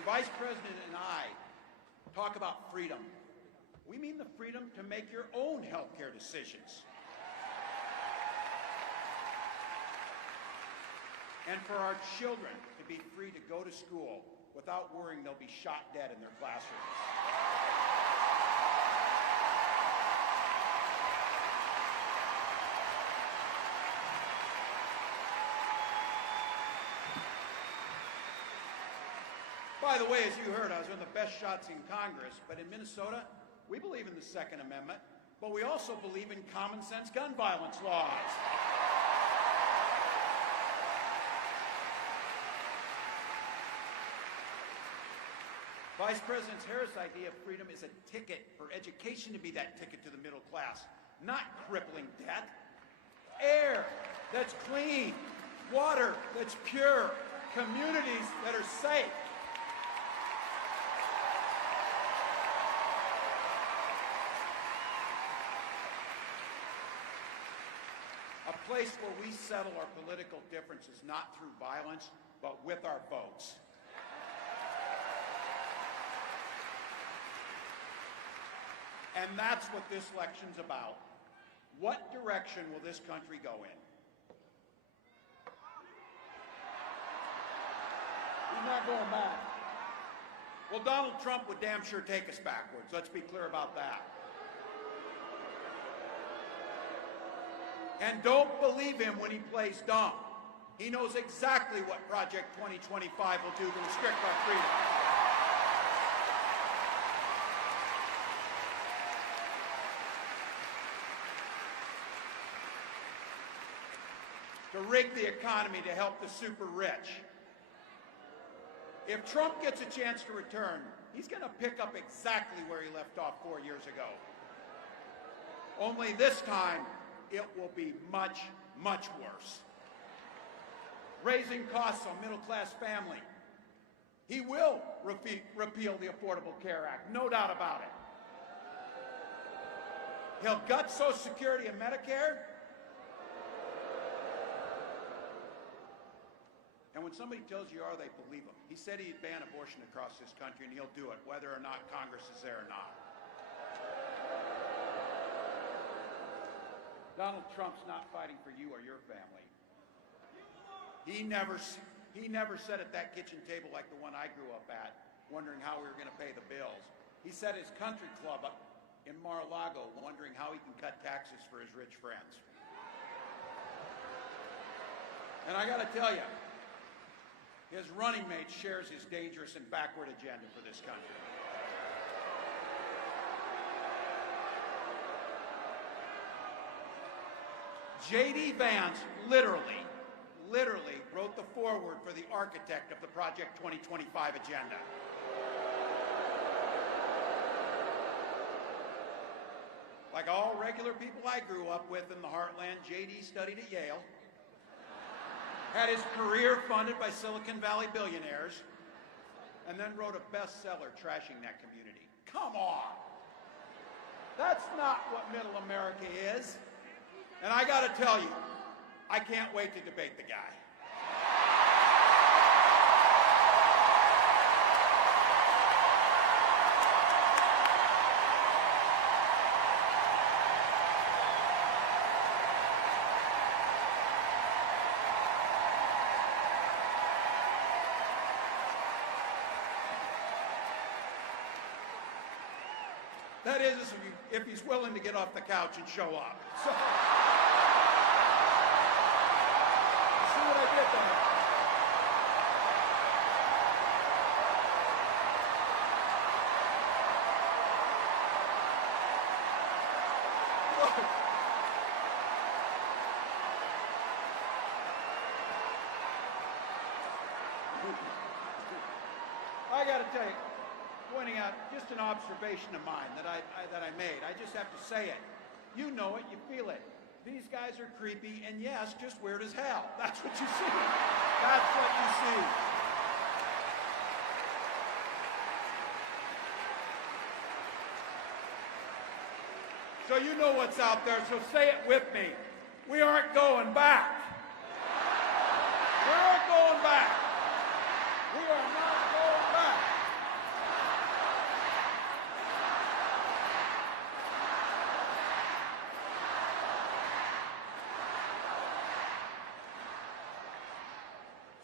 When Vice President and I talk about freedom, we mean the freedom to make your own health care decisions. And for our children to be free to go to school without worrying they'll be shot dead in their classrooms. By the way, as you heard, I was one of the best shots in Congress, but in Minnesota, we believe in the Second Amendment, but we also believe in common sense gun violence laws. Vice President Harris' idea of freedom is a ticket for education to be that ticket to the middle class, not crippling debt. Air that's clean, water that's pure, communities that are safe. A place where we settle our political differences not through violence, but with our votes. And that's what this election's about. What direction will this country go in? He's not going back. Well, Donald Trump would damn sure take us backwards. Let's be clear about that. And don't believe him when he plays dumb. He knows exactly what Project 2025 will do to restrict our freedom. To rig the economy to help the super rich. If Trump gets a chance to return, he's going to pick up exactly where he left off 4 years ago. Only this time, it will be much, much worse. Raising costs on middle-class family. He will repeal the Affordable Care Act, no doubt about it. He'll gut Social Security and Medicare. And when somebody tells you are, they believe him. He said he'd ban abortion across this country, and he'll do it, whether or not Congress is there or not. Donald Trump's not fighting for you or your family. He never sat at that kitchen table like the one I grew up at, wondering how we were going to pay the bills. He sat at his country club up in Mar-a-Lago, wondering how he can cut taxes for his rich friends. And I got to tell you, his running mate shares his dangerous and backward agenda for this country. J.D. Vance literally wrote the foreword for the architect of the Project 2025 agenda. Like all regular people I grew up with in the heartland, J.D. studied at Yale, had his career funded by Silicon Valley billionaires, and then wrote a bestseller trashing that community. Come on! That's not what middle America is. And I got to tell you, I can't wait to debate the guy. That is, if he's willing to get off the couch and show up. So, see what I did there? Look. I got to tell you, pointing out just an observation of mine that I made. I just have to say it. You know it, you feel it. These guys are creepy, and yes, just weird as hell. That's what you see. That's what you see. So you know what's out there, so say it with me. We aren't going back. We aren't going back. We are not going back.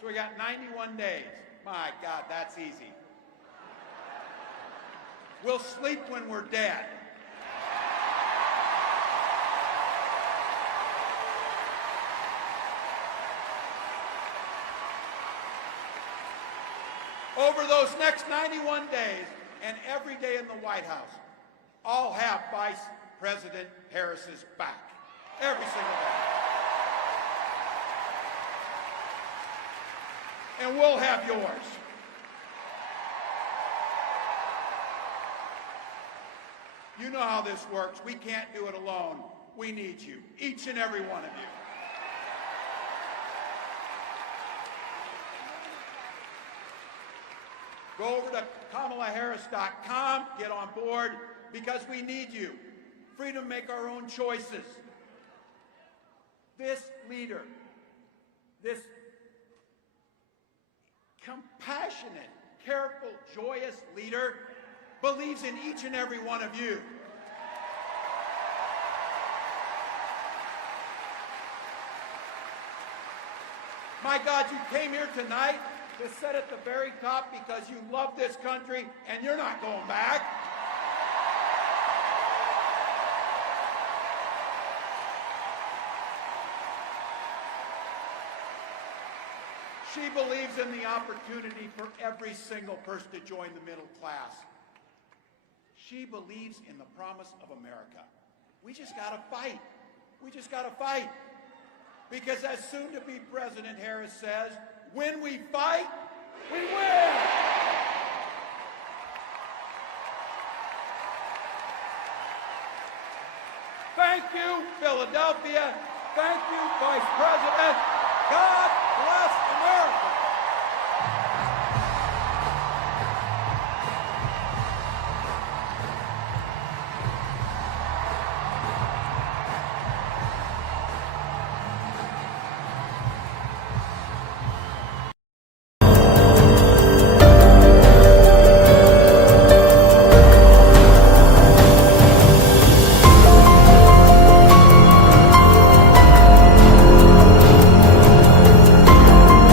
So we got 91 days. My God, that's easy. We'll sleep when we're dead. Over those next 91 days, and every day in the White House, I'll have Vice President Harris's back. Every single day. And we'll have yours. You know how this works. We can't do it alone. We need you, each and every one of you. Go over to KamalaHarris.com, get on board, because we need you. Freedom to make our own choices. This leader, this compassionate, careful, joyous leader believes in each and every one of you. My God, you came here tonight to sit at the very top because you love this country and you're not going back. She believes in the opportunity for every single person to join the middle class. She believes in the promise of America. We just got to fight. We just got to fight. Because as soon-to-be President Harris says, when we fight, we win! Thank you, Philadelphia. Thank you, Vice President. God bless America.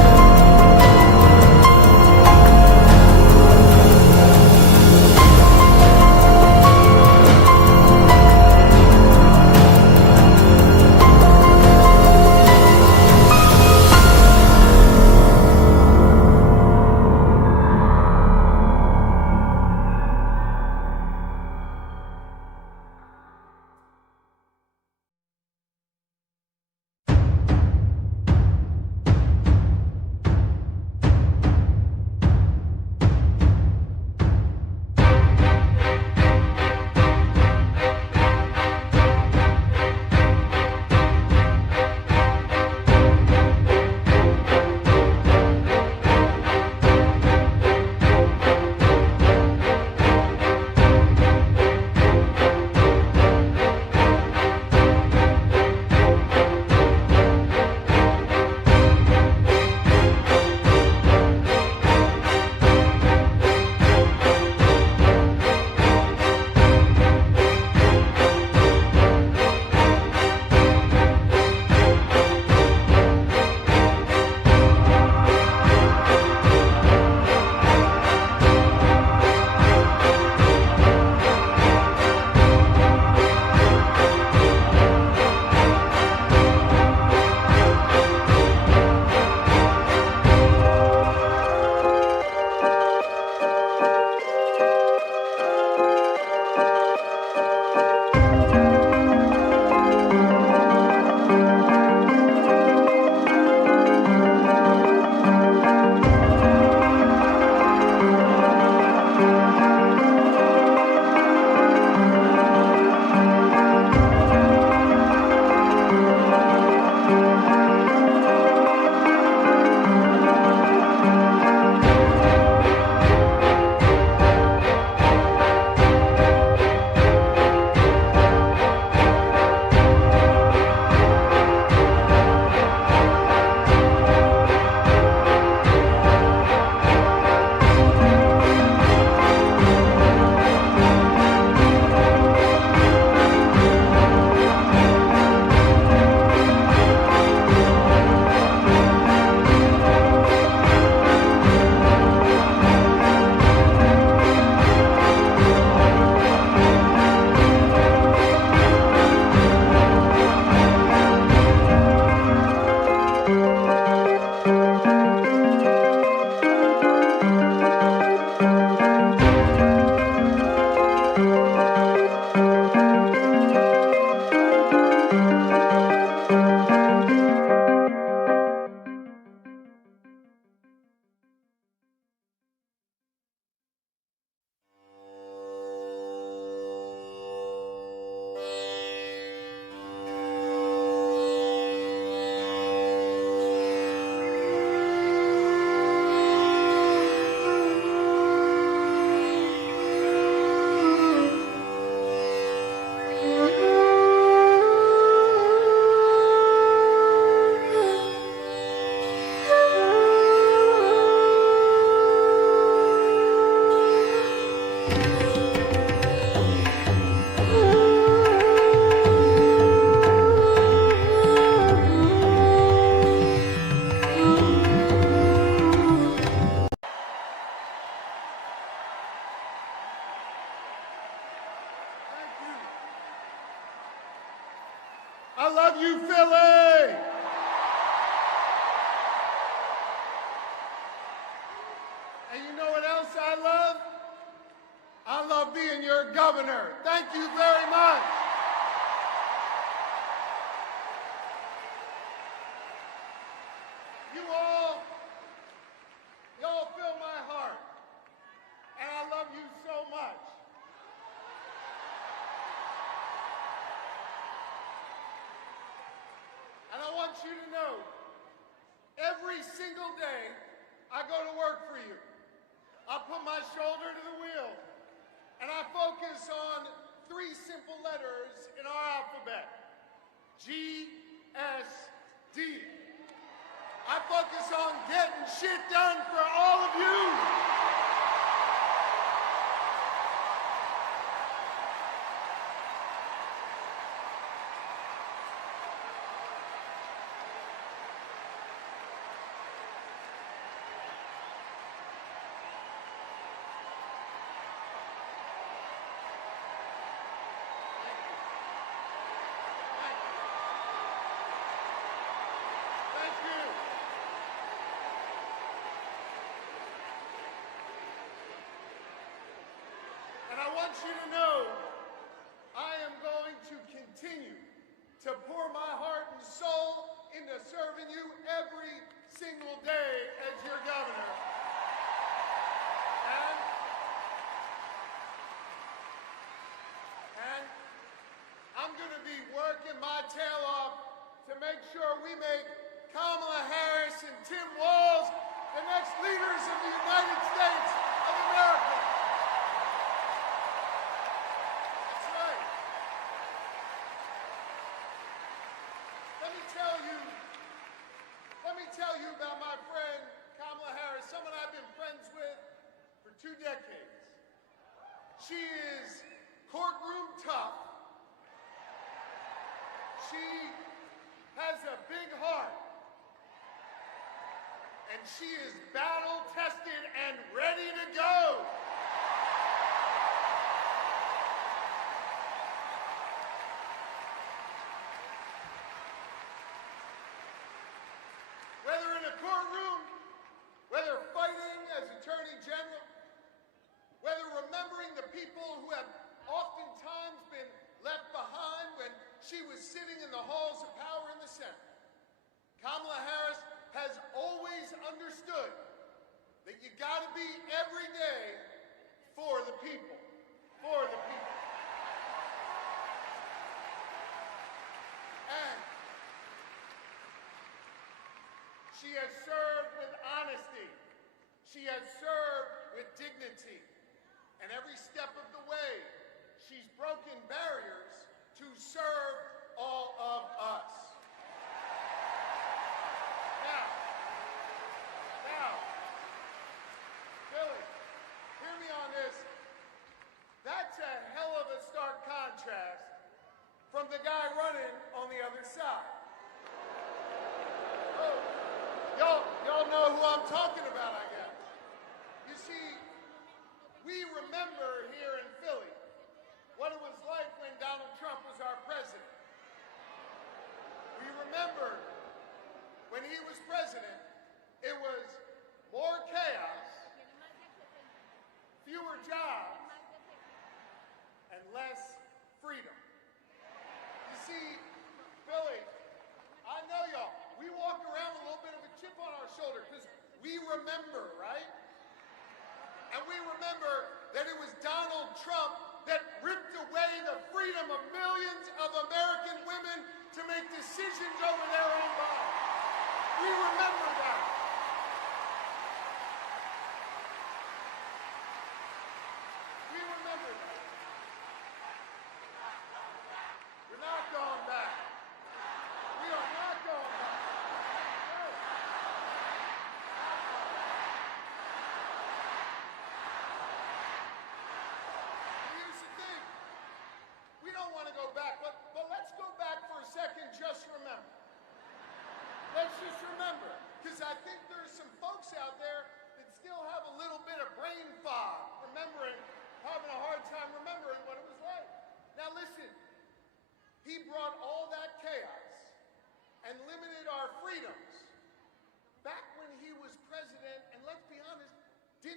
you, Philly! And you know what else I love? I love being your governor. Thank you very much. Y'all fill my heart. And I love you so much. And I want you to know, every single day, I go to work for you. I put my shoulder to the wheel, and I focus on 3 simple letters in our alphabet. G-S-D. I focus on getting shit done for all of you. Thank you. And I want you to know, I am going to continue to pour my heart and soul into serving you every single day as your governor. And I'm going to be working my tail off to make sure we make Kamala Harris and Tim Walz the next leaders of the United States of America. That's right. Let me tell you about my friend Kamala Harris, someone I've been friends with for 2 decades. She is courtroom tough. She has a big heart. And she is battle-tested and ready to go. Whether in a courtroom, whether fighting as Attorney General, whether remembering the people who have oftentimes been left behind when she was sitting in the halls of power in the Senate, Kamala Harris has always understood that you gotta be every day for the people, for the people. And she has served with honesty. She has served with dignity. And every step of the way, she's broken barriers to serve all of us. Now, Billy, hear me on this. That's a hell of a stark contrast from the guy running on the other side. Oh, y'all know who I'm talking about, I guess. You see, we remember here in Philly what it was like when Donald Trump was our president. We remember when he was president, it was more chaos, fewer jobs, and less freedom. You see, Billy, I know y'all, we walk around with a little bit of a chip on our shoulder because we remember, right? And we remember that it was Donald Trump that ripped away the freedom of millions of American women to make decisions over their own bodies. We remember that. We remember that. We're not going back. We are not going back. No. Here's the thing. We don't want to go back, but let's go back for a second. Just remember. Let's just remember, because I think there's some folks out there that still have a little bit of brain fog, having a hard time remembering what it was like. Now listen, he brought all that chaos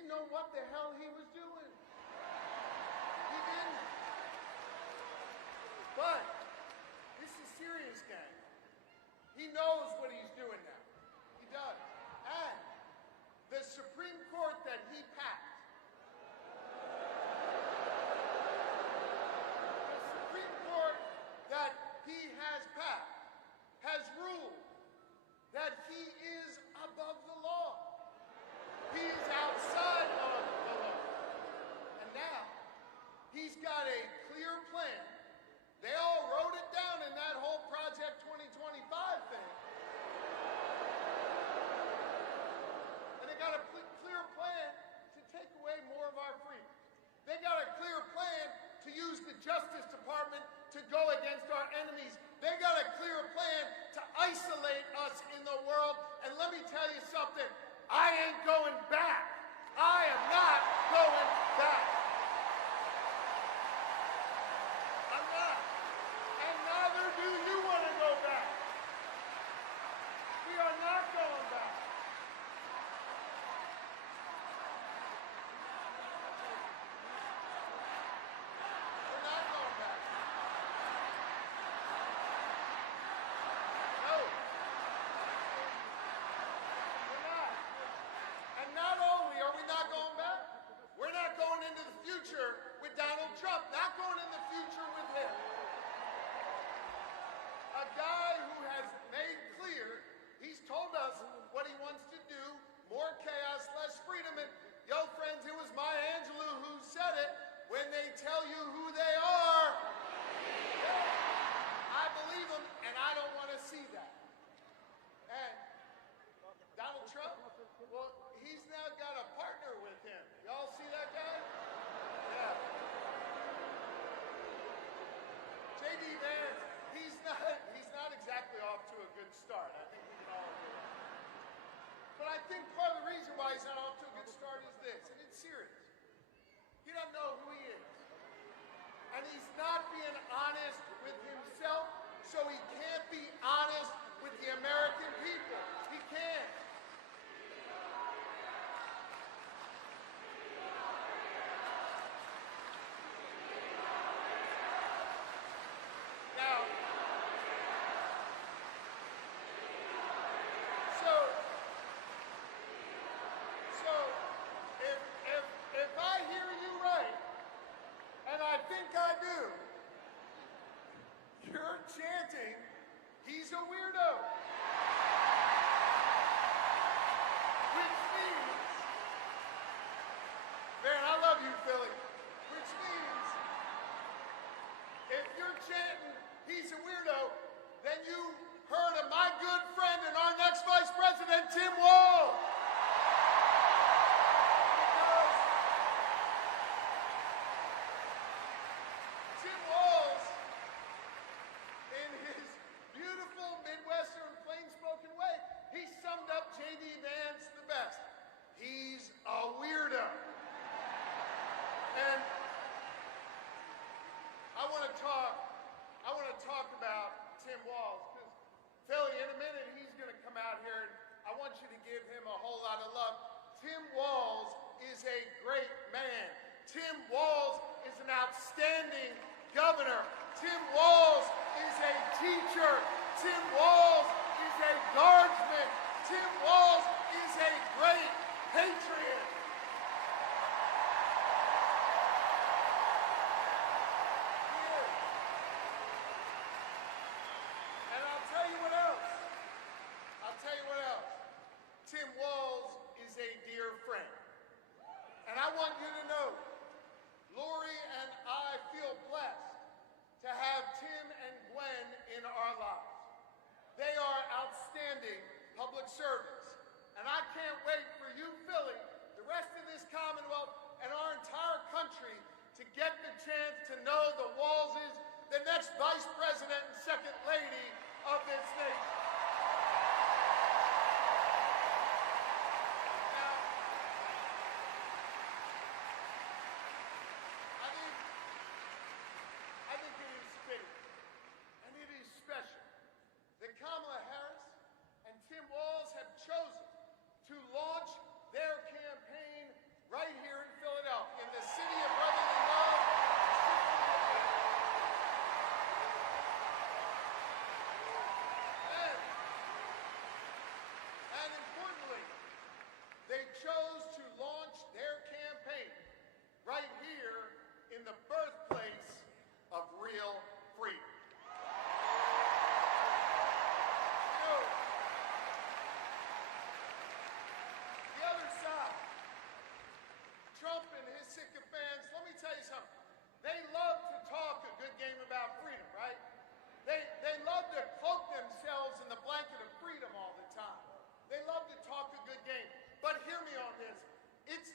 didn't know what the hell he was doing. He didn't. But this is serious, gang. He knows what he's doing now. He does. And the Supreme Court that he packed, the Supreme Court that he has packed, has ruled that he is above the law. He is outside of the law. And now, he's got a clear plan. They all wrote it down in that whole Project 2025 thing. And they got a clear plan to take away more of our freedom. They got a clear plan to use the Justice Department to go against our enemies. They got a clear plan to isolate us in the world. And let me tell you something, I ain't going back. I am not going back. I'm not. And neither do you want to go back. We are not going back. We're not going back. No. We're not. And not only are we not going back, we're not going into the future with Donald Trump, not going in the future with him. A guy who has made clear, he's told us what he wants to do, more chaos, less freedom. And yo, friends, it was Maya Angelou who said it, when they tell you who they are, I believe them, and I don't want to see that. And Donald Trump, well, he's now got a partner with him. Y'all see that guy? Yeah. J.D. Vance, he's not exactly off to a good start. I think we can all agree. But I think part of the reason why he's not off to a good start is this, and it's serious. He doesn't know who he is. And he's not being honest with himself, so he can't be honest with the American people. He can't. Now, so if I hear you right, and I think I do, you're chanting, he's a weirdo. Which means, man, I love you, Philly. Which means, if you're chanting, he's a weirdo, then you heard of my good friend and our next Vice President, Tim Walz. Tim Walz, in his beautiful Midwestern, plain-spoken way, he summed up J.D. Vance the best. He's a weirdo. And I want to talk about Tim Walz, because Philly, in a minute, he's going to come out here, and I want you to give him a whole lot of love. Tim Walz is a great man. Tim Walz is an outstanding governor. Tim Walz is a teacher. Tim Walz is a guardsman. Tim Walz is a great patriot. He is. And I'll tell you what else. Tim Walz is a dear friend. And I want you to know, Lori and I feel blessed to have Tim and Gwen in our lives. They are outstanding public servants. And I can't wait for you, Philly, the rest of this Commonwealth, and our entire country to get the chance to know the Walzes, the next Vice President and Second Lady of this nation. Now, I think it is fitting, and it is special, that Kamala Harris and Tim Walz have chosen to launch their campaign right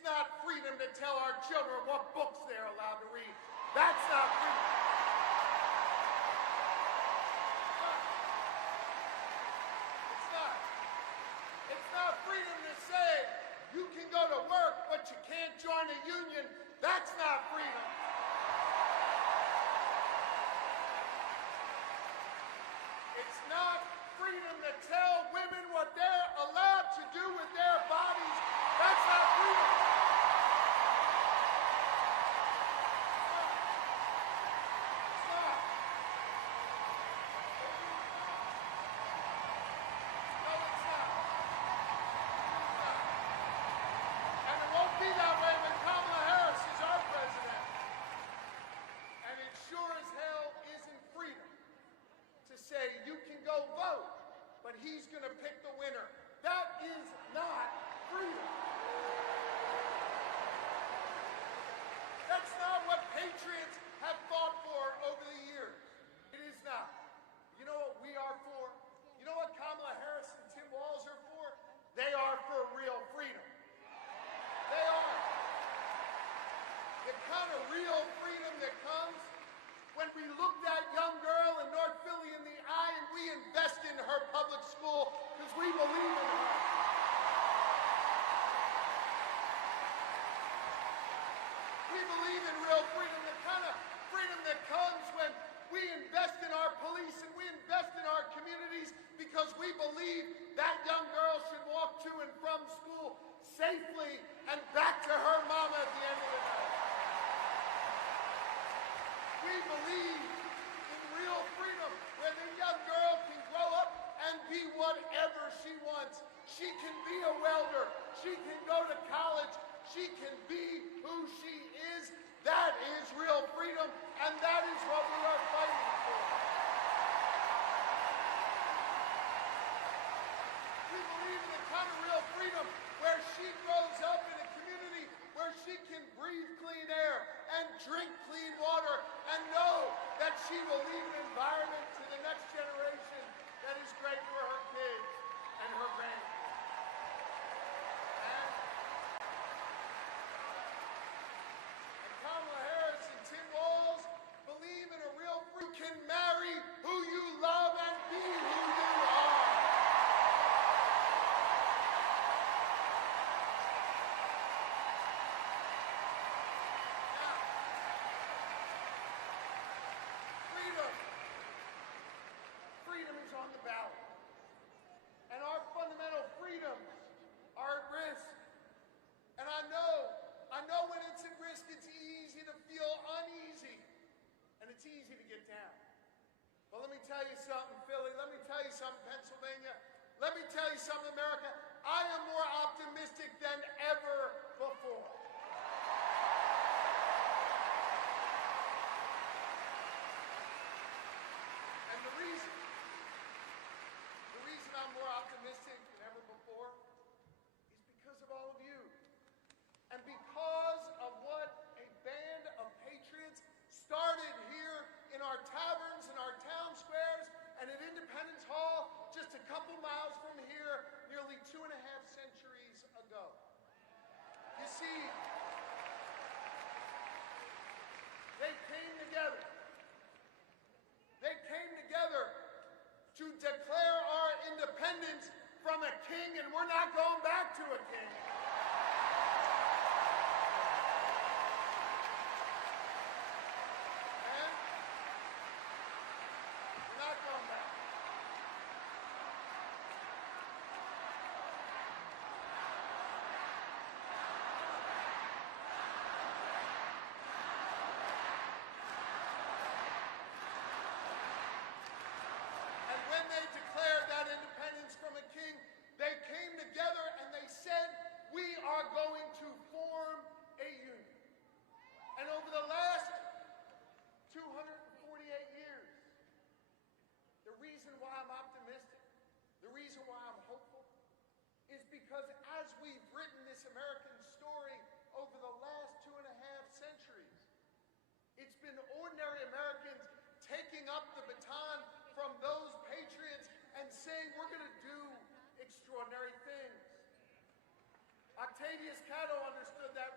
not freedom to tell our children what books they're allowed to read. That's not freedom. It's not. It's not freedom to say you can go to work, but you can't join a union. That's not freedom. It's not freedom to tell women what they're allowed to do with their bodies. That's not freedom. It's not. No, it's not. It's not. And it won't be that way when Kamala Harris is our president. And it sure as hell isn't freedom to say you can go vote, but he's going to pick the winner. That is not freedom. That's not what patriots have fought for over the years. It is not. You know what we are for? You know what Kamala Harris and Tim Walz are for? They are for real freedom. They are. The kind of real freedom that comes when we look that young girl in North Philly in the eye and we invest in her public school because we believe in her. We believe in real freedom, the kind of freedom that comes when we invest in our police and we invest in our communities because we believe that young girl should walk to and from school safely and back to her mama at the end of the night. We believe in real freedom where the young girl can grow up and be whatever she wants. She can be a welder. She can go to college. She can be who she is. That is real freedom, and that is what we are fighting for. We believe in the kind of real freedom where she grows up in a community where she can breathe clean air and drink clean water and know that she will leave an environment to the next generation that is great for her kids and her grandkids. And Kamala Harris and Tim Walz believe in a real freedom. You can marry who you love and be who you are. Freedom is on the ballot. And our fundamental freedoms are at risk. And I know when it's at risk, it's easy to feel uneasy. And it's easy to get down. But let me tell you something, Philly. Let me tell you something, Pennsylvania. Let me tell you something, America. I am more optimistic than ever before. And the reason I'm more optimistic than ever before is because of all of you. And because of what a band of patriots started here in our taverns, in our town squares, and at Independence Hall, just a couple miles from here, nearly 2.5 centuries ago. You see, they came together. They came together to declare our independence from a king, and we're not going back to a king. And we're not going back. And when they declared that independence from a king, they came together and they said, we are going to form a union. And over the last 248 years, the reason why I'm optimistic, the reason why I'm hopeful, is because as we've written this American story over the last 2.5 centuries, it's been ordinary Americans taking up the baton from those patriots and saying we're going to do extraordinary things. Octavius Cato understood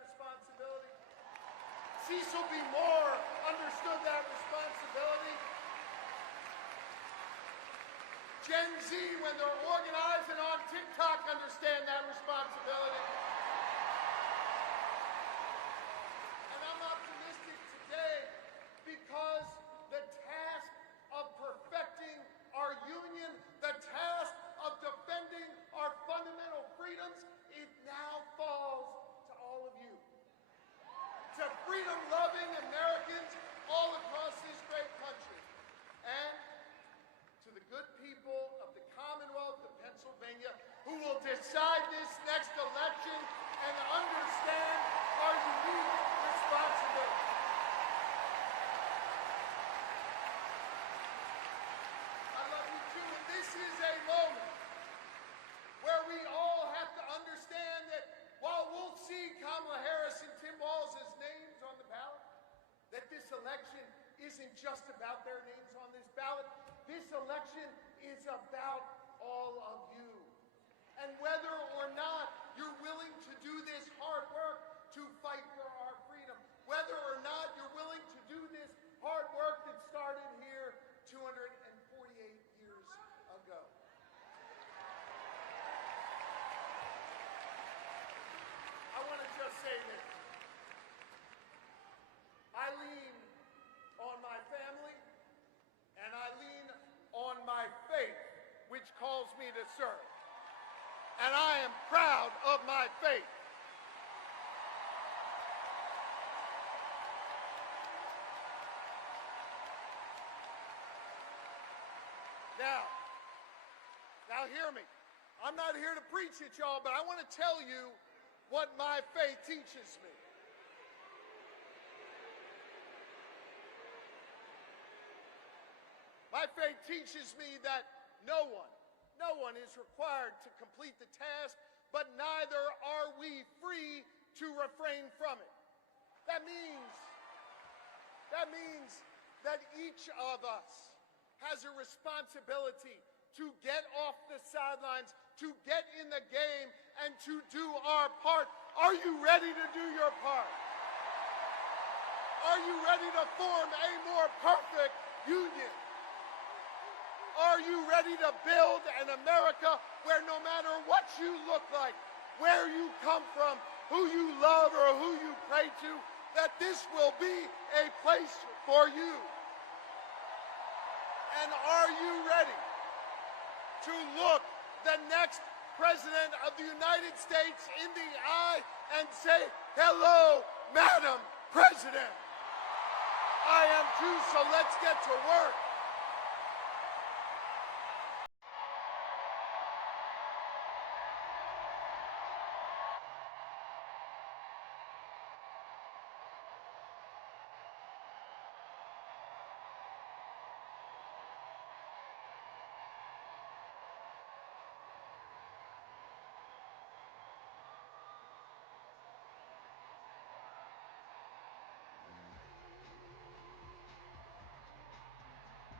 Cecil B. Moore understood that responsibility. Gen Z, when they're organized and on TikTok, understand that responsibility. And I'm optimistic today because the task of perfecting our union, the task of defending our fundamental freedoms, it now falls to all of you. To freedom-loving Americans all across this great country. And to the good people of the Commonwealth of Pennsylvania who will decide this next election and understand our unique responsibility. I love you too, and this is a moment where we all have to understand that while we'll see Kamala Harris and Tim Walz's names on the ballot, that this election isn't just about their names on this ballot. This election is about all of you. And whether or not you're willing to do this hard work to fight for our freedom, whether or not you're willing to do this hard work that started here 248 years ago. I want to just say this. I lean on my family, and I lean on my faith, which calls me to serve. And I am proud of my faith. Now hear me. I'm not here to preach at y'all, but I want to tell you what my faith teaches me. My faith teaches me that no one is required to complete the task, but neither are we free to refrain from it. That means that each of us has a responsibility to get off the sidelines, to get in the game, and to do our part. Are you ready to do your part? Are you ready to form a more perfect union? Are you ready to build an America where no matter what you look like, where you come from, who you love or who you pray to, that this will be a place for you? And are you ready to look the next President of the United States in the eye and say, "Hello, Madam President"? I am too, so let's get to work.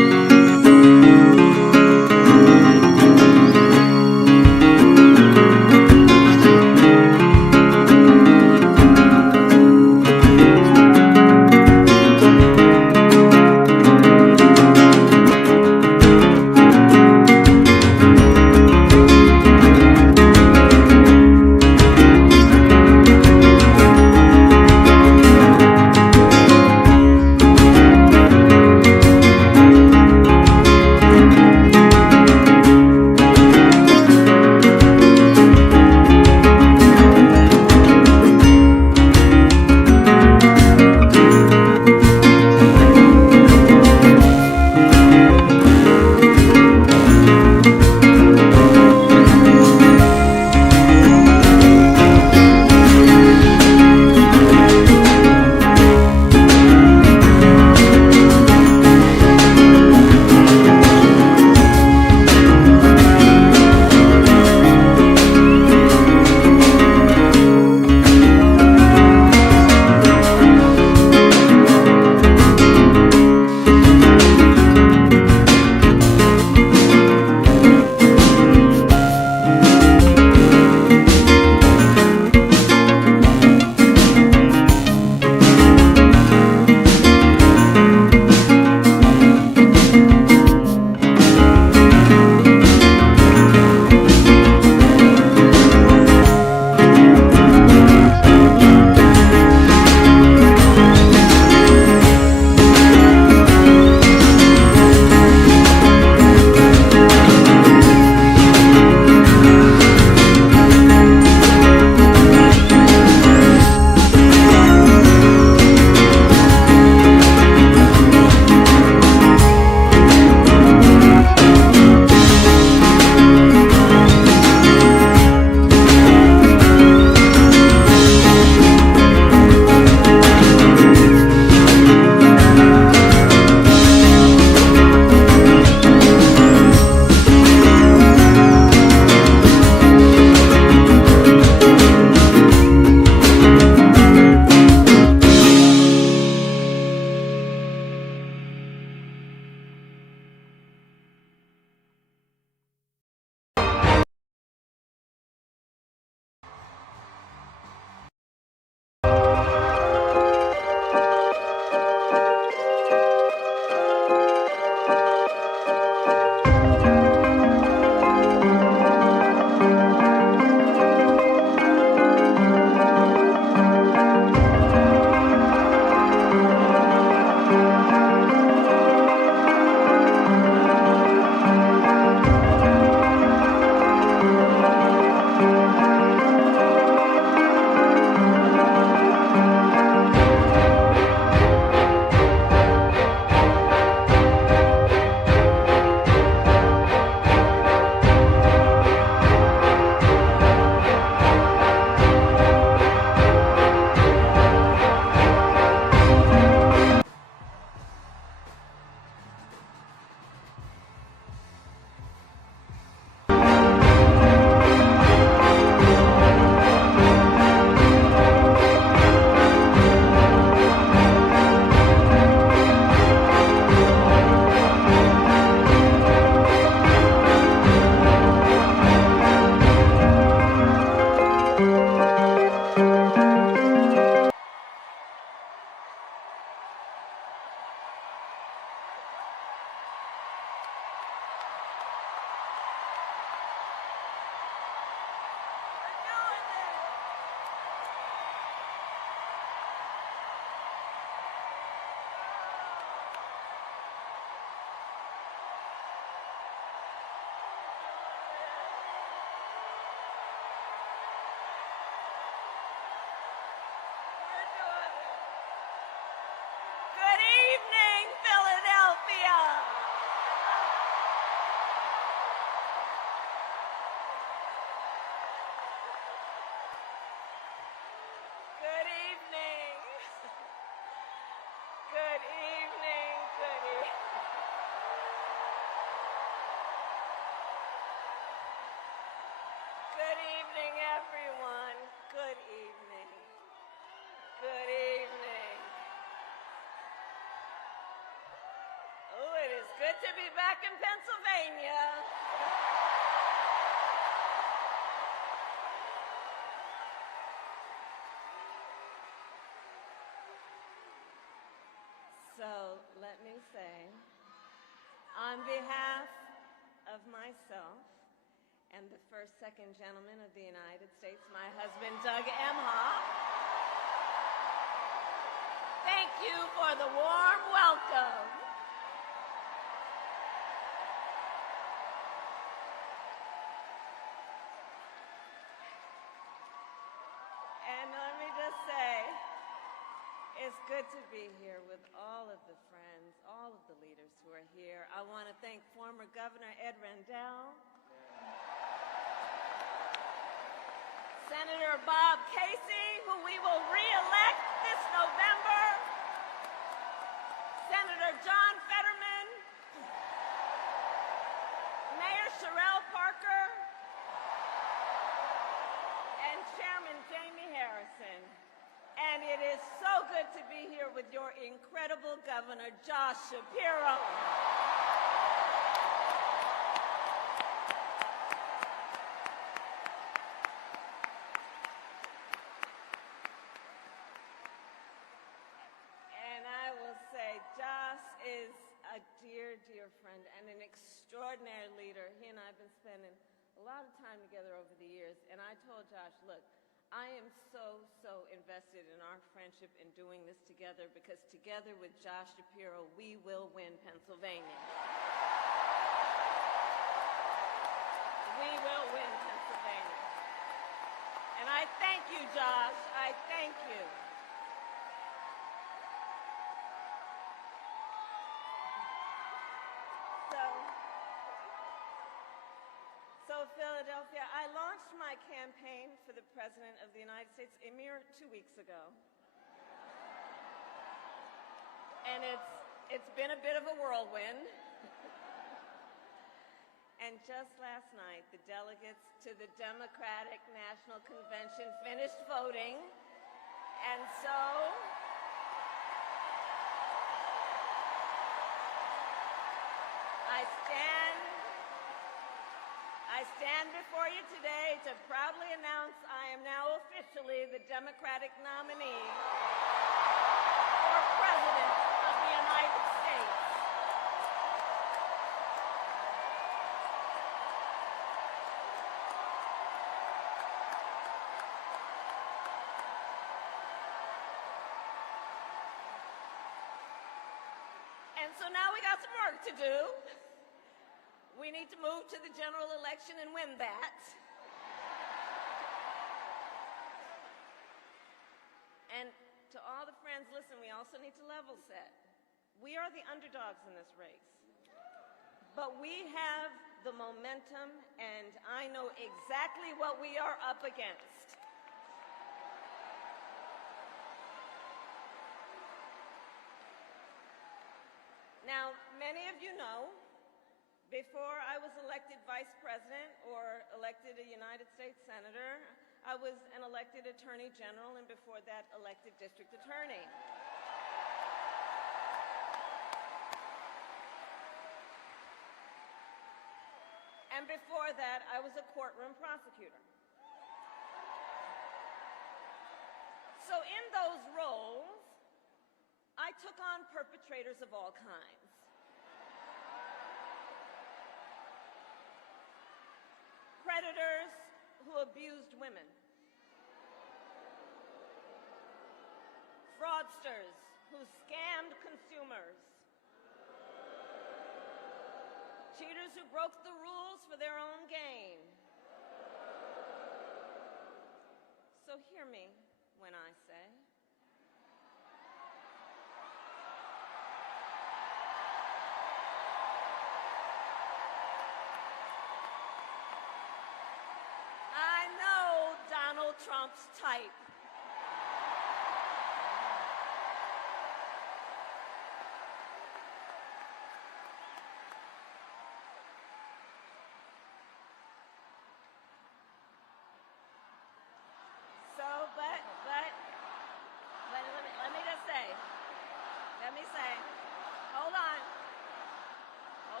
to be back in Pennsylvania. So let me say, on behalf of myself and the first, second gentleman of the United States, my husband, Doug Emhoff, thank you for the warm welcome. And let me just say, it's good to be here with all of the friends, all of the leaders who are here. I want to thank former Governor Ed Rendell, Senator Bob Casey, who we will re-elect this November, Senator John Fetterman, Mayor Sherelle Parker, and Chairman Jamie Harrison. And it is so good to be here with your incredible Governor, Josh Shapiro. And I will say, Josh is a dear, dear friend and an extraordinary leader. He and I have been spending a lot of time together over the years. And I told Josh, look, I am so invested in our friendship in doing this together, because together with Josh Shapiro, we will win Pennsylvania. We will win Pennsylvania. And I thank you, Josh. I thank you. So Philadelphia, I launched my campaign for the President of the United States a mere 2 weeks ago. And it's been a bit of a whirlwind. And just last night, the delegates to the Democratic National Convention finished voting. And so I stand before you today to proudly announce I am now officially the Democratic nominee for President of the United States. And so now we got some work to do. We need to move to the general election and win that. And to all the friends, listen, we also need to level set. We are the underdogs in this race. But we have the momentum, and I know exactly what we are up against. Now, many of you know, before I was elected vice president or elected a United States senator, I was an elected attorney general, and before that, elected district attorney. And before that, I was a courtroom prosecutor. So in those roles, I took on perpetrators of all kinds. Predators who abused women. Fraudsters who scammed consumers. Cheaters who broke the rules for their own gain. So hear me when I say, I know Donald Trump's type. So, but let me just say, hold on.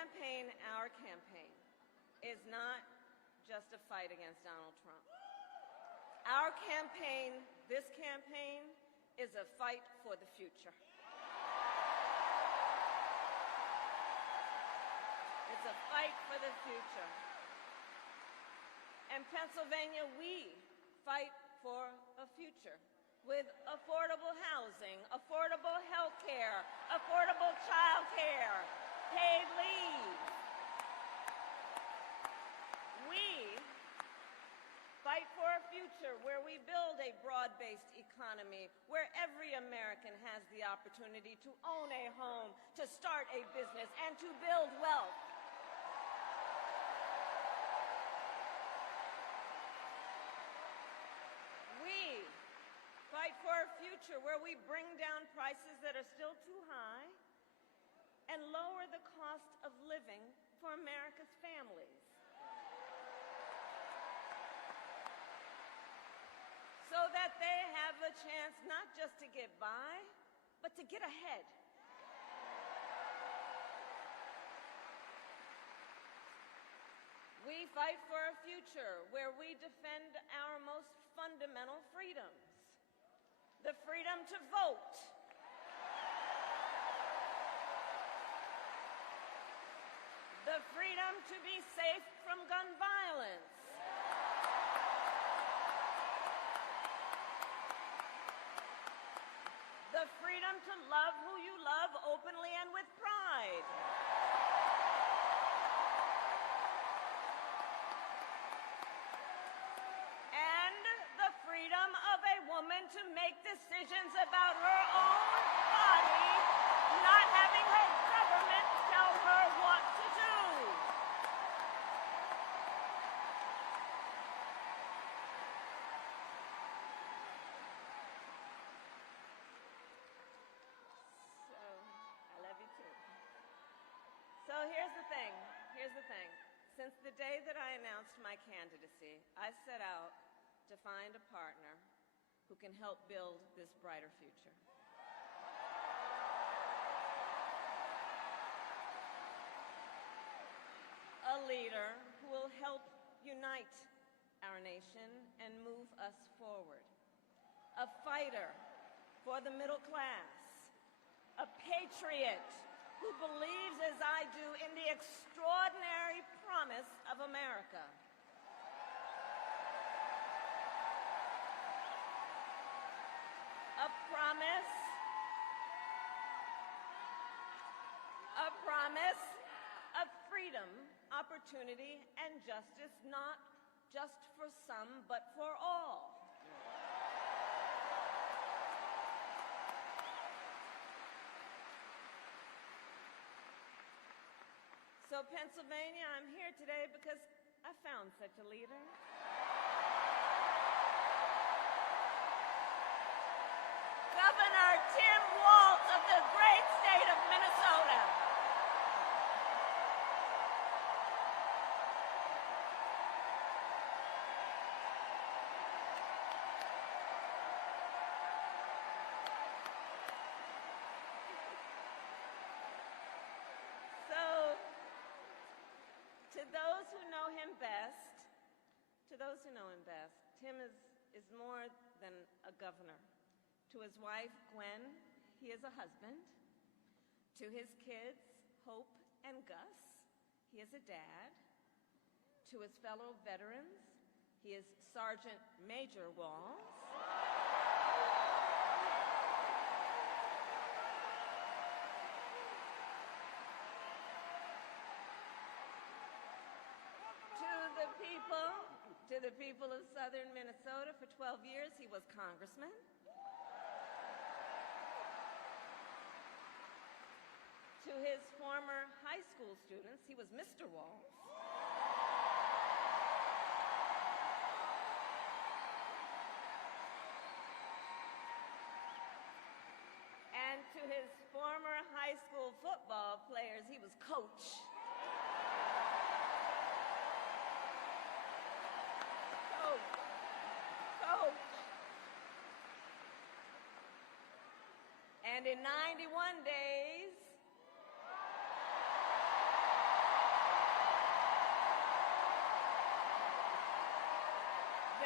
our campaign, is not just a fight against Donald Trump. Our campaign, this campaign, is a fight for the future. It's a fight for the future. In Pennsylvania, we fight for a future with affordable housing, affordable health care, affordable child care, paid leave. We fight for a future where we build a broad-based economy, where every American has the opportunity to own a home, to start a business, and to build wealth. We fight for a future where we bring down prices that are still too high and lower the cost of living for America's families, so that they have a chance not just to get by, but to get ahead. We fight for a future where we defend our most fundamental freedoms: the freedom to vote, the freedom to be safe from gun violence, the freedom to love who you love openly and with pride, and the freedom of a woman to make decisions about her own body, not having her government tell her what to do. I love you too. So here's the thing. Since the day that I announced my candidacy, I set out to find a partner who can help build this brighter future. A leader who will help unite our nation and move us forward. A fighter for the middle class. A patriot who believes, as I do, in the extraordinary promise of America. A promise of freedom, opportunity, and justice, not just for some, but for all. So, Pennsylvania, I'm here today because I found such a leader. Governor Tim Walz of the great state of Minnesota. So, to those who know him best, Tim is more than a governor. To his wife, Gwen, he is a husband. To his kids, Hope and Gus, he is a dad. To his fellow veterans, he is Sergeant Major Walz. To the people of southern Minnesota, for 12 years, he was congressman. To his former high school students, he was Mr. Walz. And to his former high school football players, he was coach. And in 91 days,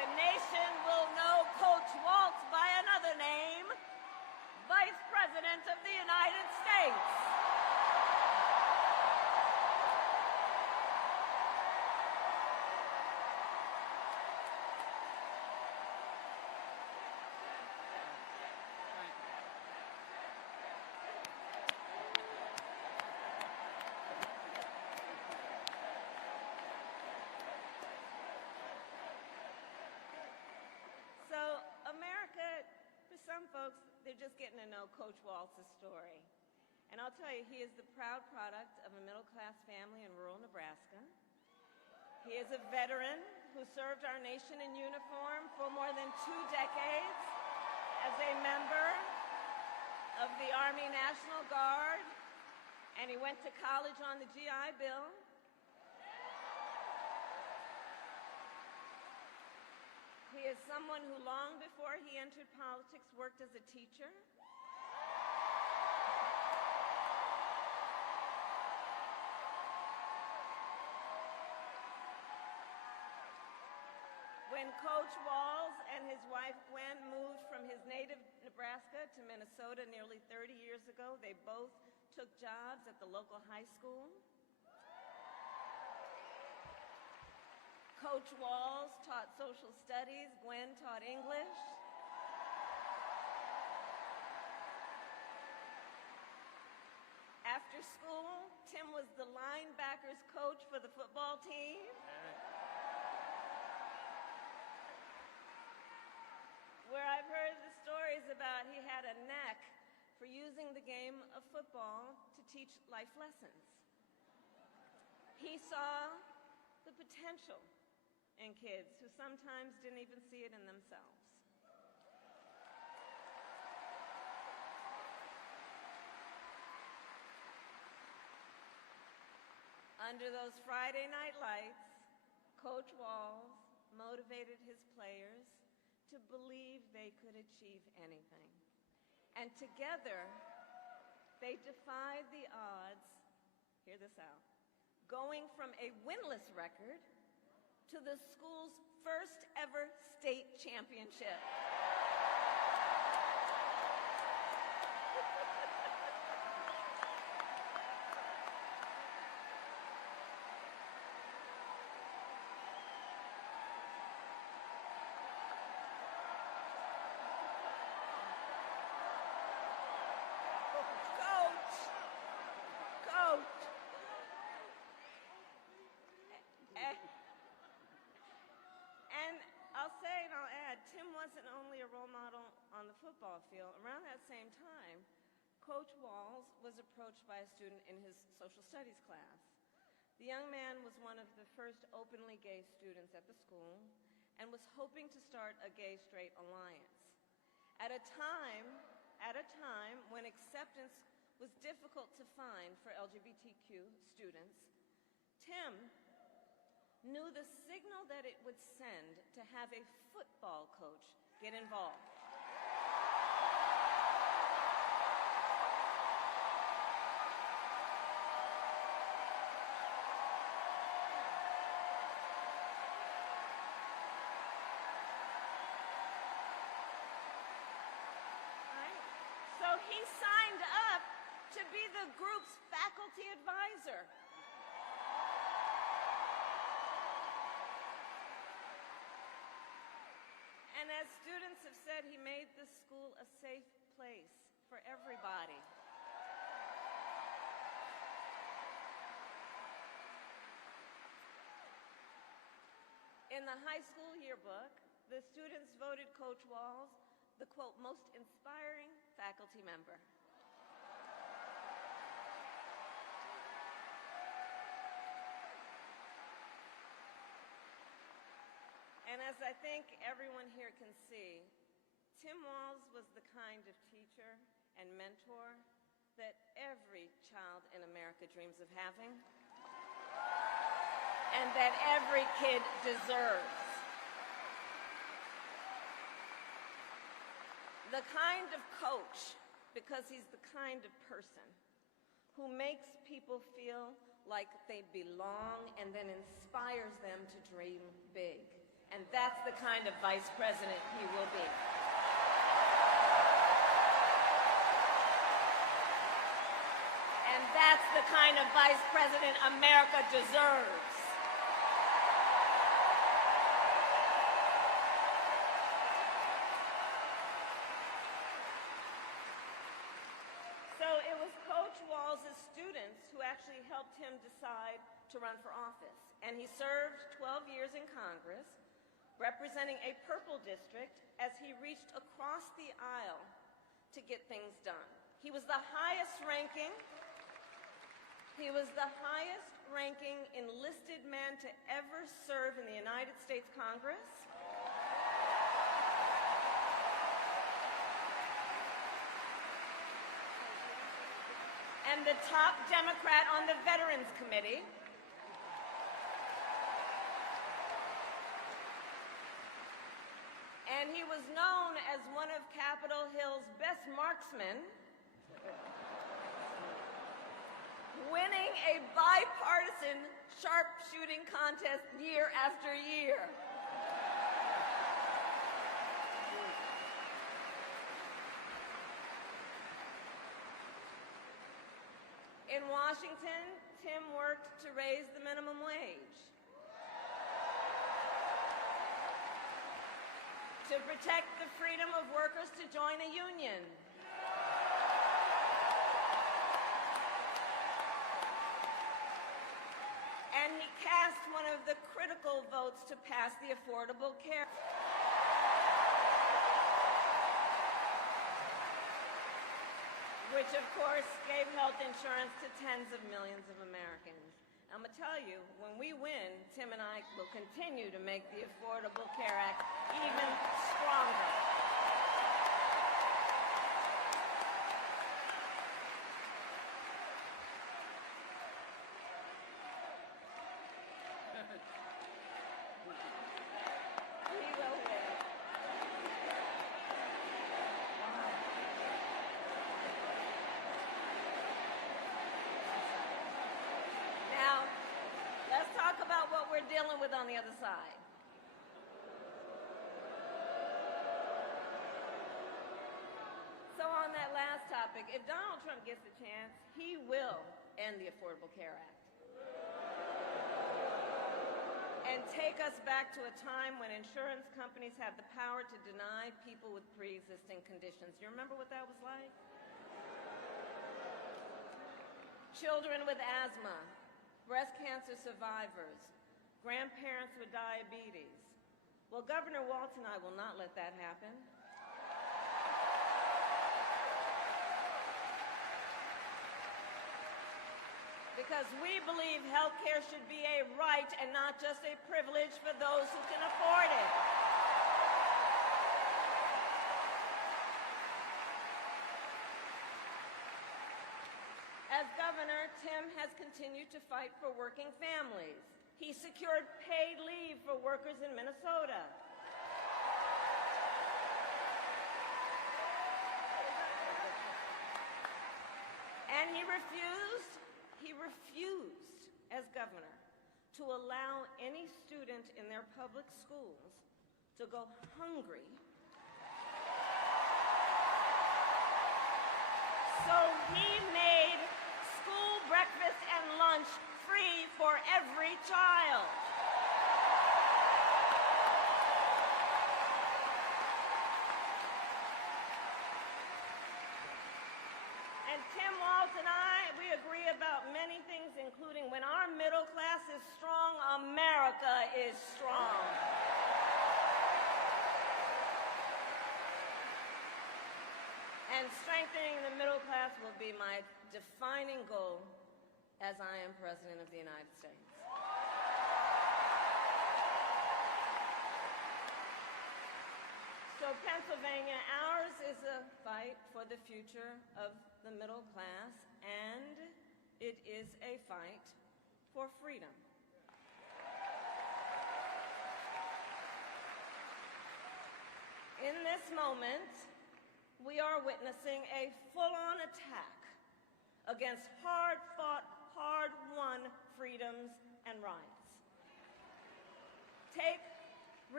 the nation will know Coach Walz by another name, Vice President of the United States. So America, for some folks, they're just getting to know Coach Walz's story. And I'll tell you, he is the proud product of a middle-class family in rural Nebraska. He is a veteran who served our nation in uniform for more than 2 decades as a member of the Army National Guard, and he went to college on the GI Bill. He is someone who, long before he entered politics, worked as a teacher. When Coach Walz and his wife Gwen moved from his native Nebraska to Minnesota nearly 30 years ago, they both took jobs at the local high school. Coach Walz taught social studies, Gwen taught English. After school, Tim was the linebackers coach for the football team. Where I've heard the stories about he had a knack for using the game of football to teach life lessons. He saw the potential in kids who sometimes didn't even see it in themselves. Under those Friday night lights, Coach Walz motivated his players to believe they could achieve anything. And together, they defied the odds, hear this out, going from a winless record to the school's first ever state championship. Tim wasn't only a role model on the football field. Around that same time, Coach Walz was approached by a student in his social studies class. The young man was one of the first openly gay students at the school and was hoping to start a gay-straight alliance. At a time when acceptance was difficult to find for LGBTQ students, Tim knew the signal that it would send to have a football coach get involved. Right? So he signed up to be the group's faculty advisor. And as students have said, he made this school a safe place for everybody. In the high school yearbook, the students voted Coach Walz the, quote, most inspiring faculty member. And as I think everyone here can see, Tim Walz was the kind of teacher and mentor that every child in America dreams of having, and that every kid deserves. The kind of coach, because he's the kind of person who makes people feel like they belong and then inspires them to dream big. And that that's the kind of vice president he will be. And that's the kind of vice president America deserves. So it was Coach Walz's students who actually helped him decide to run for office. And he served 12 years in Congress, representing a purple district as he reached across the aisle to get things done. He was the highest ranking enlisted man to ever serve in the United States Congress. And the top Democrat on the Veterans Committee. And he was known as one of Capitol Hill's best marksmen, winning a bipartisan sharpshooting contest year after year. In Washington, Tim worked to raise the minimum wage, to protect the freedom of workers to join a union, and he cast one of the critical votes to pass the Affordable Care Act. Which, of course, gave health insurance to tens of millions of Americans. I'm going to tell you, when we win, Tim and I will continue to make the Affordable Care Act even stronger. We will win. Now, let's talk about what we're dealing with on the other side. So on that last topic, if Donald Trump gets a chance, he will end the Affordable Care Act and take us back to a time when insurance companies had the power to deny people with pre-existing conditions. You remember what that was like? Children with asthma, breast cancer survivors, grandparents with diabetes. Well, Governor Walz and I will not let that happen. Because we believe health care should be a right and not just a privilege for those who can afford it. As governor, Tim has continued to fight for working families. He secured paid leave for workers in Minnesota. And he refused as governor to allow any student in their public schools to go hungry. So he made school breakfast and lunch free for every child. And Tim Walz and I, we agree about many things, including when our middle class is strong, America is strong. And strengthening the middle class will be my defining goal as I am President of the United States. So Pennsylvania, ours is a fight for the future of the middle class, and it is a fight for freedom. In this moment, we are witnessing a full-on attack against hard-fought, hard-won freedoms and rights. Take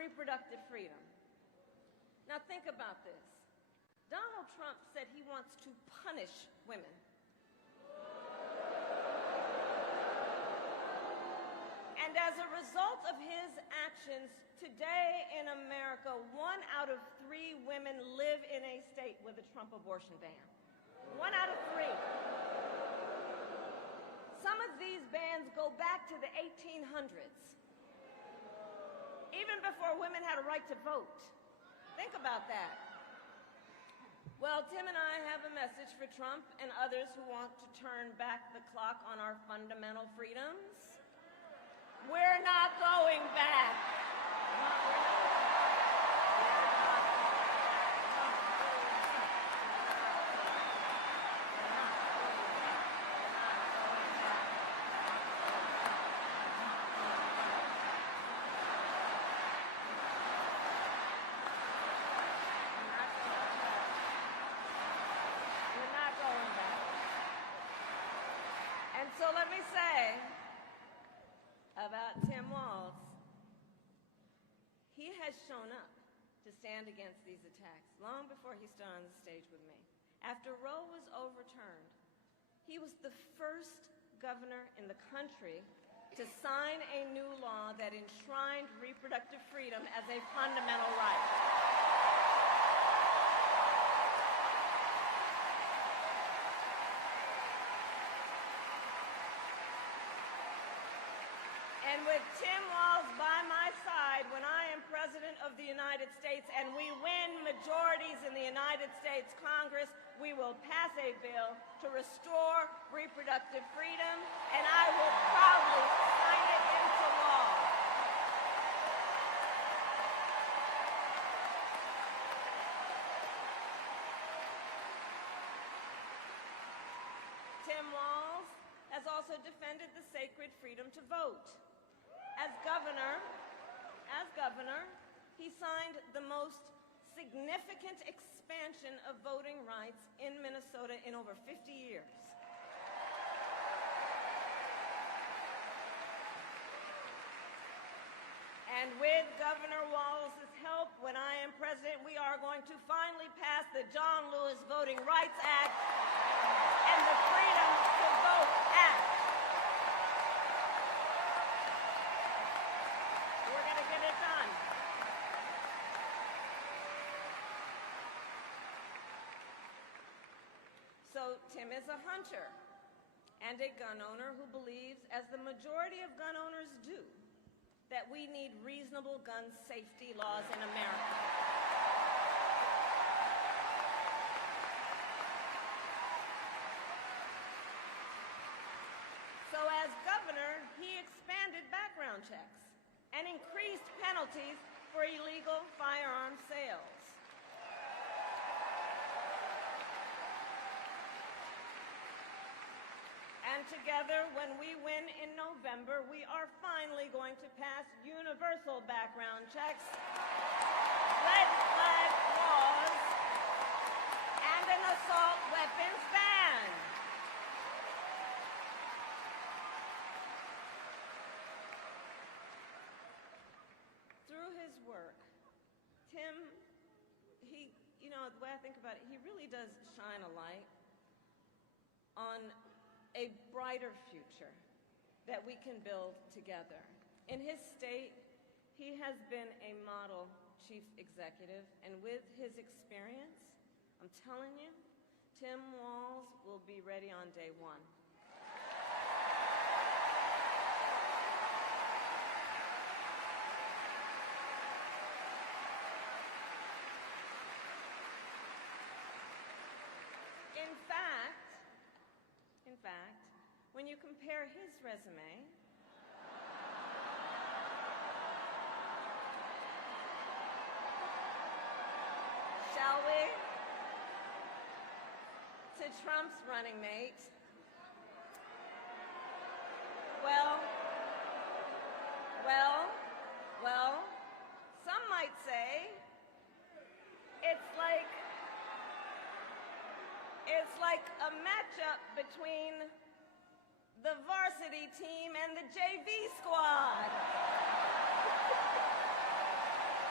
reproductive freedom. Now think about this. Donald Trump said he wants to punish women. And as a result of his actions, today in America, 1 out of 3 women live in a state with a Trump abortion ban. 1 out of 3. Some of these bans go back to the 1800s, even before women had a right to vote. Think about that. Well, Tim and I have a message for Trump and others who want to turn back the clock on our fundamental freedoms. We're not going back. So let me say about Tim Walz, he has shown up to stand against these attacks long before he stood on the stage with me. After Roe was overturned, he was the first governor in the country to sign a new law that enshrined reproductive freedom as a fundamental right. And with Tim Walz by my side when I am President of the United States and we win majorities in the United States Congress, we will pass a bill to restore reproductive freedom, and I will proudly sign it into law. Tim Walz has also defended the sacred freedom to vote. As governor, he signed the most significant expansion of voting rights in Minnesota in over 50 years. And with Governor Walz's help, when I am president, we are going to finally pass the John Lewis Voting Rights Act and the Freedom to Vote Act. We're going to get it done. So Tim is a hunter and a gun owner who believes, as the majority of gun owners do, that we need reasonable gun safety laws in America. So as governor, he expanded background checks and increased penalties for illegal firearm sales. And together, when we win in November, we are finally going to pass universal background checks, red flag laws, and an assault weapons ban. Through his work, Tim, the way I think about it, he really does shine a light on a brighter future that we can build together. In his state, he has been a model chief executive, and with his experience, I'm telling you, Tim Walz will be ready on day one. In fact, when you compare his resume shall we, to Trump's running mate, well, some might say it's like a matchup between the varsity team and the JV squad.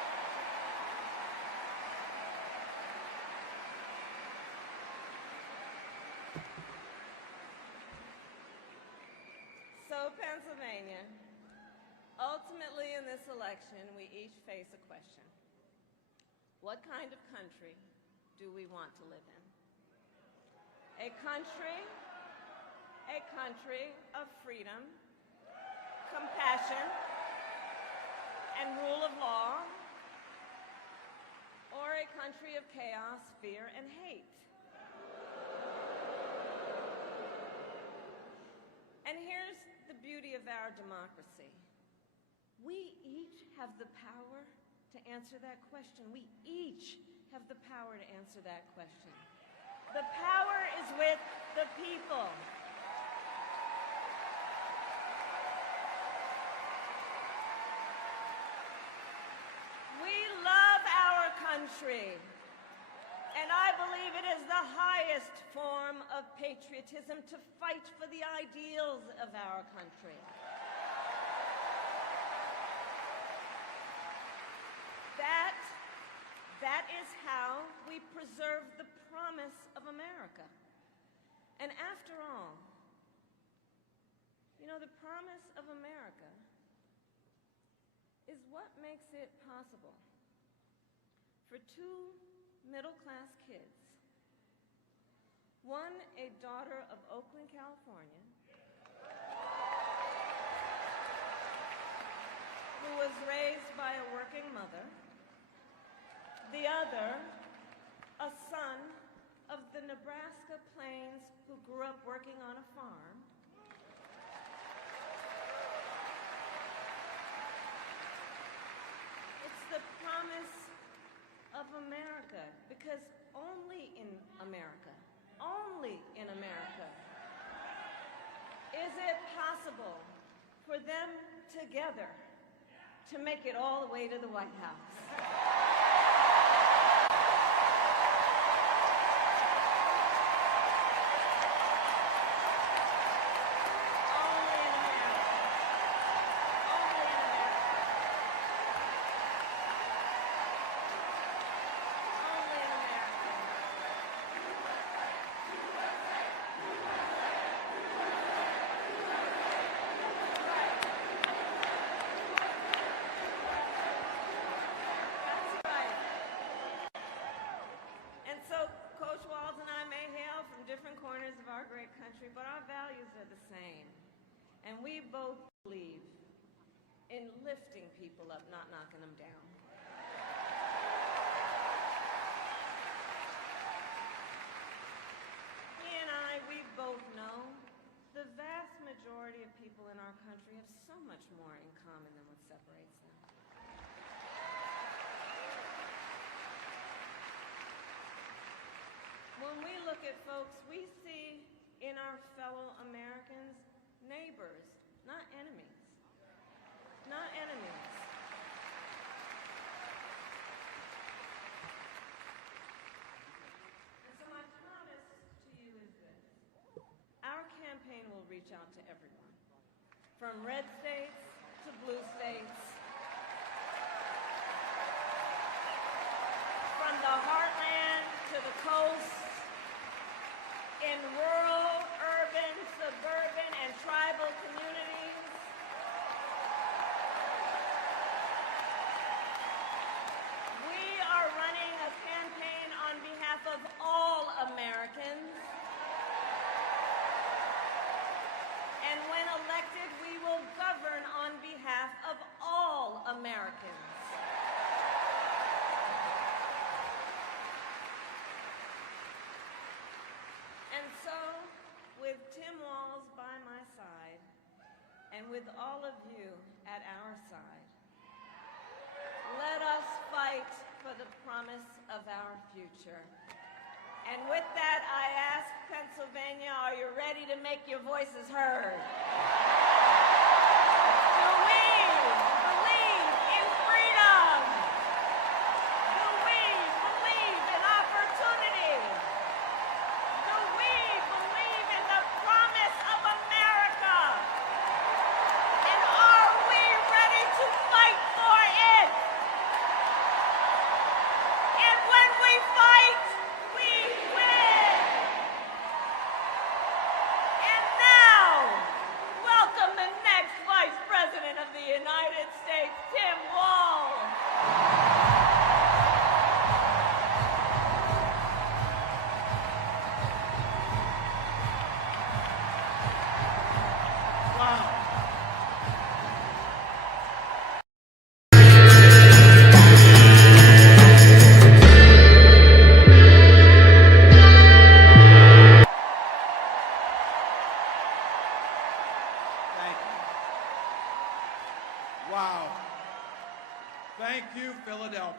So, Pennsylvania, ultimately in this election, we each face a question. What kind of country do we want to live in? A country of freedom, compassion, and rule of law, or a country of chaos, fear, and hate? And here's the beauty of our democracy. We each have the power to answer that question. We each have the power to answer that question. The power is with the people. We love our country, and I believe it is the highest form of patriotism to fight for the ideals of our country. That is how we preserve the promise of America. And after all, you know, the promise of America is what makes it possible for two middle-class kids, one a daughter of Oakland, California, who was raised by a working mother, the other a son of the Nebraska plains who grew up working on a farm, it's the promise of America, because only in America is it possible for them together to make it all the way to the White House. Different corners of our great country, but our values are the same. And we both believe in lifting people up, not knocking them down. He and I, we both know the vast majority of people in our country have so much more in common than what separates them. When we look at folks, we see in our fellow Americans neighbors, not enemies. Not enemies. And so my promise to you is this. Our campaign will reach out to everyone, from red states to blue states, from the heartland to the coast, in rural, urban, suburban, and tribal communities. We are running a campaign on behalf of all Americans. And when elected, we will govern on behalf of all Americans. And so, with Tim Walz by my side, and with all of you at our side, let us fight for the promise of our future. And with that, I ask Pennsylvania, are you ready to make your voices heard? Do we believe in freedom? Do we believe in opportunity? Do we believe in the promise of America? And are we ready to fight for it? And when we fight, we win. And now, welcome the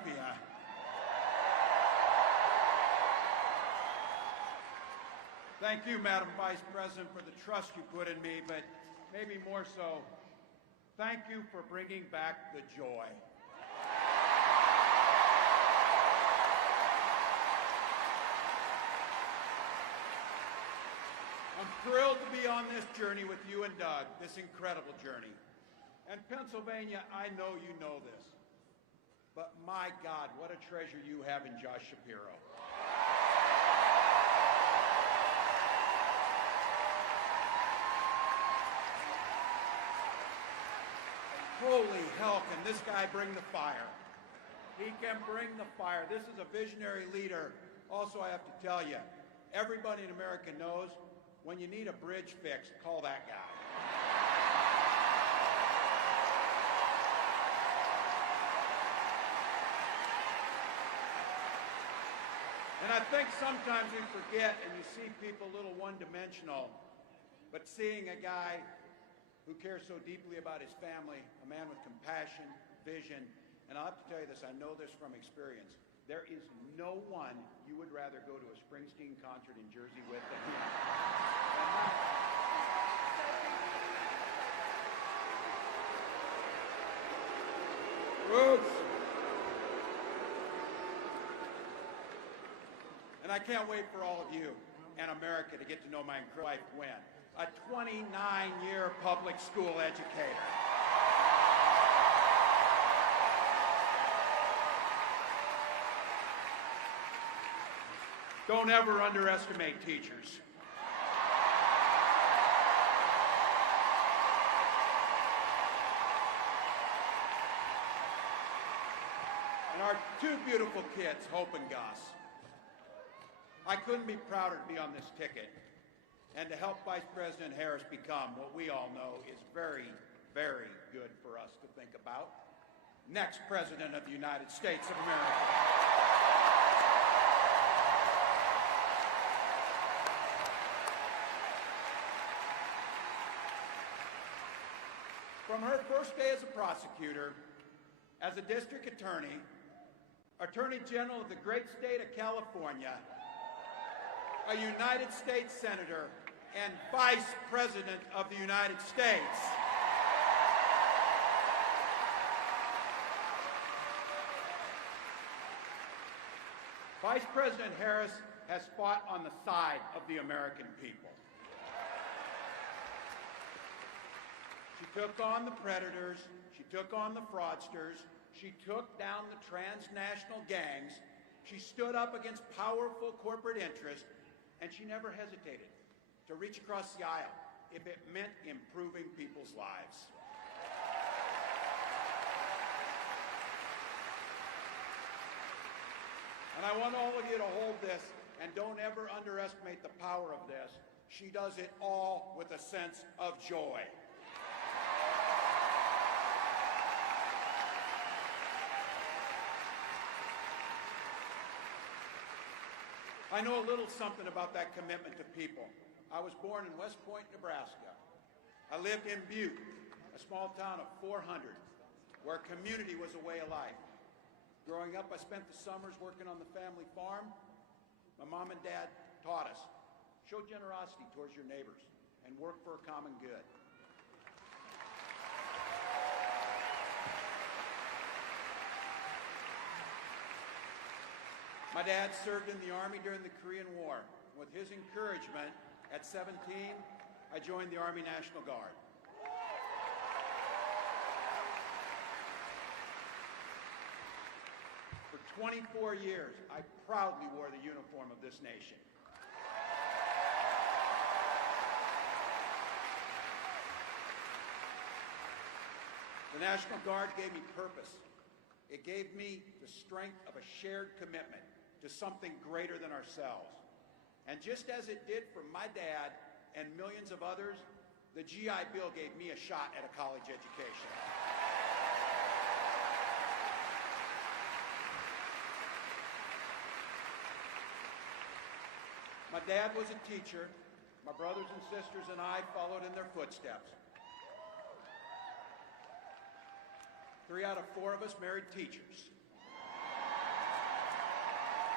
Olympia. Thank you, Madam Vice President, for the trust you put in me, but maybe more so, thank you for bringing back the joy. I'm thrilled to be on this journey with you and Doug, this incredible journey. And Pennsylvania, I know you know this, but my God, what a treasure you have in Josh Shapiro. Holy hell, can this guy bring the fire? He can bring the fire. This is a visionary leader. Also, I have to tell you, everybody in America knows when you need a bridge fixed, call that guy. And I think sometimes we forget and you see people a little one-dimensional, but seeing a guy who cares so deeply about his family, a man with compassion, vision, and I'll have to tell you this, I know this from experience, there is no one you would rather go to a Springsteen concert in Jersey with than him. Roots! And I can't wait for all of you and America to get to know my incredible wife, Gwen, a 29-year public school educator. Don't ever underestimate teachers. And our two beautiful kids, Hope and Gus. I couldn't be prouder to be on this ticket and to help Vice President Harris become what we all know is very, very good for us to think about. Next President of the United States of America. From her first day as a prosecutor, as a district attorney, Attorney General of the great state of California, a United States Senator, and Vice President of the United States. Vice President Harris has fought on the side of the American people. She took on the predators, she took on the fraudsters, she took down the transnational gangs, she stood up against powerful corporate interests, and she never hesitated to reach across the aisle if it meant improving people's lives. And I want all of you to hold this, and don't ever underestimate the power of this. She does it all with a sense of joy. I know a little something about that commitment to people. I was born in West Point, Nebraska. I lived in Butte, a small town of 400, where community was a way of life. Growing up, I spent the summers working on the family farm. My mom and dad taught us, show generosity towards your neighbors and work for a common good. My dad served in the Army during the Korean War. With his encouragement, at 17, I joined the Army National Guard. For 24 years, I proudly wore the uniform of this nation. The National Guard gave me purpose. It gave me the strength of a shared commitment to something greater than ourselves. And just as it did for my dad and millions of others, the GI Bill gave me a shot at a college education. My dad was a teacher. My brothers and sisters and I followed in their footsteps. 3 out of 4 of us married teachers.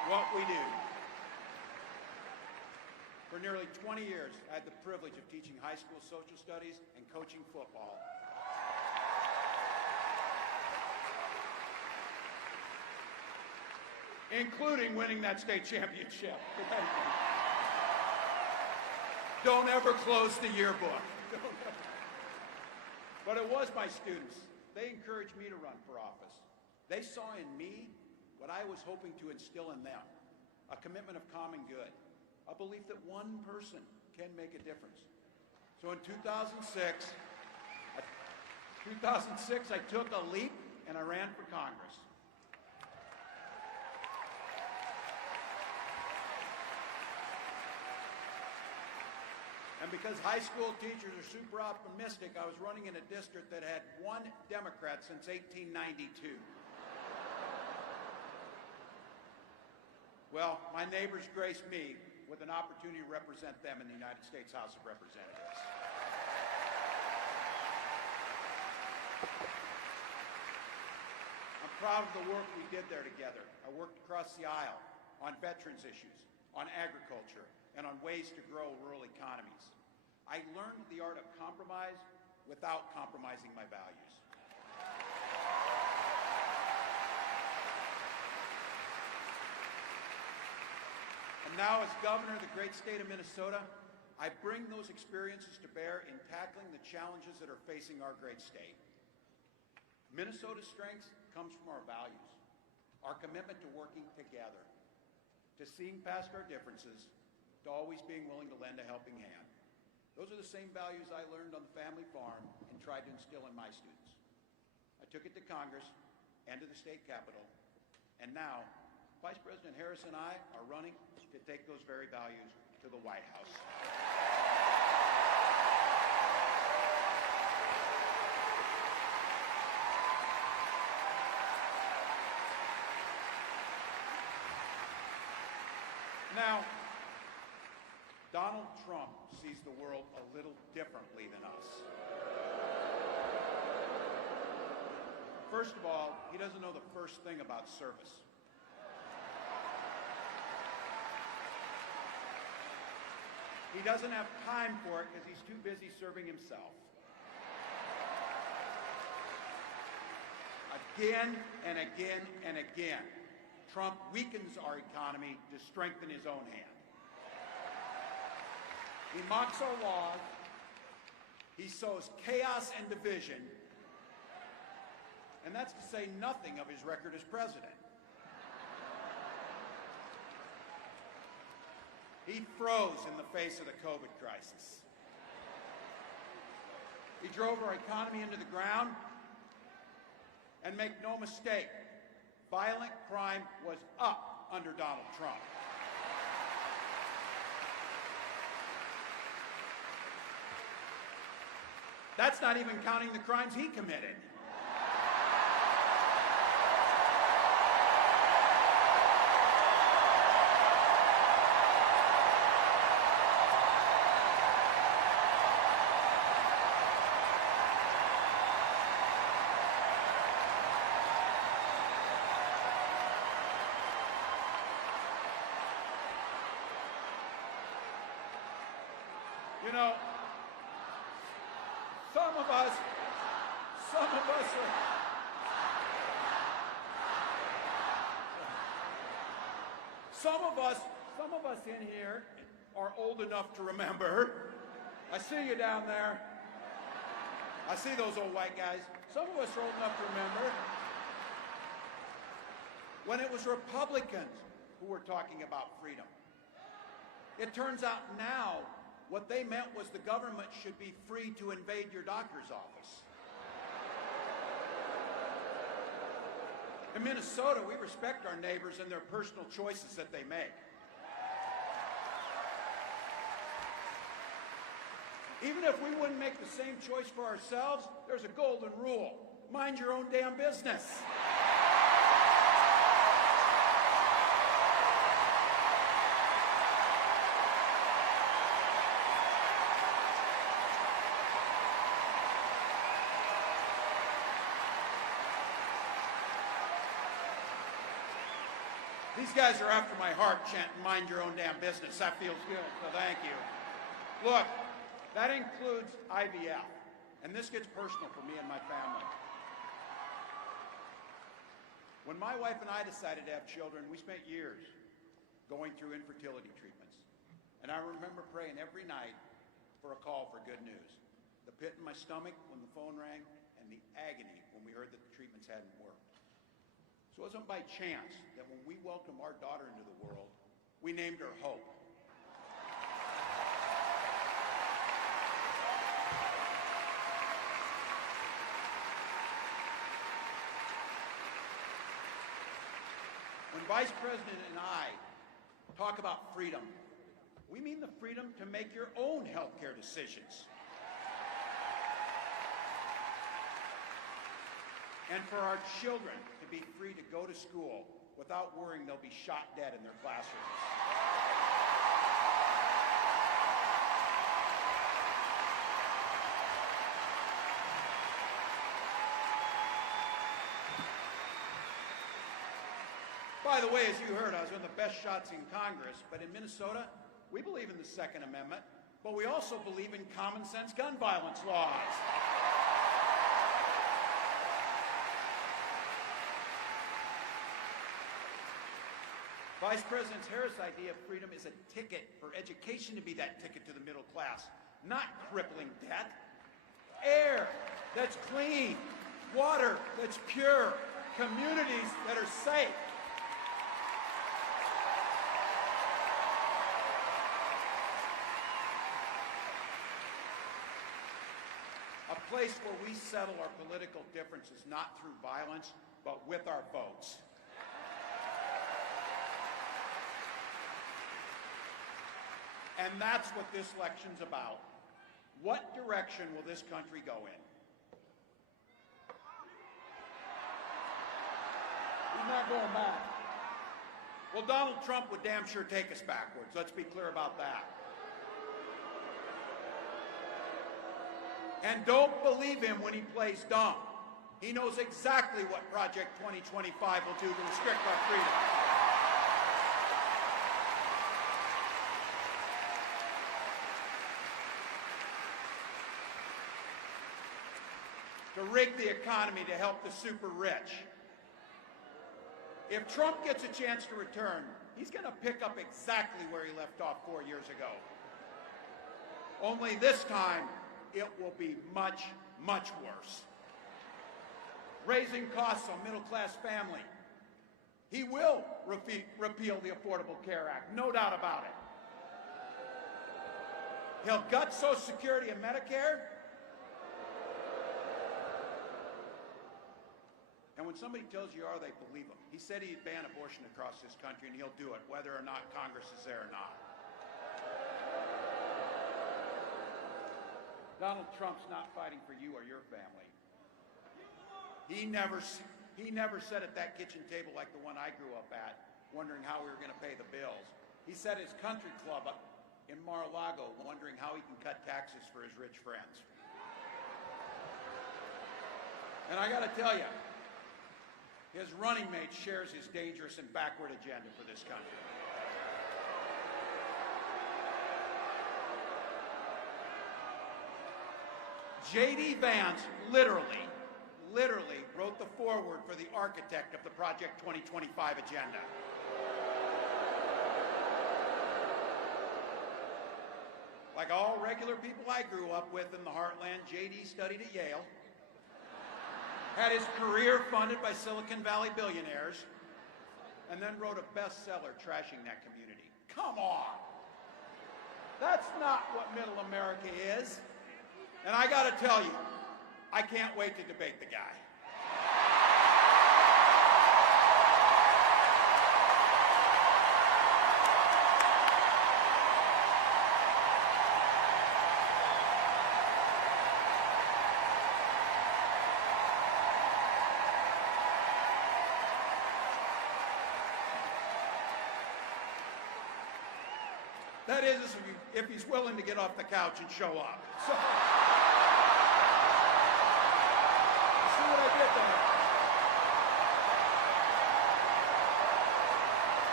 what we do. For nearly 20 years, I had the privilege of teaching high school social studies and coaching football. Including winning that state championship. Don't ever close the yearbook. But it was my students. They encouraged me to run for office. They saw in me what I was hoping to instill in them, a commitment of common good, a belief that one person can make a difference. So in 2006, I took a leap and I ran for Congress. And because high school teachers are super optimistic, I was running in a district that had one Democrat since 1892. Well, my neighbors graced me with an opportunity to represent them in the United States House of Representatives. I'm proud of the work we did there together. I worked across the aisle on veterans issues, on agriculture, and on ways to grow rural economies. I learned the art of compromise without compromising my values. And now, as governor of the great state of Minnesota, I bring those experiences to bear in tackling the challenges that are facing our great state. Minnesota's strength comes from our values, our commitment to working together, to seeing past our differences, to always being willing to lend a helping hand. Those are the same values I learned on the family farm and tried to instill in my students. I took it to Congress and to the state capitol, and now Vice President Harris and I are running to take those very values to the White House. Now, Donald Trump sees the world a little differently than us. First of all, he doesn't know the first thing about service. He doesn't have time for it because he's too busy serving himself. Again and again and again, Trump weakens our economy to strengthen his own hand. He mocks our laws, he sows chaos and division, and that's to say nothing of his record as president. He froze in the face of the COVID crisis. He drove our economy into the ground, and make no mistake, violent crime was up under Donald Trump. That's not even counting the crimes he committed. You know, some of us in here are old enough to remember. I see you down there. I see those old white guys. Some of us are old enough to remember when it was Republicans who were talking about freedom. It turns out now what they meant was the government should be free to invade your doctor's office. In Minnesota, we respect our neighbors and their personal choices that they make. Even if we wouldn't make the same choice for ourselves, there's a golden rule. Mind your own damn business. These guys are after my heart chanting, mind your own damn business. That feels good, so thank you. Look, that includes IVF, and this gets personal for me and my family. When my wife and I decided to have children, we spent years going through infertility treatments. And I remember praying every night for a call for good news. The pit in my stomach when the phone rang, and the agony when we heard that the treatments hadn't worked. So it wasn't by chance that when we welcomed our daughter into the world, we named her Hope. When Vice President and I talk about freedom, we mean the freedom to make your own healthcare decisions. And for our children to be free to go to school without worrying they'll be shot dead in their classrooms. By the way, as you heard, I was one of the best shots in Congress, but in Minnesota, we believe in the Second Amendment, but we also believe in common sense gun violence laws. Vice President Harris' idea of freedom is a ticket for education to be that ticket to the middle class, not crippling debt. Air that's clean, water that's pure, communities that are safe. A place where we settle our political differences not through violence, but with our votes. And that's what this election's about. What direction will this country go in? He's not going back. Well, Donald Trump would damn sure take us backwards. Let's be clear about that. And don't believe him when he plays dumb. He knows exactly what Project 2025 will do to restrict our freedom. To rig the economy to help the super rich. If Trump gets a chance to return, he's going to pick up exactly where he left off 4 years ago. Only this time, it will be much, much worse. Raising costs on middle-class family. He will repeal the Affordable Care Act, no doubt about it. He'll gut Social Security and Medicare. And when somebody tells you are, they believe him. He said he'd ban abortion across this country, and he'll do it, whether or not Congress is there or not. Donald Trump's not fighting for you or your family. He never sat at that kitchen table like the one I grew up at, wondering how we were going to pay the bills. He sat at his country club in Mar-a-Lago, wondering how he can cut taxes for his rich friends. And I got to tell you, his running mate shares his dangerous and backward agenda for this country. J.D. Vance literally wrote the foreword for the architect of the Project 2025 agenda. Like all regular people I grew up with in the heartland, J.D. studied at Yale, had his career funded by Silicon Valley billionaires, and then wrote a bestseller trashing that community. Come on! That's not what middle America is. And I got to tell you, I can't wait to debate the guy. That is, if he's willing to get off the couch and show up. So, see what I did there?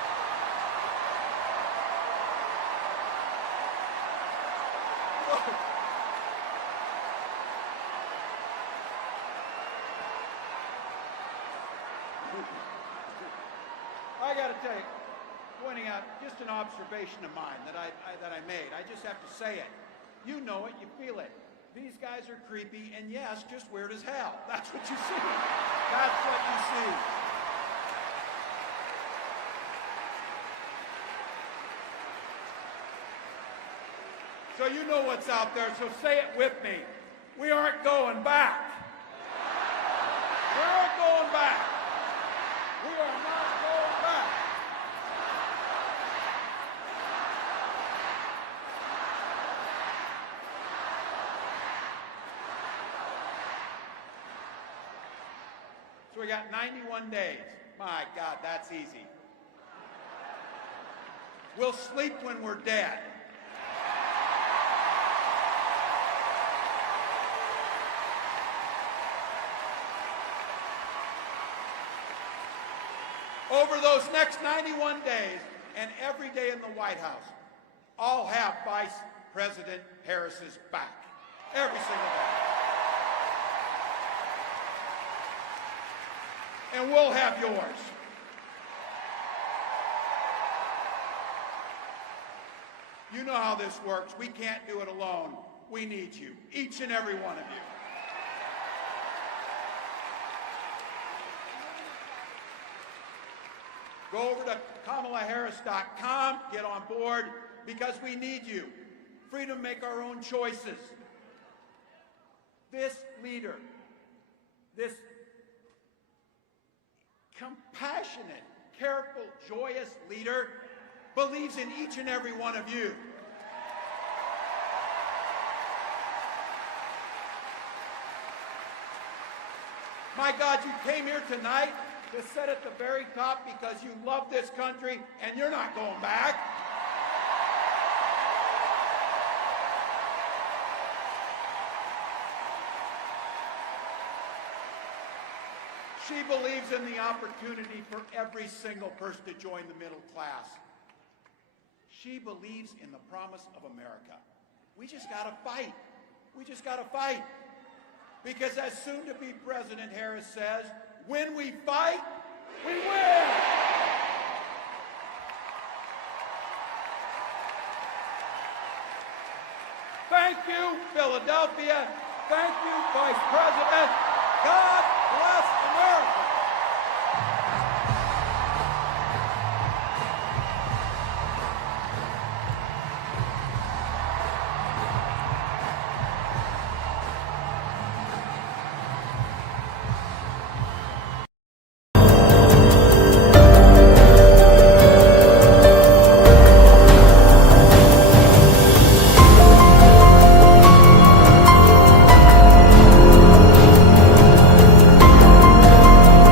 I got to tell you, pointing out just an observation of mine that I made. I just have to say it. You know it, you feel it. These guys are creepy, and yes, just weird as hell. That's what you see. That's what you see. So you know what's out there, so say it with me. We aren't going back. We aren't going back. We are not going back. So we got 91 days. My God, that's easy. We'll sleep when we're dead. Over those next 91 days and every day in the White House, I'll have Vice President Harris's back. Every single day. And we'll have yours. You know how this works. We can't do it alone. We need you, each and every one of you. Go over to KamalaHarris.com, get on board, because we need you. Freedom to make our own choices. This leader, this compassionate, careful, joyous leader believes in each and every one of you. My God, you came here tonight to sit at the very top because you love this country and you're not going back. She believes in the opportunity for every single person to join the middle class. She believes in the promise of America. We just got to fight. We just got to fight. Because as soon-to-be President Harris says, when we fight, we win! Thank you, Philadelphia. Thank you, Vice President. God bless America.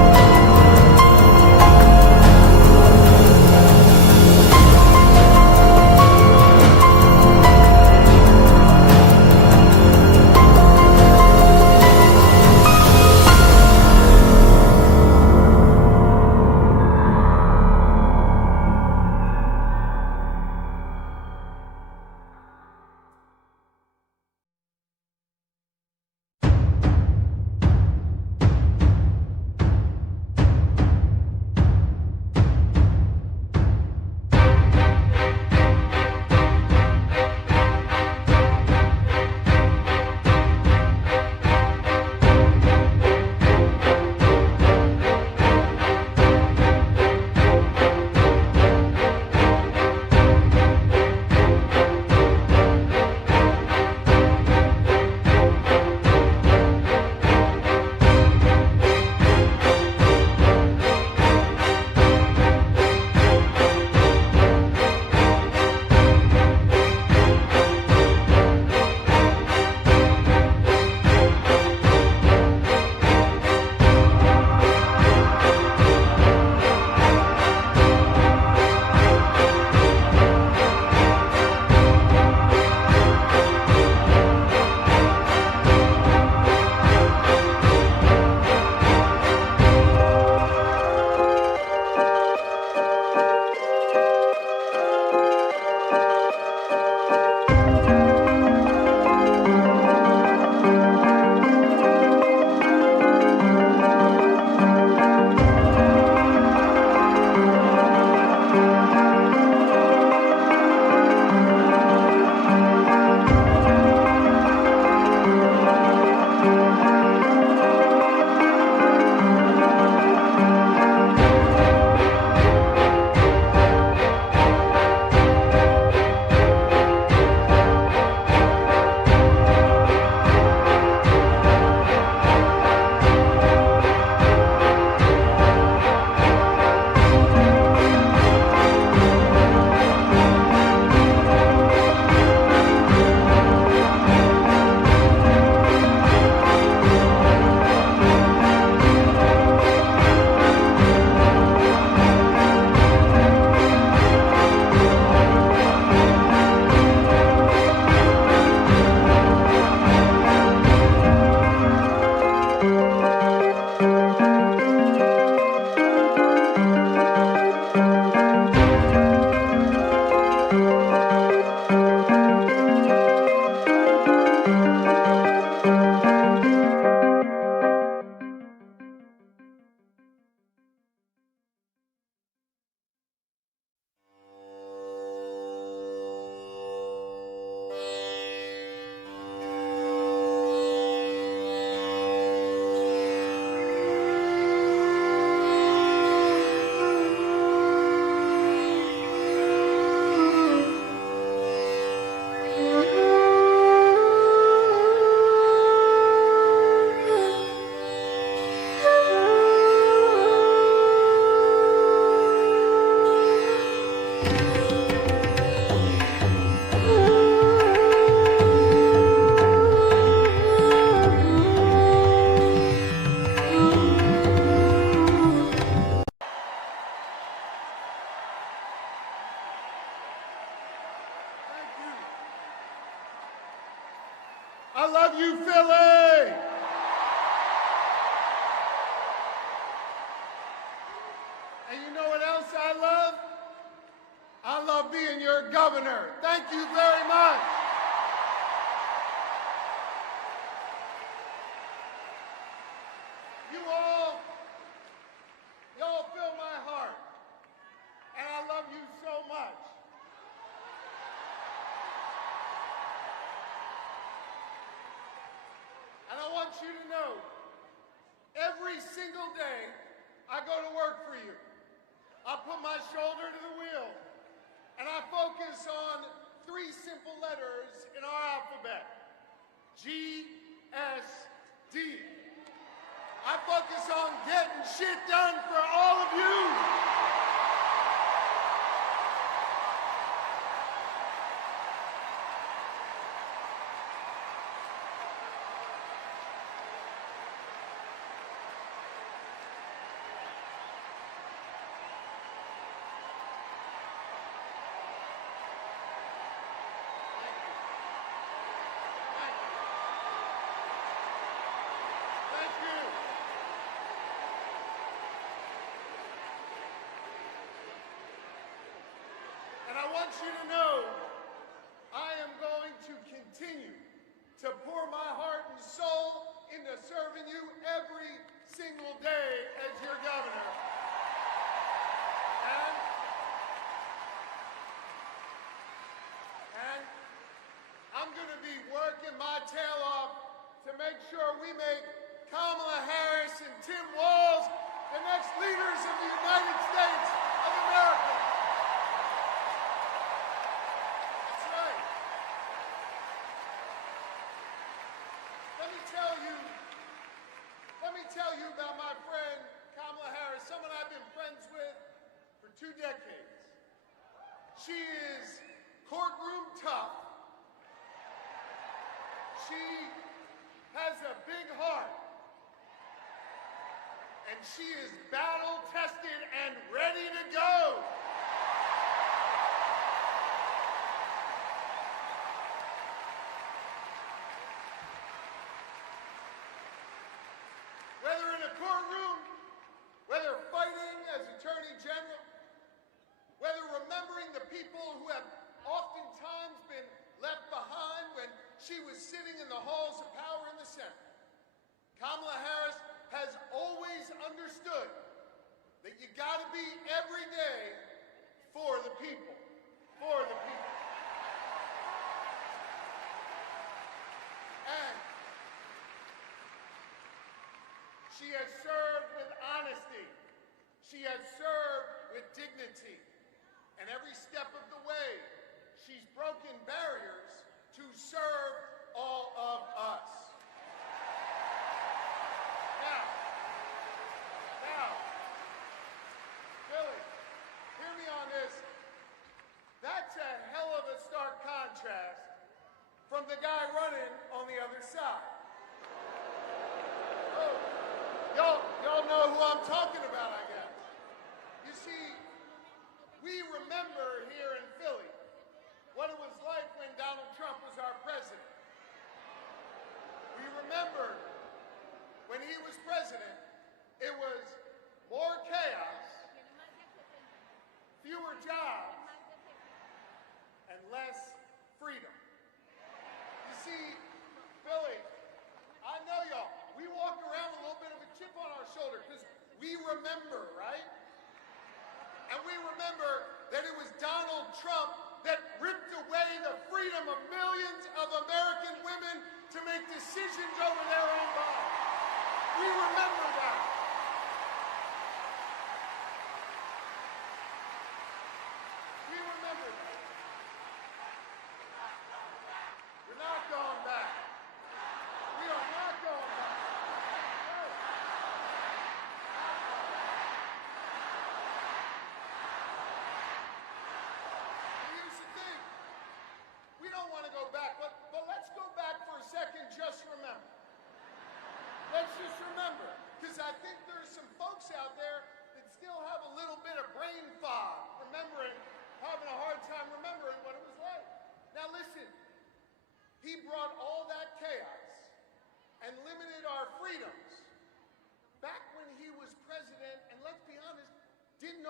I love you, Philly! And you know what else I love? I love being your governor. Thank you very much. Y'all fill my heart. And I love you so much. And I want you to know, every single day, I go to work for you. I put my shoulder to the wheel, and I focus on 3 simple letters in our alphabet. G-S-D. I focus on getting shit done for all of you. Thank you. And I want you to know, I am going to continue to pour my heart and soul into serving you every single day as your governor. And I'm going to be working my tail off to make sure we make Kamala Harris and Tim Walz the next leaders of the United States of America. That's right. Let me tell you about my friend Kamala Harris, someone I've been friends with for 2 decades. She is courtroom tough. She has a big heart. And she is battle-tested and ready to go. Whether in a courtroom, whether fighting as Attorney General, whether remembering the people who have oftentimes been left behind when she was sitting in the halls of power in the Senate, Kamala Harris has always understood that you got to be every day for the people, for the people. And she has served with honesty. She has served with dignity. And every step of the way, she's broken barriers to serve all of us. Now, Billy, hear me on this. That's a hell of a stark contrast from the guy running on the other side. Oh, y'all know who I'm talking about, I guess. You see, we remember here in Philly what it was like when Donald Trump was our president. We remember when he was president, it was more chaos, fewer jobs, and less freedom. You see, Billy, I know y'all, we walk around with a little bit of a chip on our shoulder because we remember, right? And we remember that it was Donald Trump that ripped away the freedom of millions of American women to make decisions over their own bodies. We remember that. We remember that. We're not going back. We are not going back. Here's the thing. We don't want to go back, but let's go back for a second. Just remember. Let's just remember, because I think there's some folks out there that still have a little bit of brain fog, having a hard time remembering what it was like. Now listen, he brought all that chaos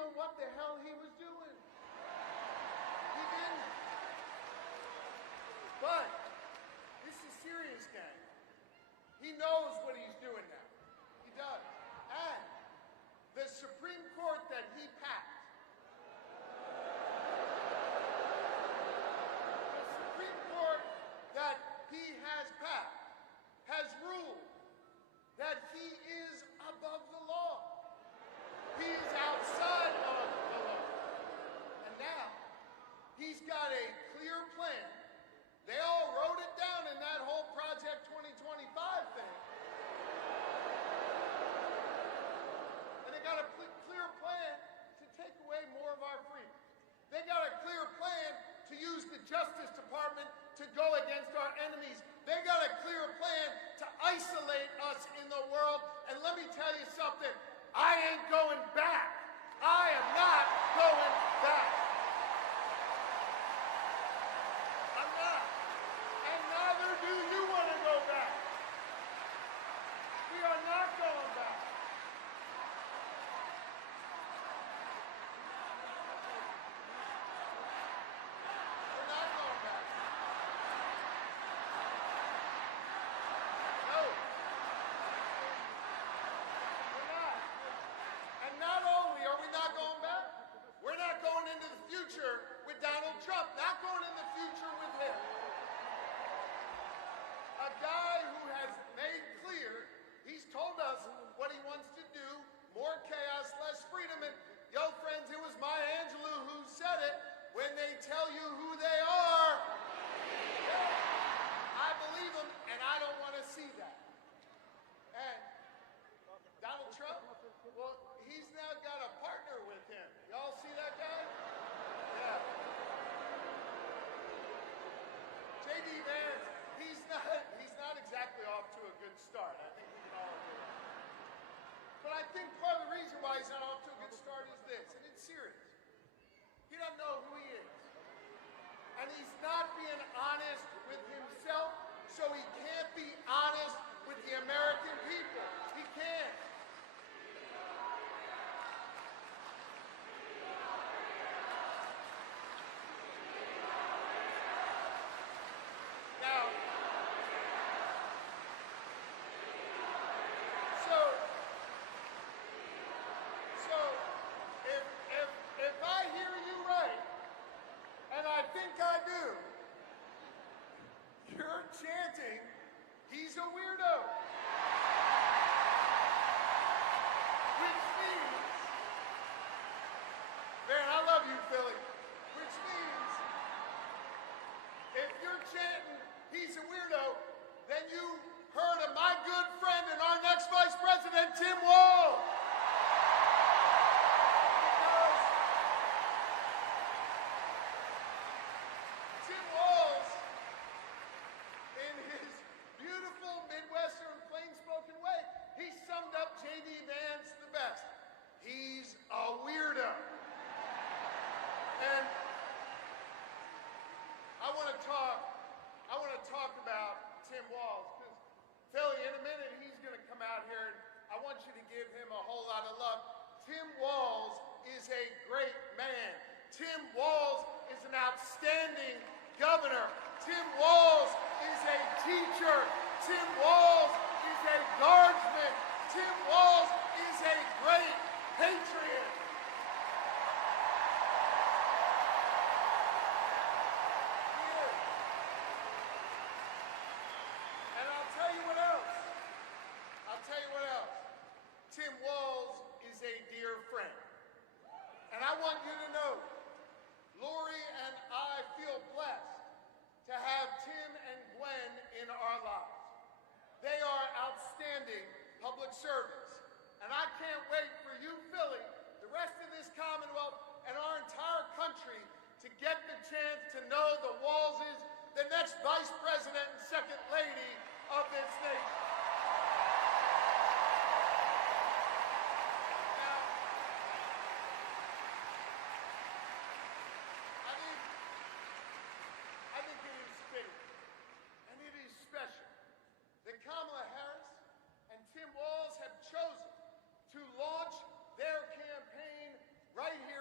know what the hell he was doing. He didn't. But this is serious, gang. He knows what he's doing now. He does. And the Supreme Court that he packed, has ruled that he is above the law. He is outside of the law. And now, he's got a clear plan. They all wrote it down in that whole Project 2025 thing. And they got a clear plan to take away more of our freedoms. They got a clear plan to use the Justice Department to go against our enemies. They got a clear plan to isolate us in the world. And let me tell you something, I ain't going back. I am not going back. I'm not. And neither do you want to go back. We are not going back. We're not going back. No. We're not. And not only are we not going back, we're not going into the future with Donald Trump, not going in the future with him. A guy who has made clear, he's told us what he wants to do, more chaos, less freedom. And yo, friends, it was Maya Angelou who said it, when they tell you who they are, I believe them, and I don't want to see that. And Donald Trump, well, he's now got a partner with him. Y'all see that guy? Yeah. J.D. Vance, he's not exactly off to a good start. I think we can all agree. But I think part of the reason why he's not off to a good start is this, and it's serious. He doesn't know who he is. And he's not being honest with himself, so he can't be honest with the American people. He can't. Now, so if I hear you right, and I think I do, you're chanting, he's a weirdo. Which means, man, I love you, Philly. Which means, if you're chanting, he's a weirdo, then you heard of my good friend and our next vice president, Tim Walz. Because Tim Walz, in his beautiful Midwestern, plain-spoken way, he summed up J.D. Vance the best. He's a weirdo. And I want to talk about Tim Walz, because Philly, in a minute, he's going to come out here, and I want you to give him a whole lot of love. Tim Walz is a great man. Tim Walz is an outstanding governor. Tim Walz is a teacher. Tim Walz is a guardsman. Tim Walz is a great patriot. He is. And I'll tell you what else. Tim Walz is a dear friend. And I want you to know, Lori and I feel blessed to have Tim and Gwen in our lives. They are outstanding public servants. And I can't wait for you, Philly, the rest of this Commonwealth, and our entire country to get the chance to know the Walzes, the next Vice President and Second Lady of this nation. Now, I think it is fitting, and it is special, that Kamala Harris and Tim Walz have chosen to launch their campaign right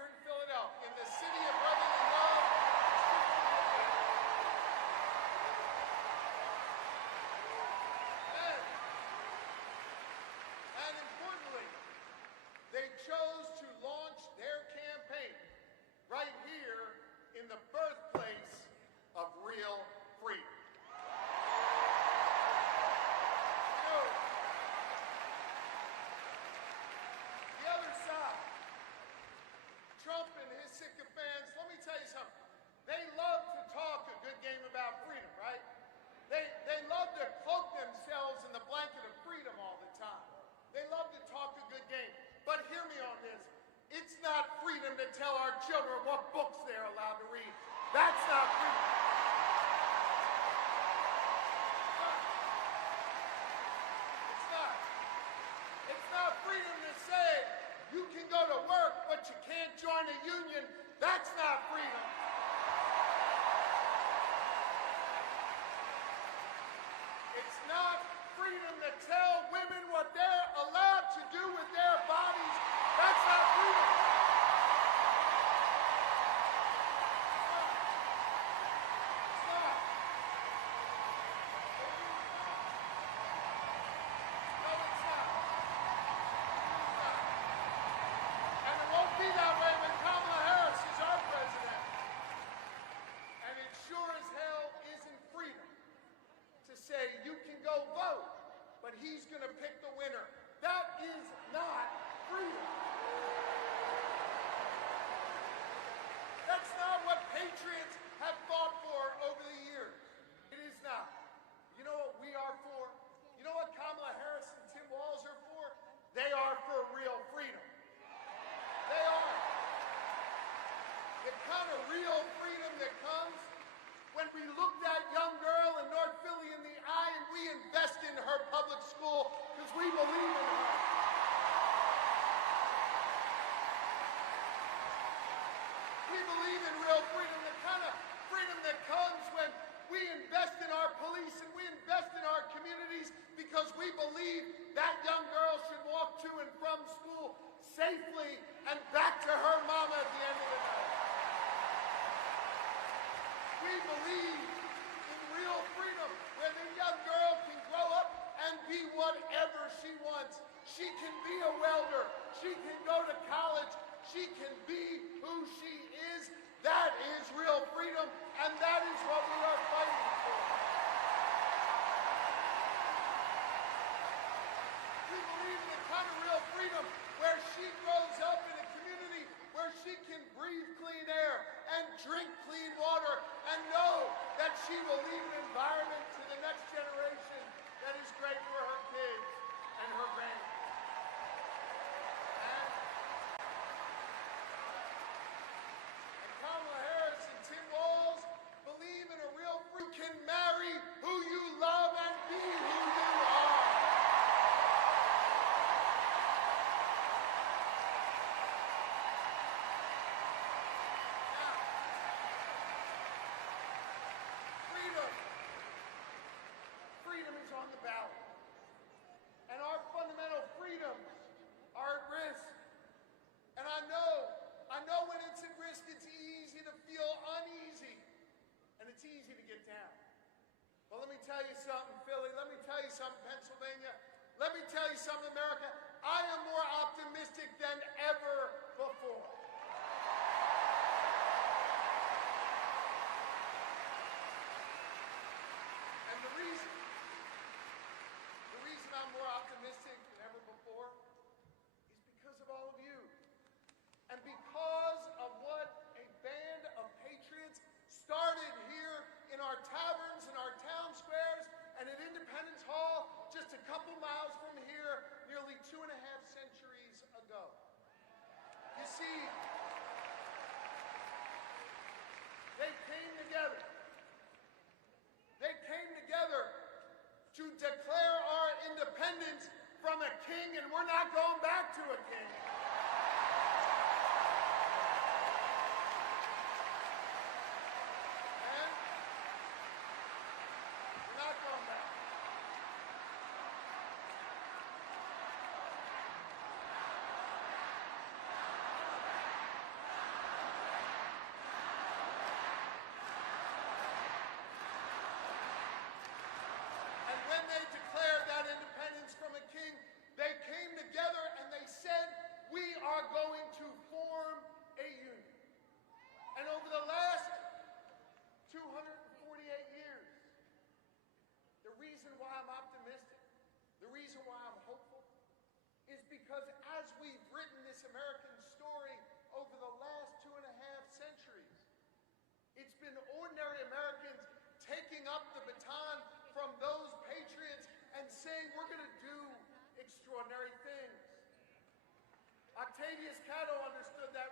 not freedom to tell our children what books they're allowed to read. That's not freedom. It's not. It's not freedom to say you can go to work, but you can't join a union. That's not freedom. It's not freedom to tell women what they're allowed to do with their bodies. That's not freedom. It's not. No, it's not. It's not. And it won't be that way when Kamala Harris is our president. And it sure as hell isn't freedom to say you can go vote, but he's going to pick the winner. That is not freedom. That's not what patriots have fought for over the years. It is not. You know what we are for? You know what Kamala Harris and Tim Walz are for? They are for real freedom. They are. The kind of real freedom that comes when we look that young girl in North Philly in the eye and we invest in her public school because we believe in her. We believe in real freedom, the kind of freedom that comes when we invest in our police and we invest in our communities because we believe that young girl should walk to and from school safely and back to her mama at the end of the night. We believe in real freedom where the young girl can grow up and be whatever she wants. She can be a welder. She can go to college. She can be who she is. That is real freedom, and that is what we are fighting for. We believe in the kind of real freedom where she grows up in a community where she can breathe clean air and drink clean water and know that she will leave an environment to the next generation that is great for her kids and her grandkids. And Kamala Harris and Tim Walz believe in a real freedom. You can marry who you love and be who you are. Freedom is on the ballot. And our fundamental freedoms are at risk. And I know when it's at risk, it's easy to feel uneasy. And it's easy to get down. But let me tell you something, Philly. Let me tell you something, Pennsylvania. Let me tell you something, America. I am more optimistic than ever before. And the reason I'm more optimistic than ever before is because of all of you. And because of what a band of patriots started here in our taverns, in our town squares, and at Independence Hall, just a couple miles from here, nearly 2.5 centuries ago. You see, they came together. They came together to declare our independence from a king, and we're not going back to a king. And we're not going back. And when they declared that independence from a king, they came together and they said, we are going to form a union. And over the last 248 years, the reason why I'm optimistic, the reason why I'm hopeful, is because as we've written this American story over the last 2.5 centuries, it's been ordinary Americans taking up the baton from those patriots and saying we're going to do extraordinary things. Octavius Catto understood that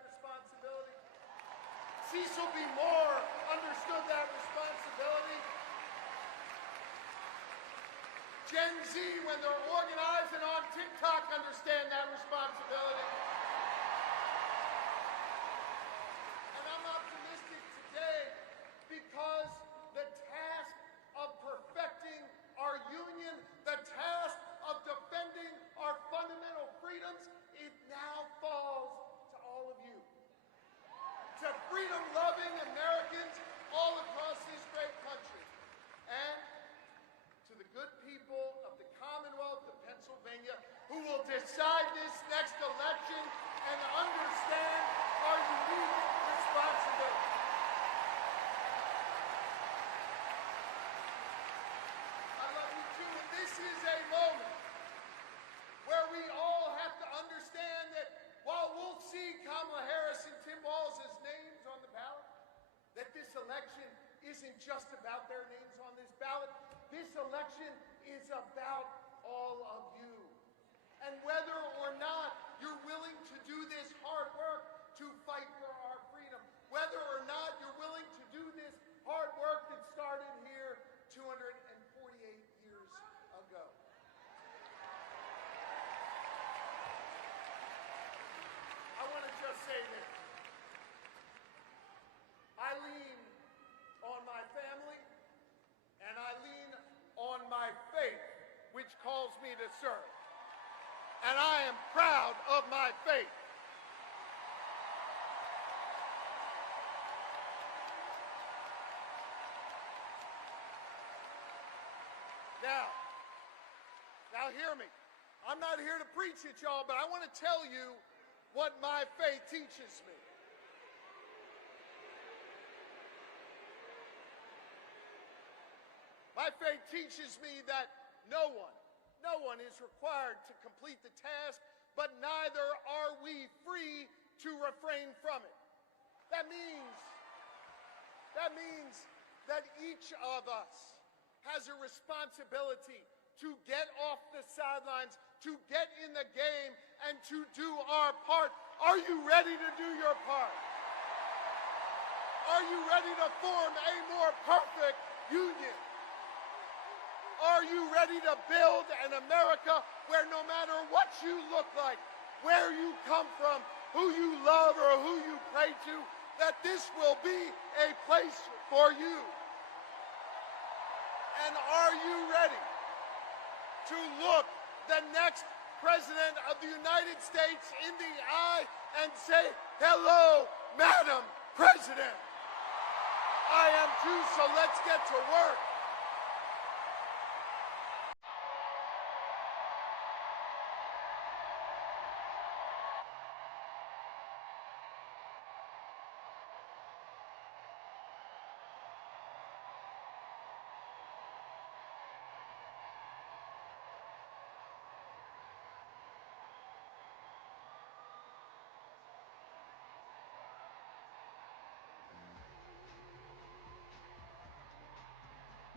Cecil B. Moore understood that responsibility. Gen Z, when they're organized and on TikTok, understand that responsibility. And I'm optimistic today because the task of perfecting our union, the task of defending our fundamental freedoms, it now falls to all of you. To freedom-loving Americans all across this great country. And to the good people of the Commonwealth of Pennsylvania who will decide this next election and understand our unique responsibility. I love you too, and this is a moment where we all have to understand that while we'll see Kamala Harris and Tim Walz's names on the ballot, that this election isn't just about their names on this ballot. This election is about all of you. And whether or not you're willing to do this hard work to fight for our freedom, whether or not you're willing to do this hard work that started here 248 years ago. I want to just say this. I lean on my family, and I lean on my faith, which calls me to serve. And I am proud of my faith. Now hear me. I'm not here to preach at y'all, but I want to tell you what my faith teaches me. My faith teaches me that no one is required to complete the task, but neither are we free to refrain from it. That means that each of us has a responsibility to get off the sidelines, to get in the game, and to do our part. Are you ready to do your part? Are you ready to form a more perfect union? Are you ready to build an America where no matter what you look like, where you come from, who you love or who you pray to, that this will be a place for you? And are you ready to look the next President of the United States in the eye and say, "Hello, Madam President"? I am too, so let's get to work.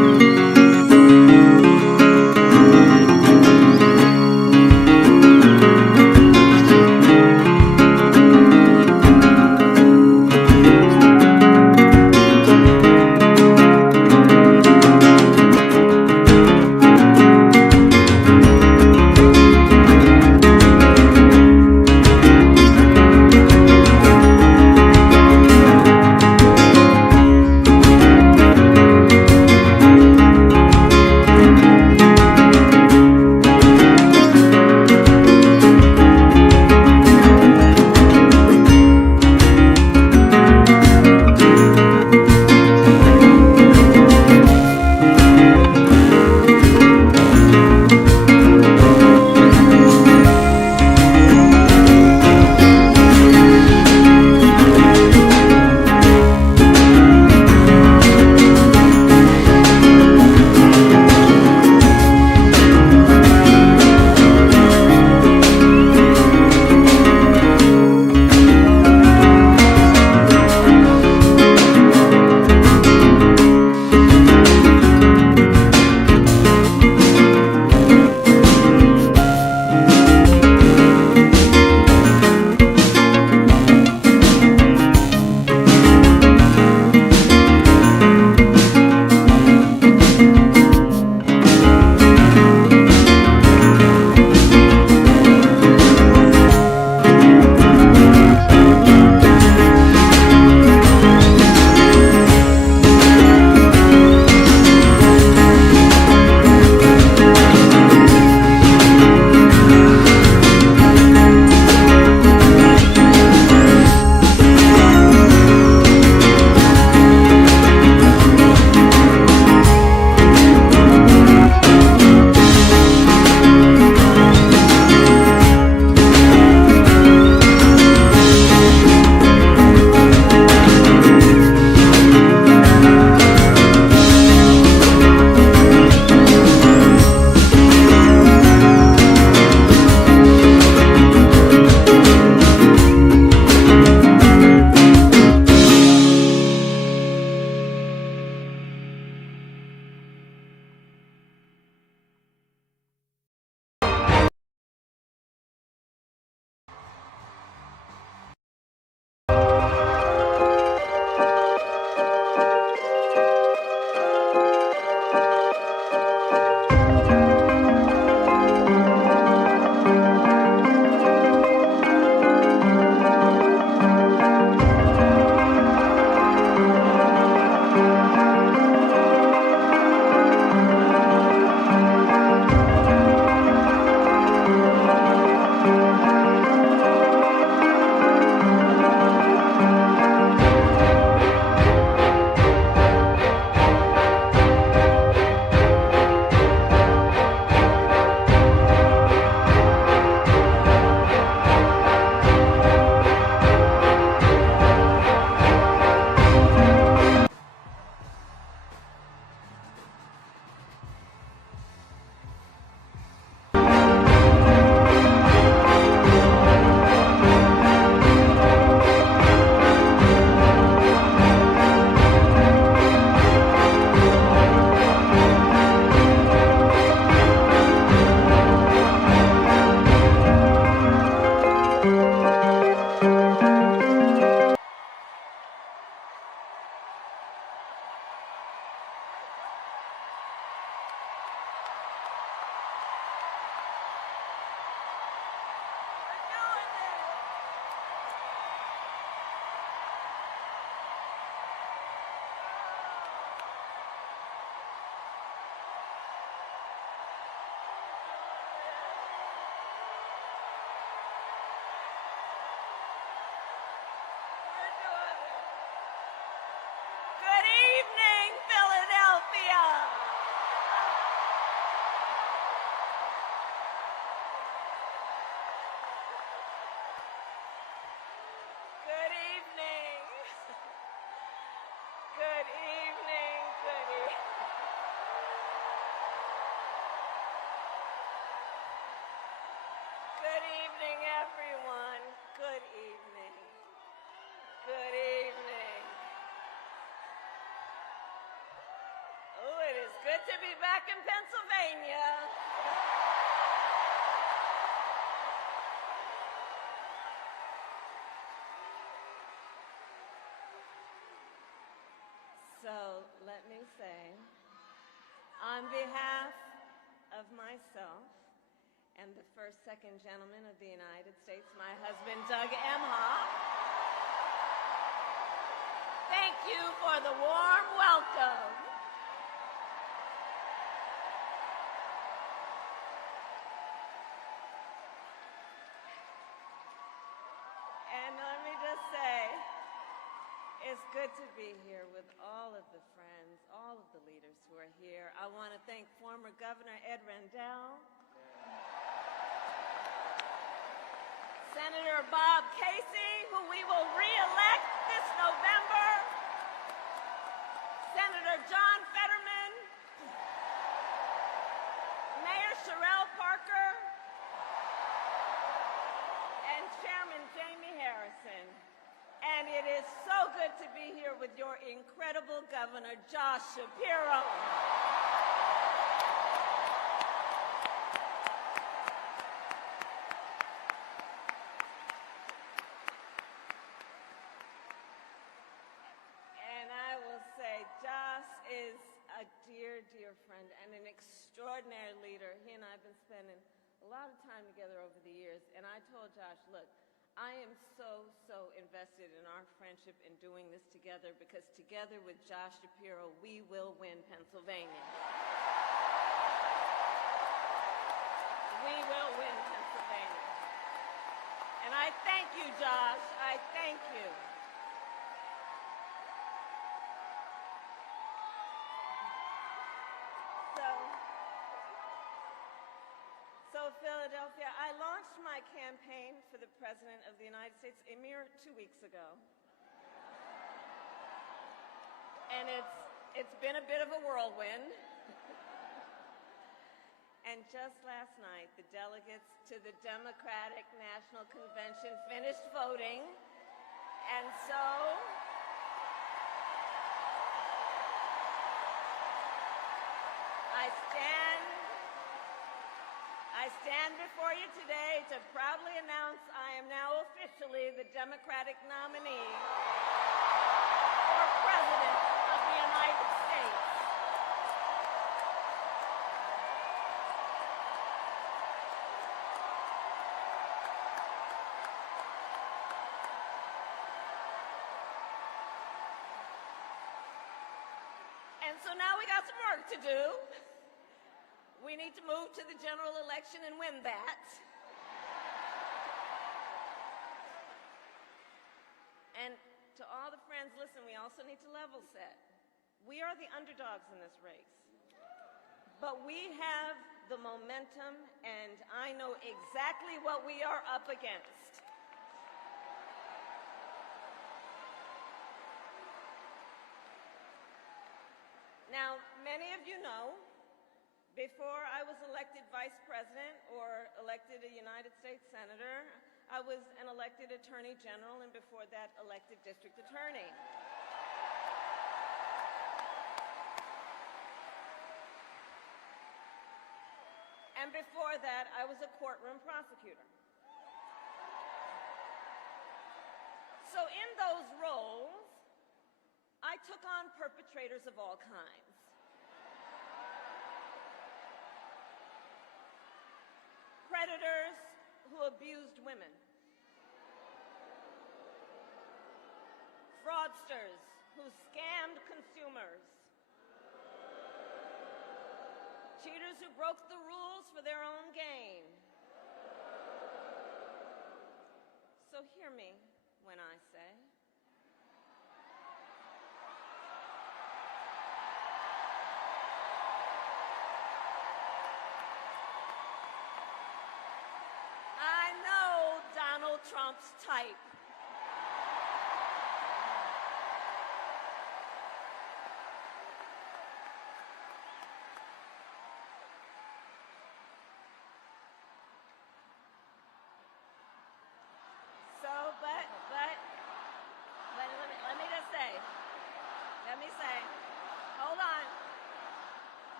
good to be back in Pennsylvania. So let me say, on behalf of myself and the first, second gentleman of the United States, my husband, Doug Emhoff, thank you for the warm welcome. And let me just say, it's good to be here with all of the friends, all of the leaders who are here. I want to thank former Governor Ed Rendell, Senator Bob Casey, who we will re-elect this November, Senator John Fetterman, Mayor Sherelle Parker, and Chairman Jamie Harrison. And it is so good to be here with your incredible Governor, Josh Shapiro. And I will say, Josh is a dear, dear friend and an extraordinary leader. He and I have been spending a lot of time together over the years. And I told Josh, look, I am so invested in our friendship in doing this together, because together with Josh Shapiro, we will win Pennsylvania. We will win Pennsylvania. And I thank you, Josh. I thank you. So Philadelphia, I launched my campaign for the President of the United States a mere 2 weeks ago. And it's been a bit of a whirlwind. And just last night, the delegates to the Democratic National Convention finished voting. And so I stand before you today to proudly announce I am now officially the Democratic nominee for President of the United States. And so now we got some work to do. We need to move to the general election and win that. And to all the friends, listen, we also need to level set. We are the underdogs in this race. But we have the momentum, and I know exactly what we are up against. Now, many of you know, before I was elected Vice President or elected a United States Senator, I was an elected Attorney General, and before that, elected District Attorney. And before that, I was a courtroom prosecutor. So in those roles, I took on perpetrators of all kinds. Predators who abused women. Fraudsters who scammed consumers. Cheaters who broke the rules for their own gain. So hear me when I say, I know Donald Trump's type. Let me say, hold on.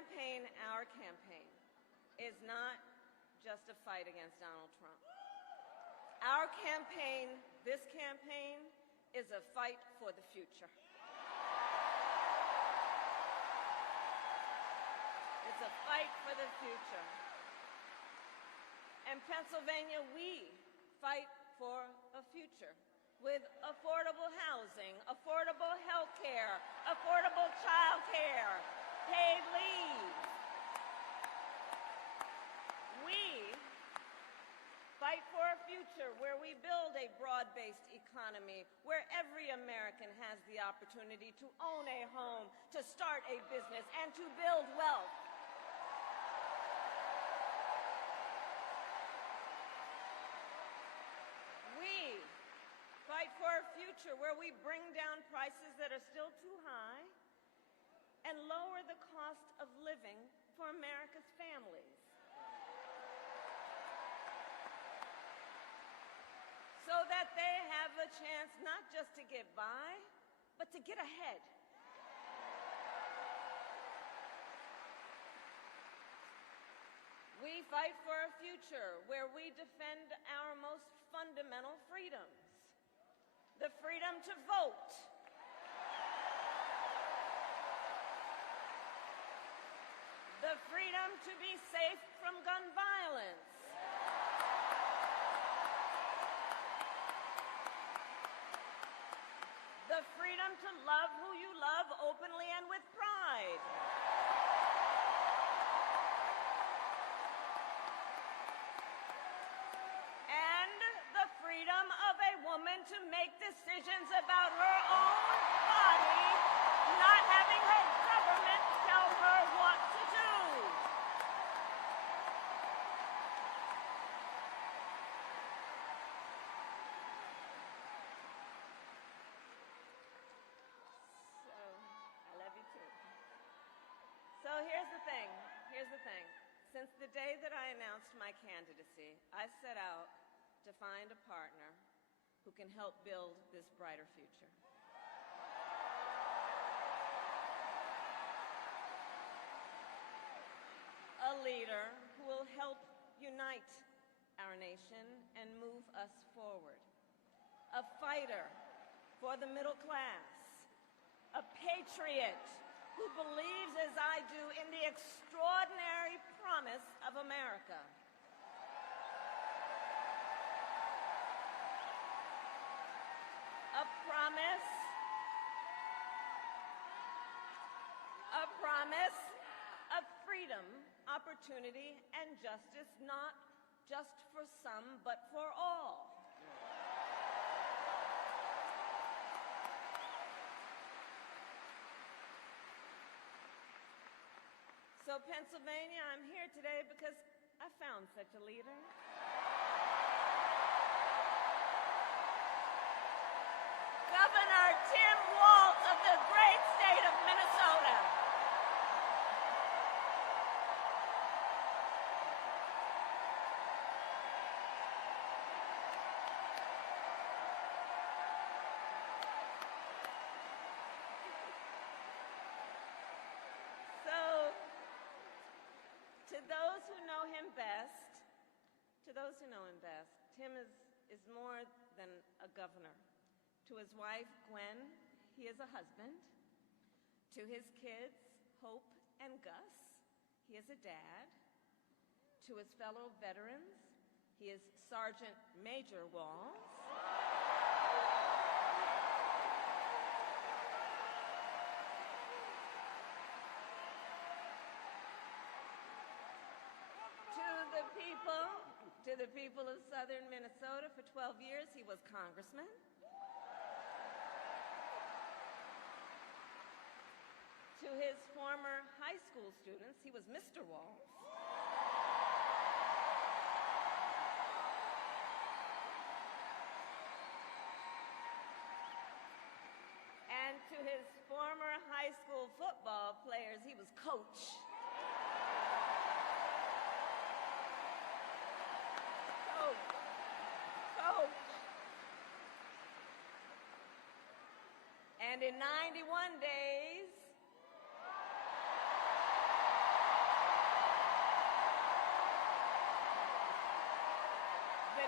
our campaign, is not just a fight against Donald Trump. Our campaign, this campaign, is a fight for the future. It's a fight for the future. In Pennsylvania, we fight for a future with affordable housing, affordable health care, affordable child care, paid leave. We fight for a future where we build a broad-based economy, where every American has the opportunity to own a home, to start a business, and to build wealth. We fight for a future where we bring down prices that are still too high and lower the cost of living for America's families. So that they have a chance not just to get by, but to get ahead. We fight for a future where we defend our most fundamental freedoms. The freedom to vote. The freedom to be safe from gun violence. The freedom to love who you love openly and with pride. And the freedom of a woman to make decisions about her own body, not having her government tell her what to do. So here's the thing. Since the day that I announced my candidacy, I set out to find a partner who can help build this brighter future. A leader who will help unite our nation and move us forward. A fighter for the middle class. A patriot who believes, as I do, in the extraordinary promise of America. A promise of freedom, opportunity, and justice, not just for some, but for all. So, Pennsylvania, I'm here today because I found such a leader. Governor Tim Walz of the great state of Minnesota. To those who know him best, Tim is more than a governor. To his wife, Gwen, he is a husband. To his kids, Hope and Gus, he is a dad. To his fellow veterans, he is Sergeant Major Walz. To the people of southern Minnesota, for 12 years, he was congressman. To his former high school students, he was Mr. Walz. And to his former high school football players, he was coach. And in 91 days,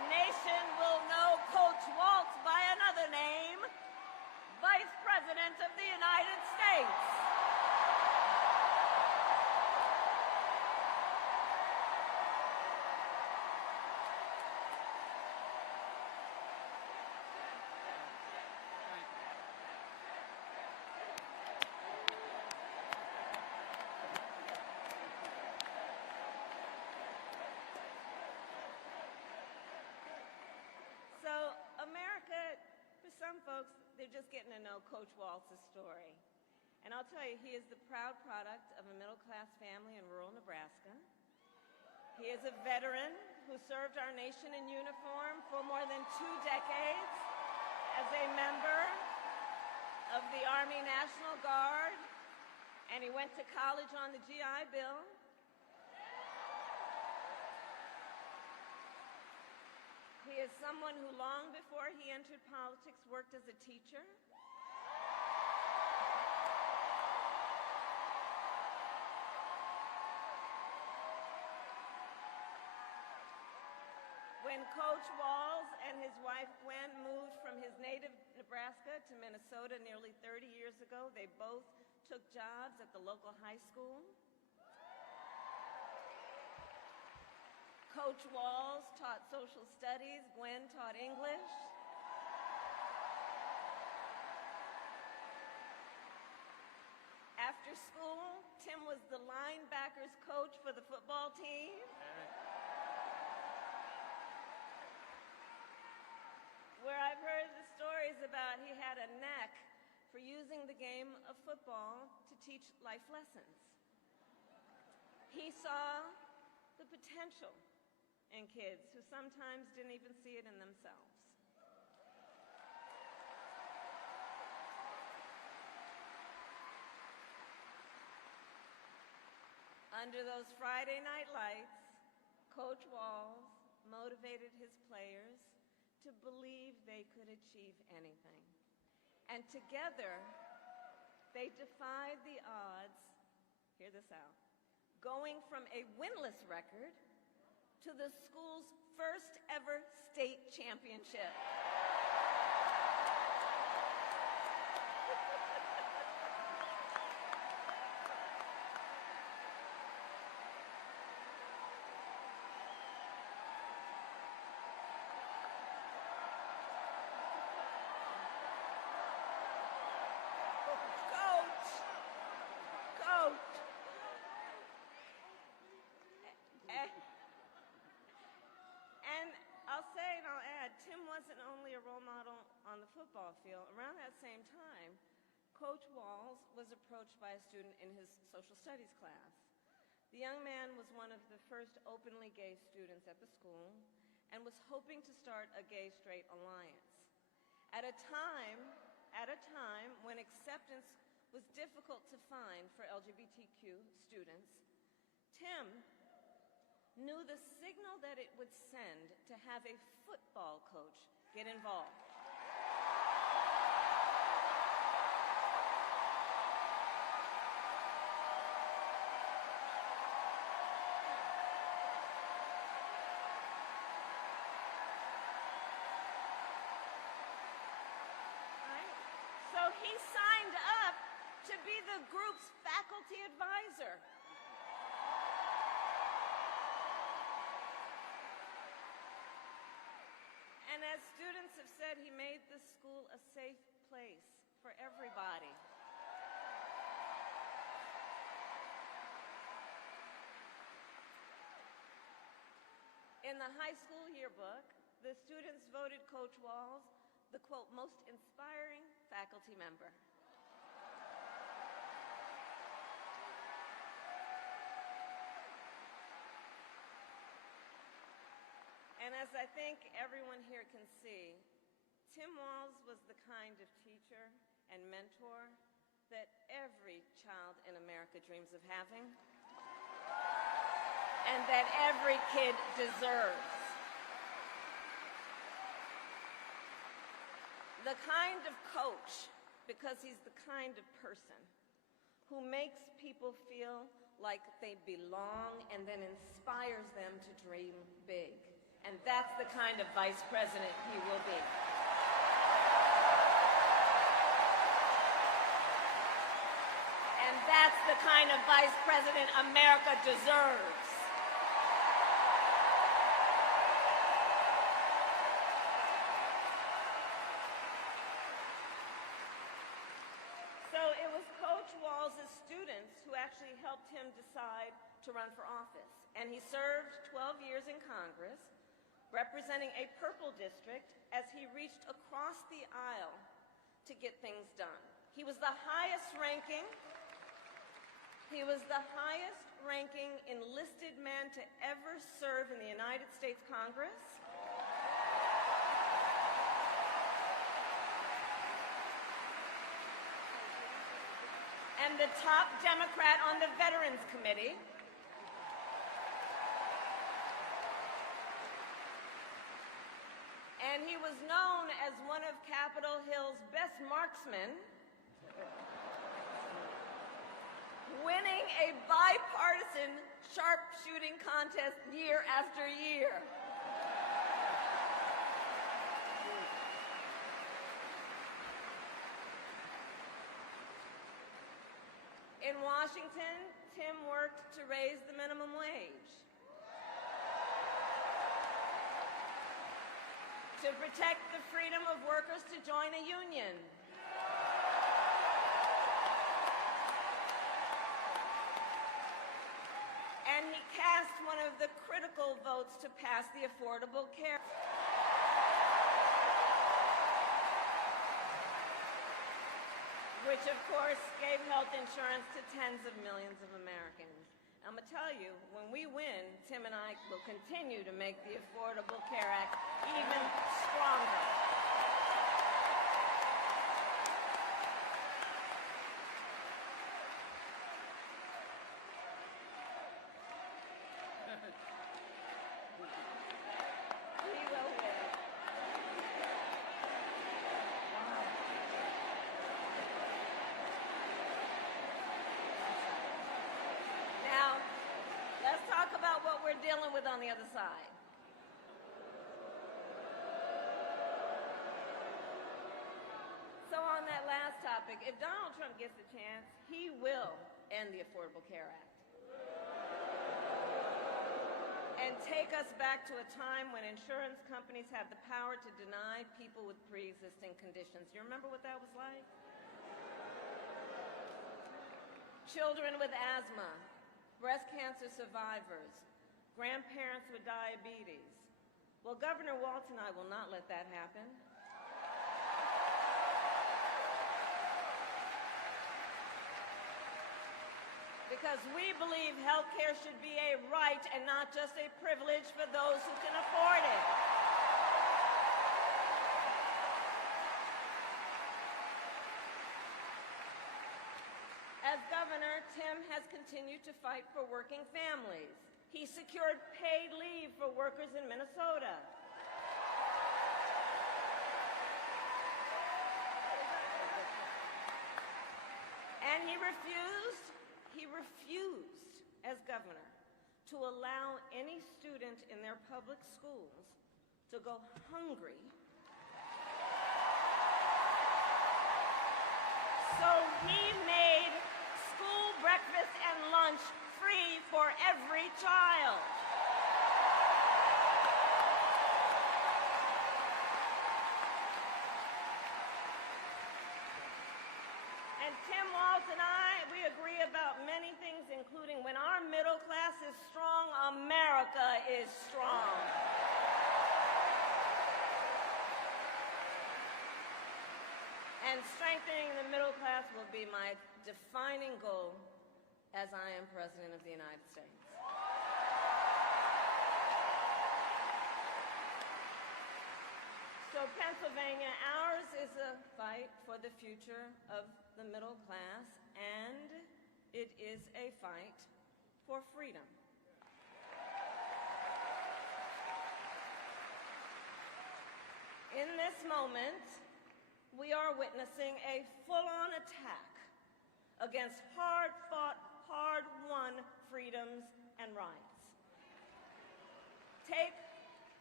nation will know Coach Walz by another name, Vice President of the United States. So America, for some folks, they're just getting to know Coach Walz's story. And I'll tell you, he is the proud product of a middle-class family in rural Nebraska. He is a veteran who served our nation in uniform for more than 2 decades as a member of the Army National Guard, and he went to college on the GI Bill. He is someone who, long before he entered politics, worked as a teacher. When Coach Walz and his wife Gwen moved from his native Nebraska to Minnesota nearly 30 years ago, they both took jobs at the local high school. Coach Walz taught social studies, Gwen taught English. After school, Tim was the linebackers coach for the football team. Where I've heard the stories about he had a knack for using the game of football to teach life lessons. He saw the potential in kids who sometimes didn't even see it in themselves. Under those Friday night lights, Coach Walz motivated his players to believe they could achieve anything. And together, they defied the odds, hear this out, going from a winless record to the school's first ever state championship. Wasn't only a role model on the football field. Around that same time, Coach Walz was approached by a student in his social studies class. The young man was one of the first openly gay students at the school and was hoping to start a gay-straight alliance. At a time when acceptance was difficult to find for LGBTQ students, Tim knew the signal that it would send to have a football coach get involved. Right? So he signed up to be the group's faculty advisor. And as students have said, he made the school a safe place for everybody. In the high school yearbook, the students voted Coach Walz the, quote, most inspiring faculty member. And as I think everyone here can see, Tim Walz was the kind of teacher and mentor that every child in America dreams of having, and that every kid deserves. The kind of coach, because he's the kind of person who makes people feel like they belong and then inspires them to dream big. And that's the kind of vice president he will be. And that's the kind of vice president America deserves. So it was Coach Walz's students who actually helped him decide to run for office. And he served 12 years in Congress, representing a purple district as he reached across the aisle to get things done. He was the highest ranking enlisted man to ever serve in the United States Congress. And the top Democrat on the Veterans Committee. And he was known as one of Capitol Hill's best marksmen, winning a bipartisan sharpshooting contest year after year. In Washington, Tim worked to raise the minimum wage, to protect the freedom of workers to join a union, and he cast one of the critical votes to pass the Affordable Care Act. Which, of course, gave health insurance to tens of millions of Americans. I'm going to tell you, when we win, Tim and I will continue to make the Affordable Care Act even stronger. We will win. Now, let's talk about what we're dealing with on the other side. So on that last topic, if Donald Trump gets the chance, he will end the Affordable Care Act and take us back to a time when insurance companies had the power to deny people with pre-existing conditions. You remember what that was like? Children with asthma, breast cancer survivors, grandparents with diabetes. Well, Governor Walz and I will not let that happen. Because we believe health care should be a right and not just a privilege for those who can afford it. As governor, Tim has continued to fight for working families. He secured paid leave for workers in Minnesota. And he refused as governor to allow any student in their public schools to go hungry. So he made school breakfast and lunch free for every child. And Tim Walz and I, we agree about many things, including when our middle class is strong, America is strong. And strengthening the middle class will be my defining goal as I am President of the United States. So Pennsylvania, ours is a fight for the future of the middle class, and it is a fight for freedom. In this moment, we are witnessing a full-on attack against hard-fought, hard-won freedoms and rights. Take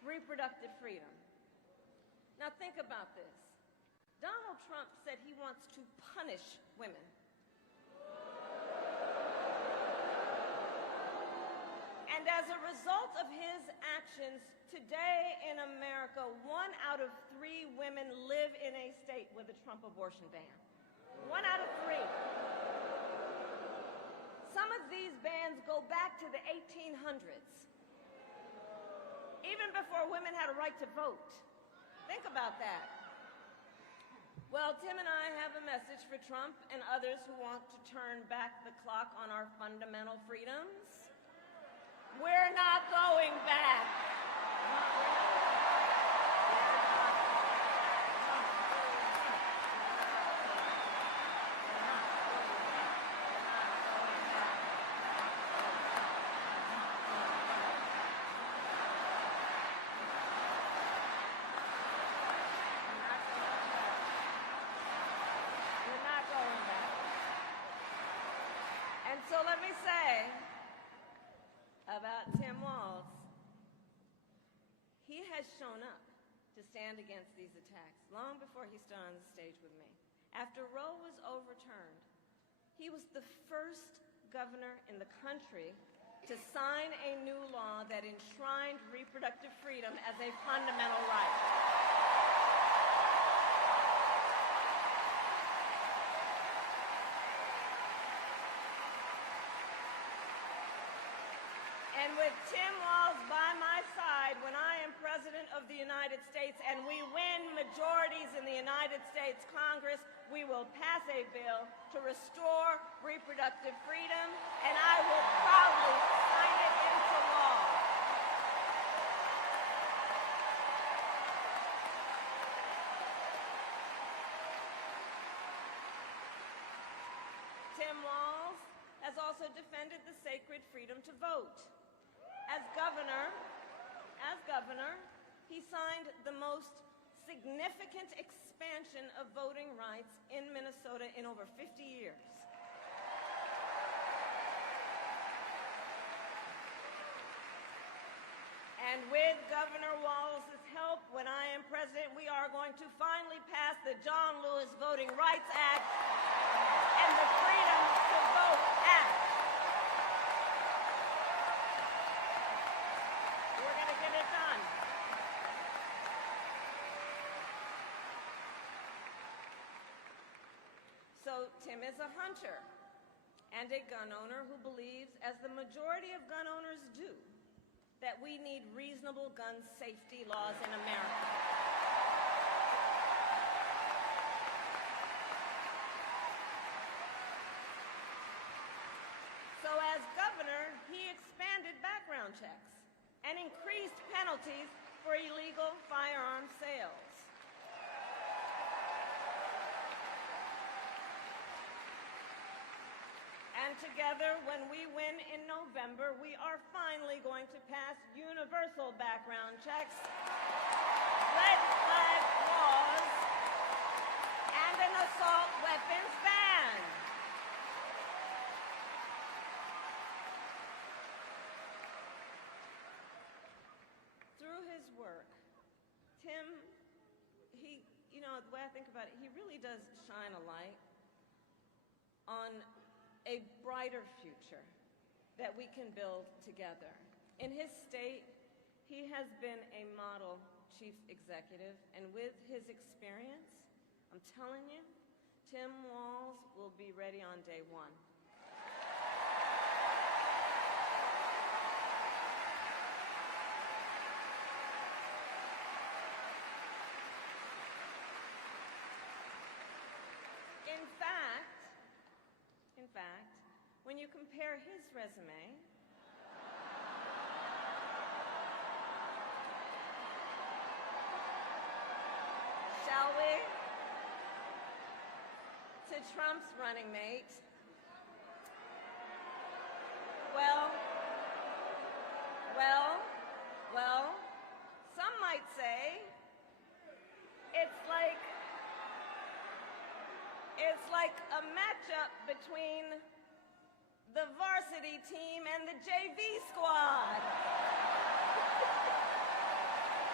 reproductive freedom. Now think about this. Donald Trump said he wants to punish women. And as a result of his actions, today in America, 1 out of 3 women live in a state with a Trump abortion ban. 1 out of 3. Some of these bans go back to the 1800s, even before women had a right to vote. Think about that. Well, Tim and I have a message for Trump and others who want to turn back the clock on our fundamental freedoms. We're not going back. So let me say about Tim Walz, he has shown up to stand against these attacks long before he stood on the stage with me. After Roe was overturned, he was the first governor in the country to sign a new law that enshrined reproductive freedom as a fundamental right. And with Tim Walz by my side when I am President of the United States and we win majorities in the United States Congress, we will pass a bill to restore reproductive freedom, and I will proudly sign it into law. Tim Walz has also defended the sacred freedom to vote. As governor, he signed the most significant expansion of voting rights in Minnesota in over 50 years. And with Governor Walz's help, when I am president, we are going to finally pass the John Lewis Voting Rights Act and the Freedom to Vote Act. We're going to get it done. So Tim is a hunter and a gun owner who believes, as the majority of gun owners do, that we need reasonable gun safety laws in America. So as governor, he expanded background checks and increased penalties for illegal firearm sales. And together, when we win in November, we are finally going to pass universal background checks, red flag laws, and an assault weapons ban. Through his work, Tim, the way I think about it, he really does shine a light on a brighter future that we can build together. In his state, he has been a model chief executive, and with his experience, I'm telling you, Tim Walz will be ready on day one. In fact, when you compare his resume shall we, to Trump's running mate, well, some might say it's like a matchup between the varsity team and the JV squad.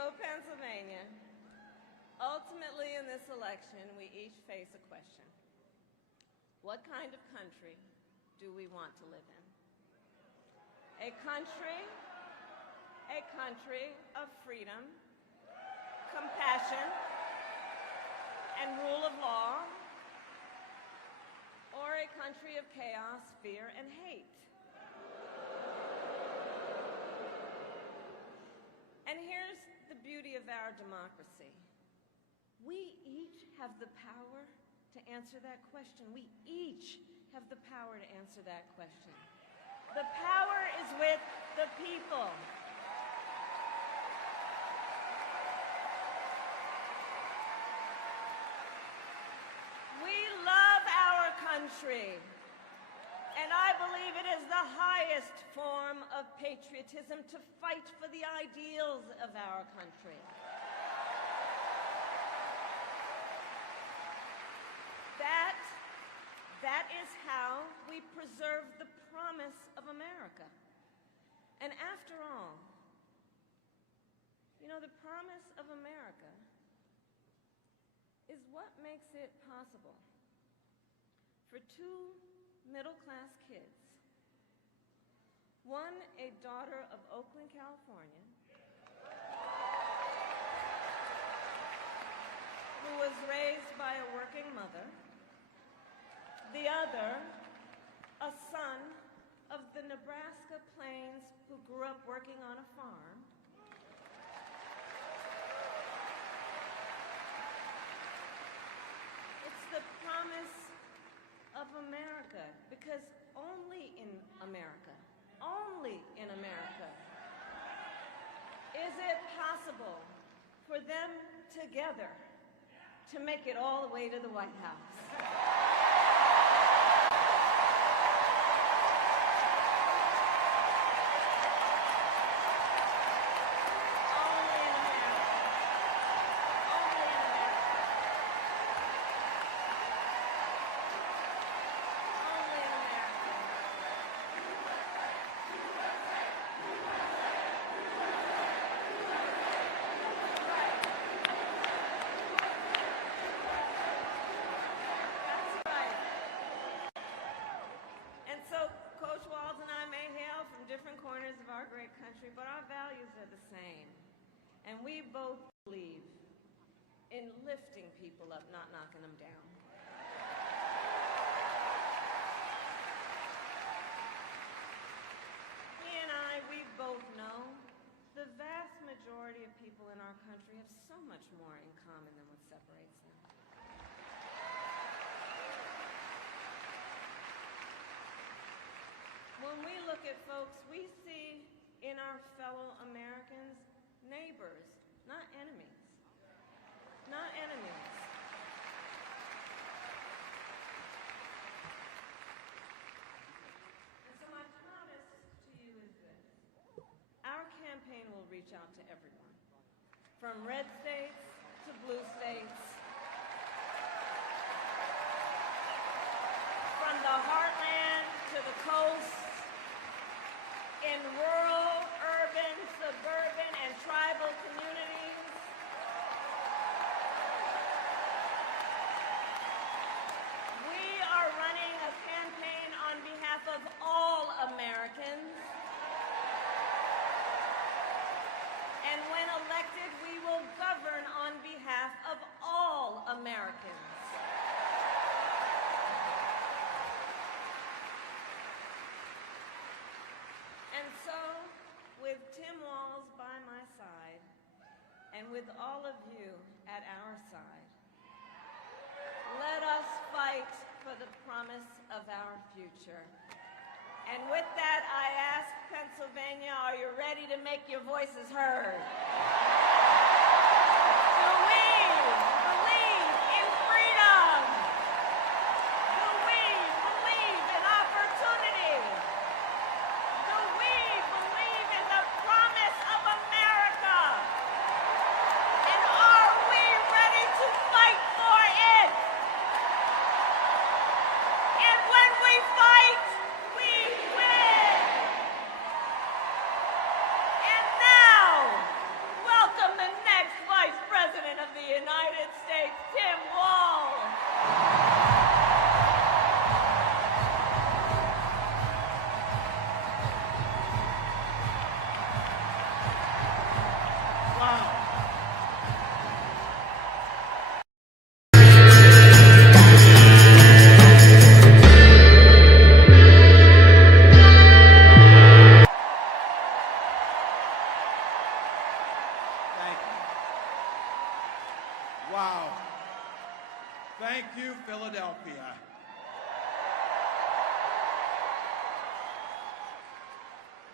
so, Pennsylvania, ultimately in this election, we each face a question. What kind of country do we want to live in? A country of freedom, compassion, and rule of law, or a country of chaos, fear, and hate? And here's the beauty of our democracy. We each have the power to answer that question. We each have the power to answer that question. The power is with the people. We love our country, and I believe it is the highest form of patriotism to fight for the ideals of our country. That is how we preserve the promise of America. And after all, you know, the promise of America is what makes it possible for two middle-class kids, one a daughter of Oakland, California, who was raised by a working mother, the other a son of the Nebraska plains who grew up working on a farm. It's the promise of America, because only in America is it possible for them together to make it all the way to the White House. Different corners of our great country, but our values are the same. And we both believe in lifting people up, not knocking them down. He and I, we both know the vast majority of people in our country have so much more in common than what separates them. When we look at folks, we see in our fellow Americans neighbors, not enemies. Not enemies. And so my promise to you is this. Our campaign will reach out to everyone, from red states to blue states, from the heartland to the coast, in rural, urban, suburban, and tribal communities. We are running a campaign on behalf of all Americans. And when elected, we will govern on behalf of all Americans. And so, with Tim Walz by my side, and with all of you at our side, let us fight for the promise of our future. And with that, I ask Pennsylvania, are you ready to make your voices heard? Do we believe in freedom? Do we believe in opportunity? Do we believe in the promise of America? And are we ready to fight for it? And when we fight, we win. And now, welcome the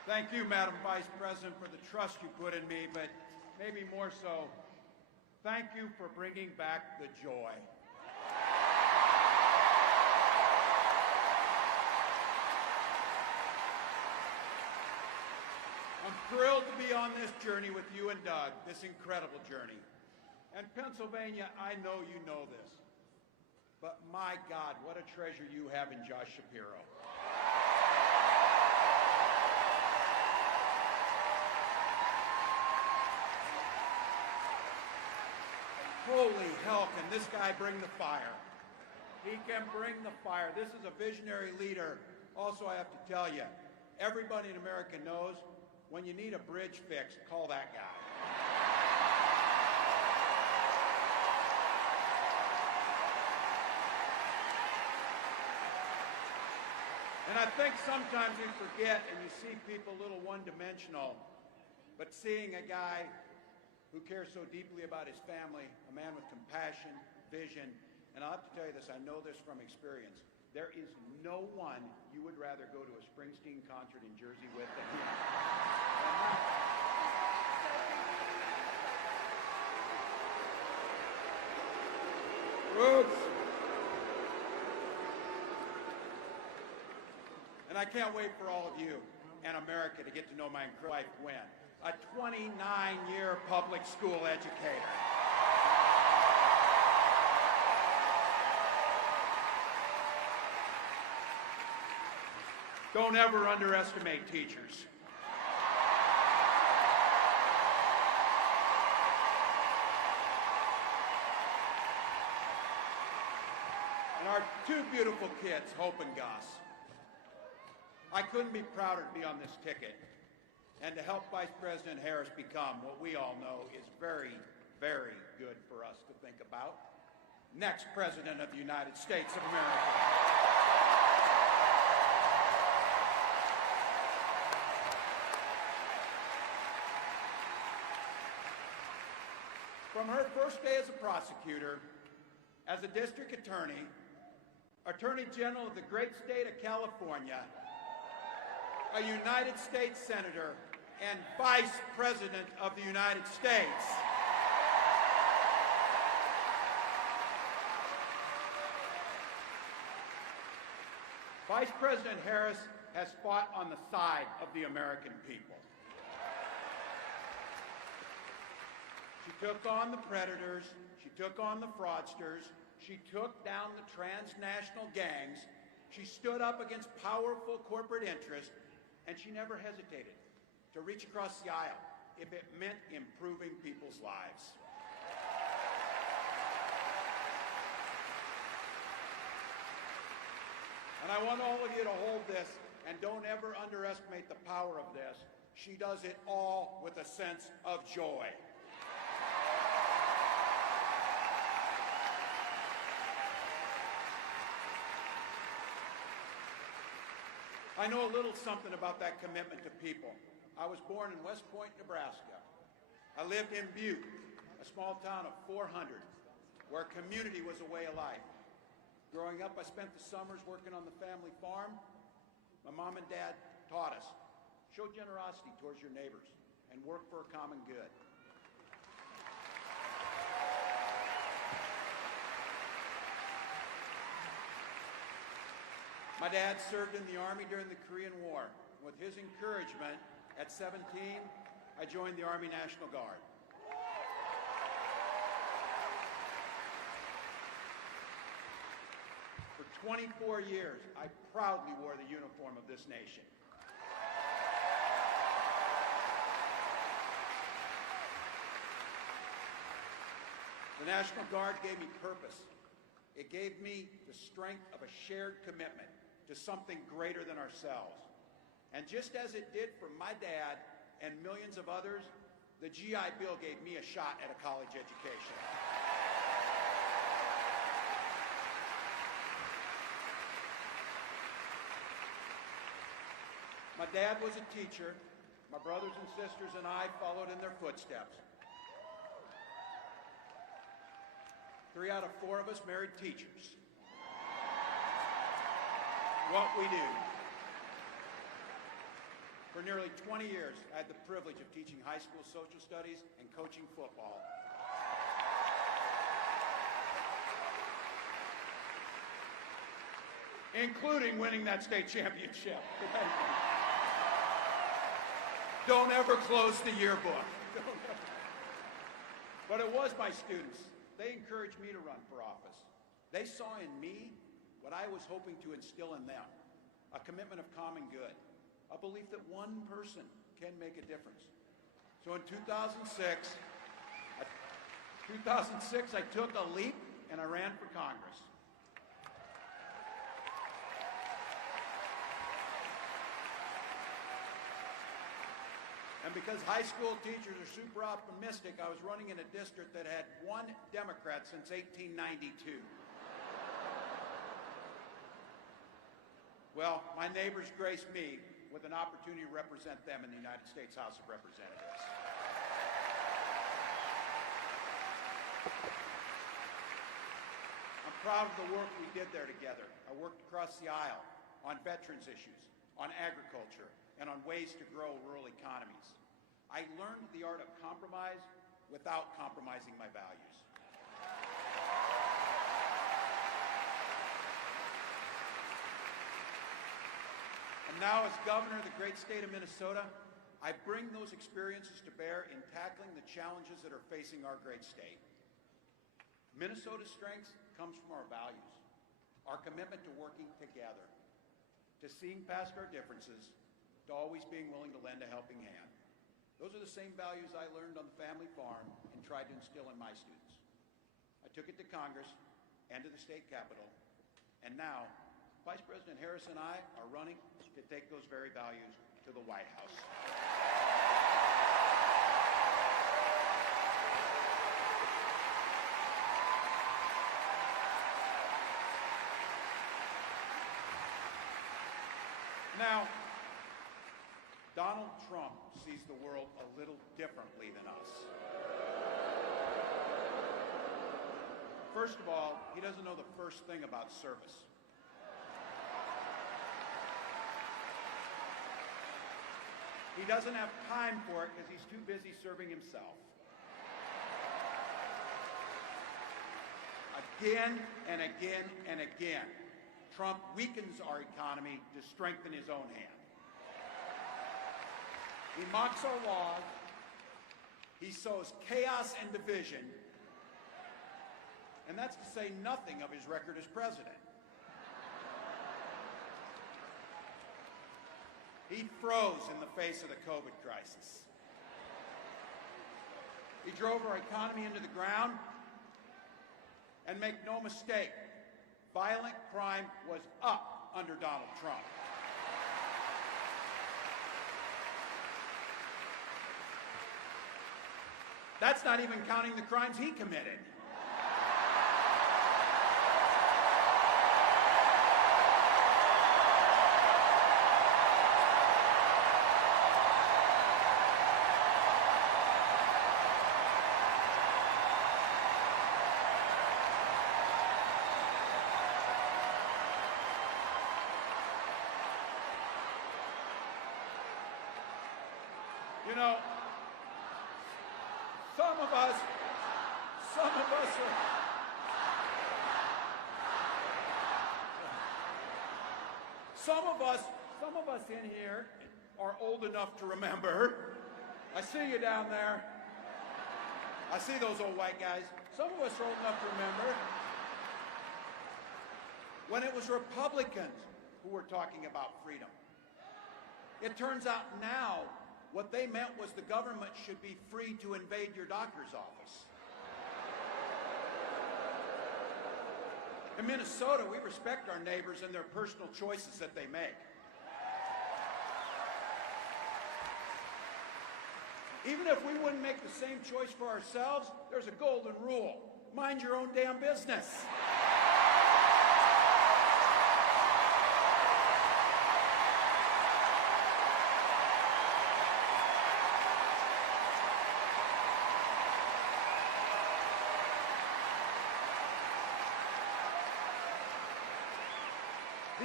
Thank you, Madam Vice President, for the trust you put in me, but maybe more so, thank you for bringing back the joy. I'm thrilled to be on this journey with you and Doug, this incredible journey. And Pennsylvania, I know you know this, but my God, what a treasure you have in Josh Shapiro. Holy hell, can this guy bring the fire? He can bring the fire. This is a visionary leader. Also, I have to tell you, everybody in America knows when you need a bridge fixed, call that guy. And I think sometimes we forget and you see people a little one-dimensional, but seeing a guy who cares so deeply about his family, a man with compassion, vision, and I'll have to tell you this, I know this from experience. There is no one you would rather go to a Springsteen concert in Jersey with than him. Roots. And I can't wait for all of you and America to get to know my incredible wife, Gwen, a 29-year public school educator. Don't ever underestimate teachers. And our two beautiful kids, Hope and Gus. I couldn't be prouder to be on this ticket and to help Vice President Harris become what we all know is very, very good for us to think about. Next President of the United States of America. From her first day as a prosecutor, as a district attorney, Attorney General of the great state of California, a United States Senator, and Vice President of the United States. Vice President Harris has fought on the side of the American people. She took on the predators, she took on the fraudsters, she took down the transnational gangs, she stood up against powerful corporate interests, and she never hesitated to reach across the aisle if it meant improving people's lives. And I want all of you to hold this, and don't ever underestimate the power of this. She does it all with a sense of joy. I know a little something about that commitment to people. I was born in West Point, Nebraska. I lived in Butte, a small town of 400, where community was a way of life. Growing up, I spent the summers working on the family farm. My mom and dad taught us, show generosity towards your neighbors and work for a common good. My dad served in the Army during the Korean War. With his encouragement, at 17, I joined the Army National Guard. For 24 years, I proudly wore the uniform of this nation. The National Guard gave me purpose. It gave me the strength of a shared commitment to something greater than ourselves. And just as it did for my dad and millions of others, the GI Bill gave me a shot at a college education. My dad was a teacher. My brothers and sisters and I followed in their footsteps. 3 out of 4 of us married teachers. What we do. For nearly 20 years, I had the privilege of teaching high school social studies and coaching football. Including winning that state championship. Don't ever close the yearbook. But it was my students. They encouraged me to run for office. They saw in me what I was hoping to instill in them, a commitment of common good, a belief that one person can make a difference. So in 2006, I took a leap and I ran for Congress. And because high school teachers are super optimistic, I was running in a district that had one Democrat since 1892. Well, my neighbors graced me with an opportunity to represent them in the United States House of Representatives. I'm proud of the work we did there together. I worked across the aisle on veterans issues, on agriculture, and on ways to grow rural economies. I learned the art of compromise without compromising my values. And now, as governor of the great state of Minnesota, I bring those experiences to bear in tackling the challenges that are facing our great state. Minnesota's strength comes from our values, our commitment to working together, to seeing past our differences, to always being willing to lend a helping hand. Those are the same values I learned on the family farm and tried to instill in my students. I took it to Congress and to the state capitol, and now Vice President Harris and I are running to take those very values to the White House. Now, Donald Trump sees the world a little differently than us. First of all, he doesn't know the first thing about service. He doesn't have time for it because he's too busy serving himself. Again and again and again, Trump weakens our economy to strengthen his own hand. He mocks our laws, he sows chaos and division, and that's to say nothing of his record as president. He froze in the face of the COVID crisis. He drove our economy into the ground, and make no mistake, violent crime was up under Donald Trump. That's not even counting the crimes he committed. You know, some of us in here are old enough to remember. I see you down there. I see those old white guys. Some of us are old enough to remember when it was Republicans who were talking about freedom. It turns out now what they meant was the government should be free to invade your doctor's office. In Minnesota, we respect our neighbors and their personal choices that they make. Even if we wouldn't make the same choice for ourselves, there's a golden rule. Mind your own damn business.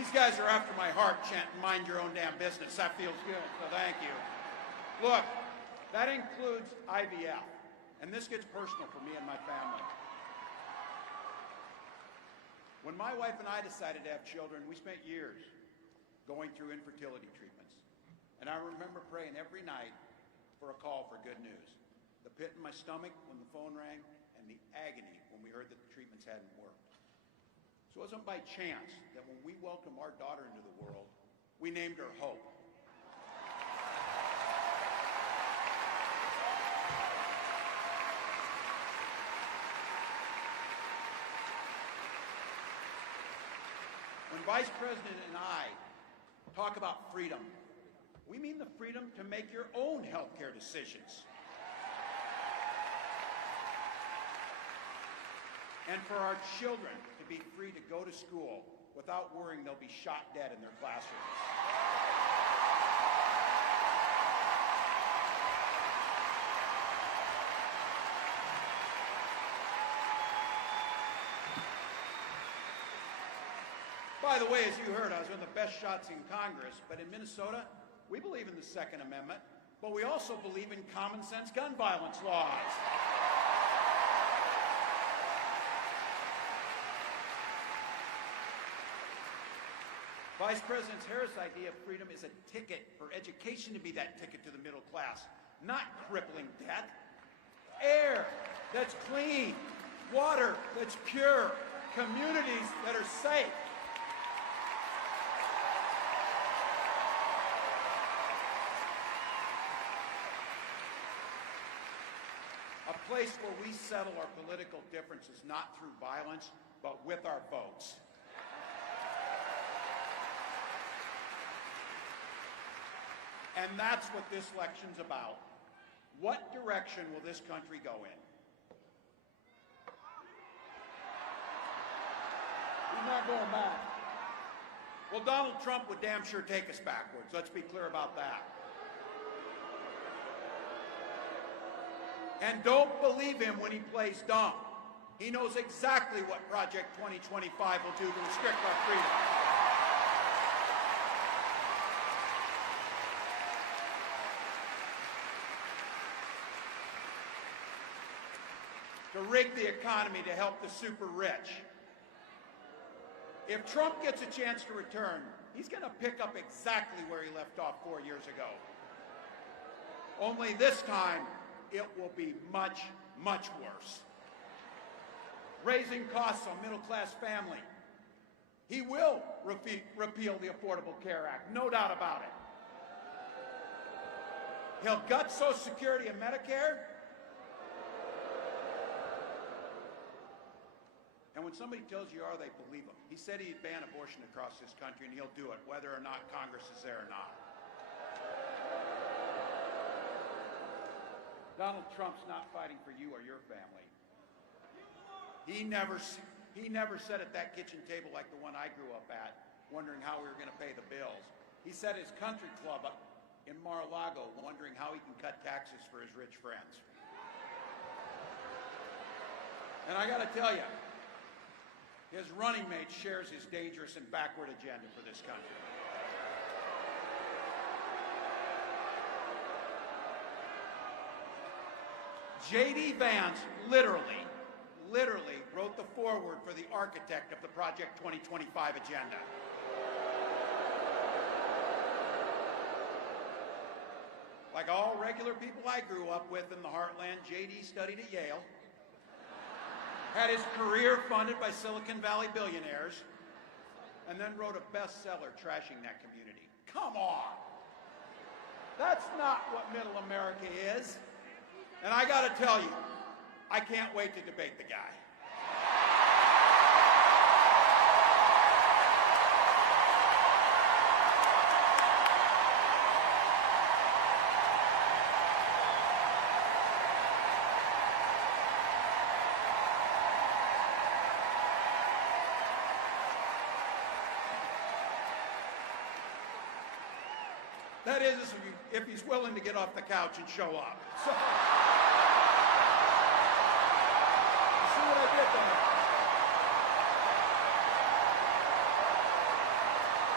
These guys are after my heart chanting, mind your own damn business. That feels good, so thank you. Look, that includes IVF, and this gets personal for me and my family. When my wife and I decided to have children, we spent years going through infertility treatments. And I remember praying every night for a call for good news. The pit in my stomach when the phone rang, and the agony when we heard that the treatments hadn't worked. So it wasn't by chance that when we welcomed our daughter into the world, we named her Hope. When Vice President and I talk about freedom, we mean the freedom to make your own healthcare decisions. And for our children to be free to go to school without worrying they'll be shot dead in their classrooms. By the way, as you heard, I was one of the best shots in Congress, but in Minnesota, we believe in the Second Amendment, but we also believe in common sense gun violence laws. Vice President Harris' idea of freedom is a ticket for education to be that ticket to the middle class, not crippling debt. Air that's clean, water that's pure, communities that are safe. A place where we settle our political differences not through violence, but with our votes. And that's what this election's about. What direction will this country go in? He's not going back. Well, Donald Trump would damn sure take us backwards. Let's be clear about that. And don't believe him when he plays dumb. He knows exactly what Project 2025 will do to restrict our freedom. To rig the economy to help the super rich. If Trump gets a chance to return, he's going to pick up exactly where he left off 4 years ago. Only this time, it will be much, much worse. Raising costs on middle-class family. He will repeal the Affordable Care Act, no doubt about it. He'll gut Social Security and Medicare. And when somebody tells you are, they believe him. He said he'd ban abortion across this country, and he'll do it, whether or not Congress is there or not. Donald Trump's not fighting for you or your family. He never sat at that kitchen table like the one I grew up at, wondering how we were going to pay the bills. He sat at his country club up in Mar-a-Lago, wondering how he can cut taxes for his rich friends. And I got to tell you, his running mate shares his dangerous and backward agenda for this country. J.D. Vance literally wrote the foreword for the architect of the Project 2025 agenda. Like all regular people I grew up with in the heartland, J.D. studied at Yale, had his career funded by Silicon Valley billionaires, and then wrote a bestseller trashing that community. Come on! That's not what middle America is. And I gotta tell you, I can't wait to debate the guy. That is, if he's willing to get off the couch and show up. So, see what I did there?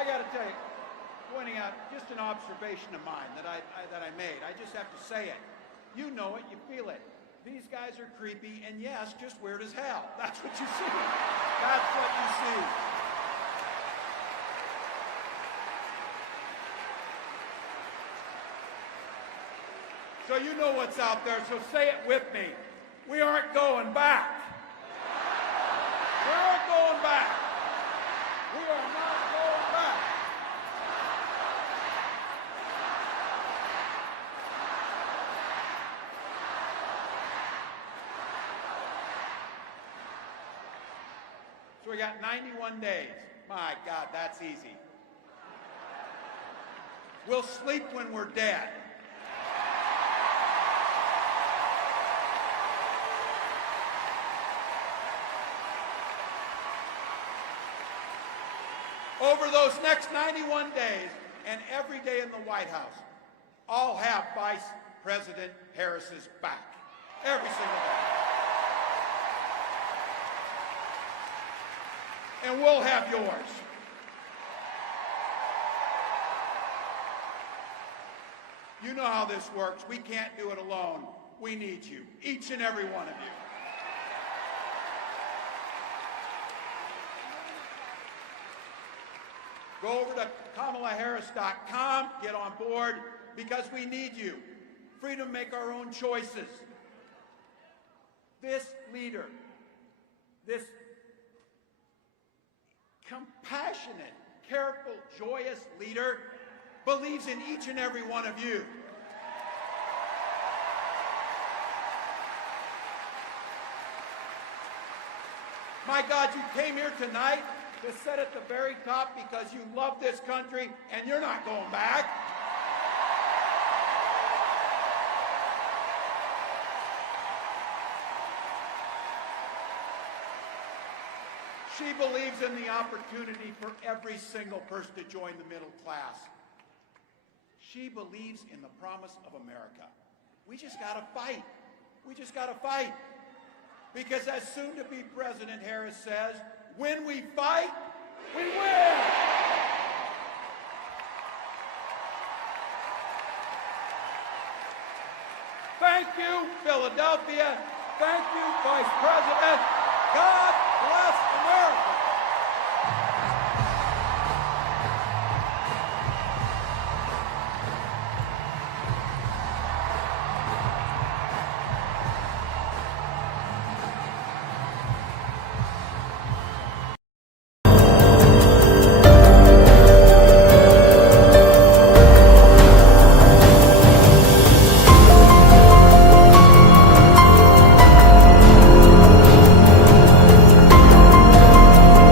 I got to tell you, pointing out just an observation of mine that I made. I just have to say it. You know it, you feel it. These guys are creepy, and yes, just weird as hell. That's what you see. That's what you see. So you know what's out there, so say it with me. We aren't going back. We aren't going back. We are not going back. So we got 91 days. My God, that's easy. We'll sleep when we're dead. Over those next 91 days and every day in the White House, I'll have Vice President Harris's back. Every single day. And we'll have yours. You know how this works. We can't do it alone. We need you, each and every one of you. Go over to KamalaHarris.com, get on board, because we need you. Freedom to make our own choices. This leader, this compassionate, careful, joyous leader believes in each and every one of you. My God, you came here tonight to sit at the very top because you love this country and you're not going back. She believes in the opportunity for every single person to join the middle class. She believes in the promise of America. We just got to fight. We just got to fight. Because as soon-to-be President Harris says, when we fight, we win! Thank you, Philadelphia. Thank you, Vice President. God bless America.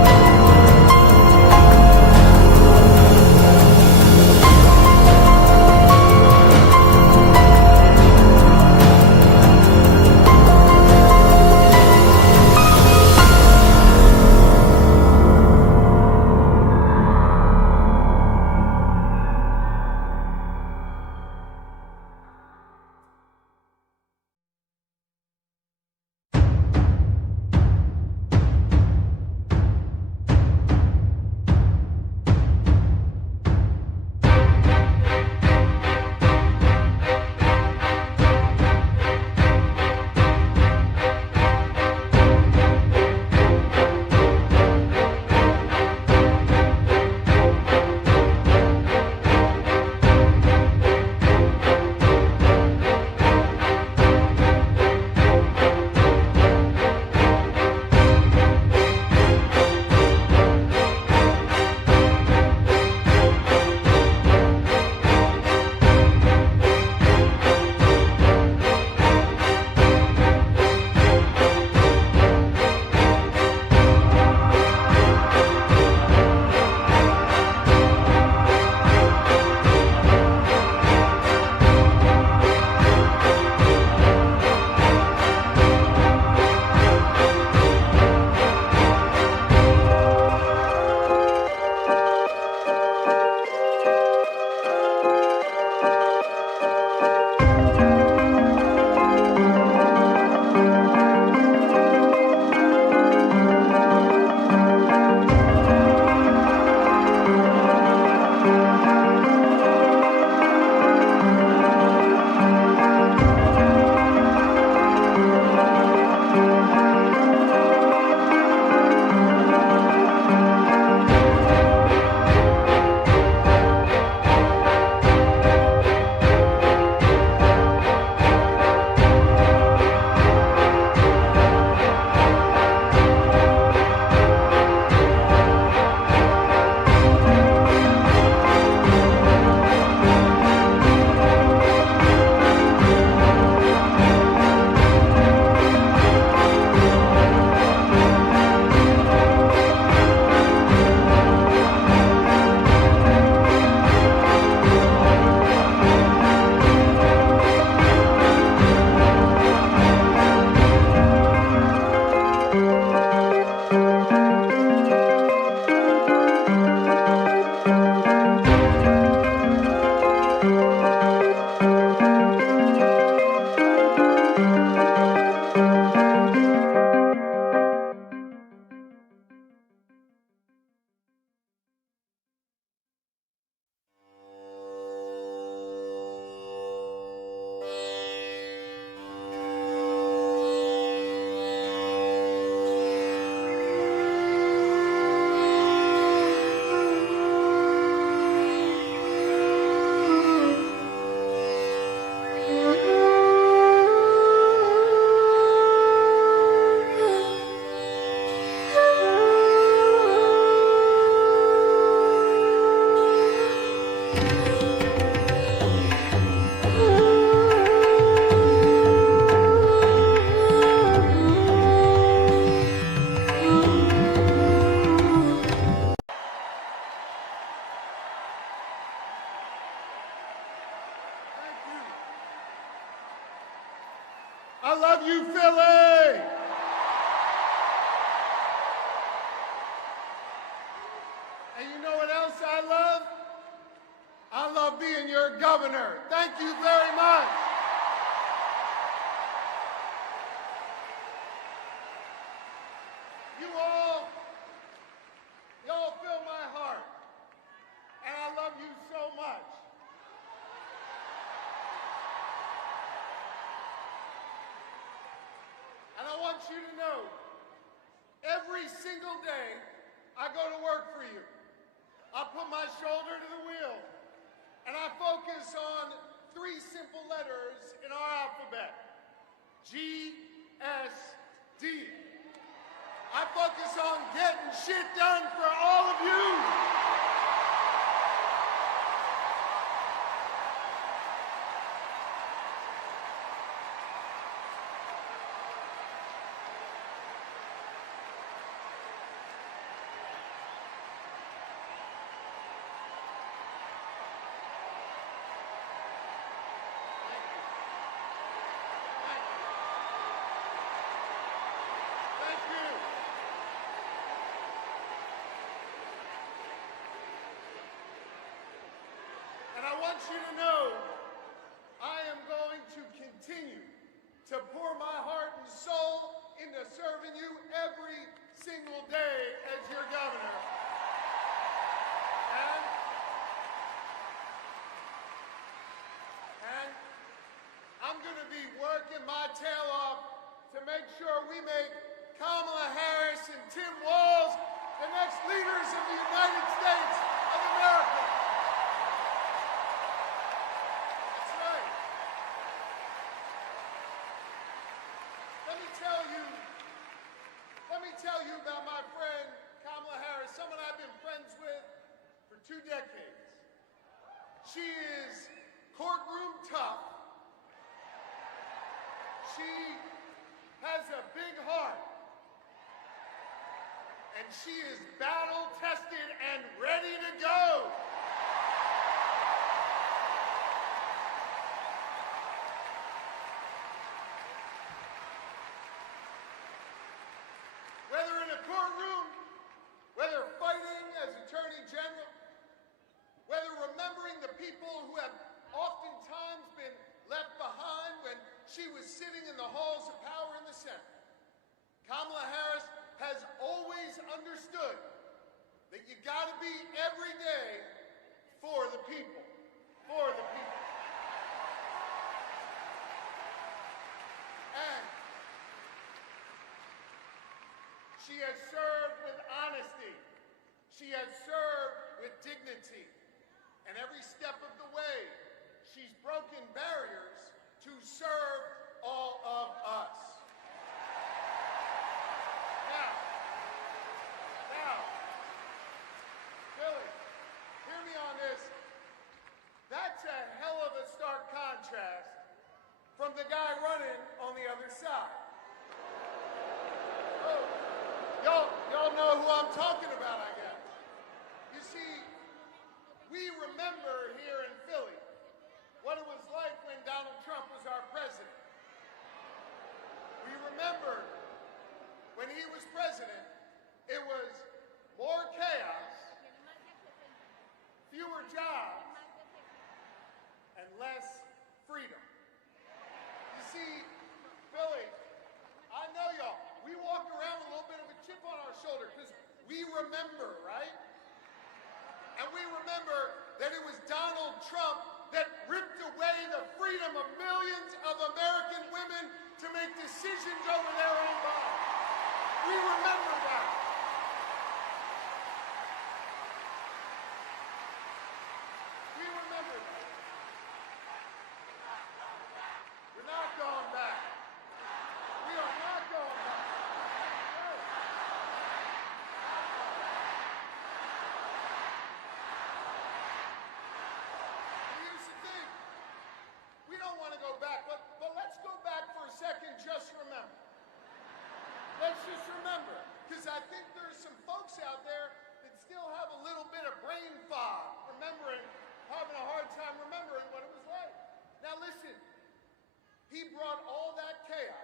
I love you, Philly! And you know what else I love? I love being your governor. Thank you very much. Y'all fill my heart. And I love you so much. And I want you to know, every single day, I go to work for you. I put my shoulder to the wheel, and I focus on 3 simple letters in our alphabet. G-S-D. I focus on getting shit done for all of you. Thank you. And I want you to know, I am going to continue to pour my heart and soul into serving you every single day as your governor. And I'm going to be working my tail off to make sure we make Kamala Harris and Tim Walz the next leaders of the United States of America. That's right. Let me tell you about my friend Kamala Harris, someone I've been friends with for 2 decades. She is courtroom tough. She has a big heart. And she is battle-tested and ready to go. Whether in a courtroom, whether fighting as Attorney General, whether remembering the people who have oftentimes been left behind when she was sitting in the halls of power in the Senate, Kamala Harris has always understood that you gotta be every day for the people, for the people. And she has served with honesty. She has served with dignity. And every step of the way, she's broken barriers to serve all of us. Now, Billy, hear me on this. That's a hell of a stark contrast from the guy running on the other side. Oh, y'all know who I'm talking about, I guess. You see, we remember here in Philly what it was like when Donald Trump was our president. We remember when he was president, it was more chaos, fewer jobs, and less freedom. You see, Billy, I know y'all, we walk around with a little bit of a chip on our shoulder because we remember, right? And we remember that it was Donald Trump that ripped away the freedom of millions of American women to make decisions over their own bodies. We remember that. We remember that. We're not going back. We are not going back. No. Here's the thing. We don't want to go back, but let's go back for a second. Just remember. Let's just remember, because I think there's some folks out there that still have a little bit of brain fog, having a hard time remembering what it was like. Now listen, he brought all that chaos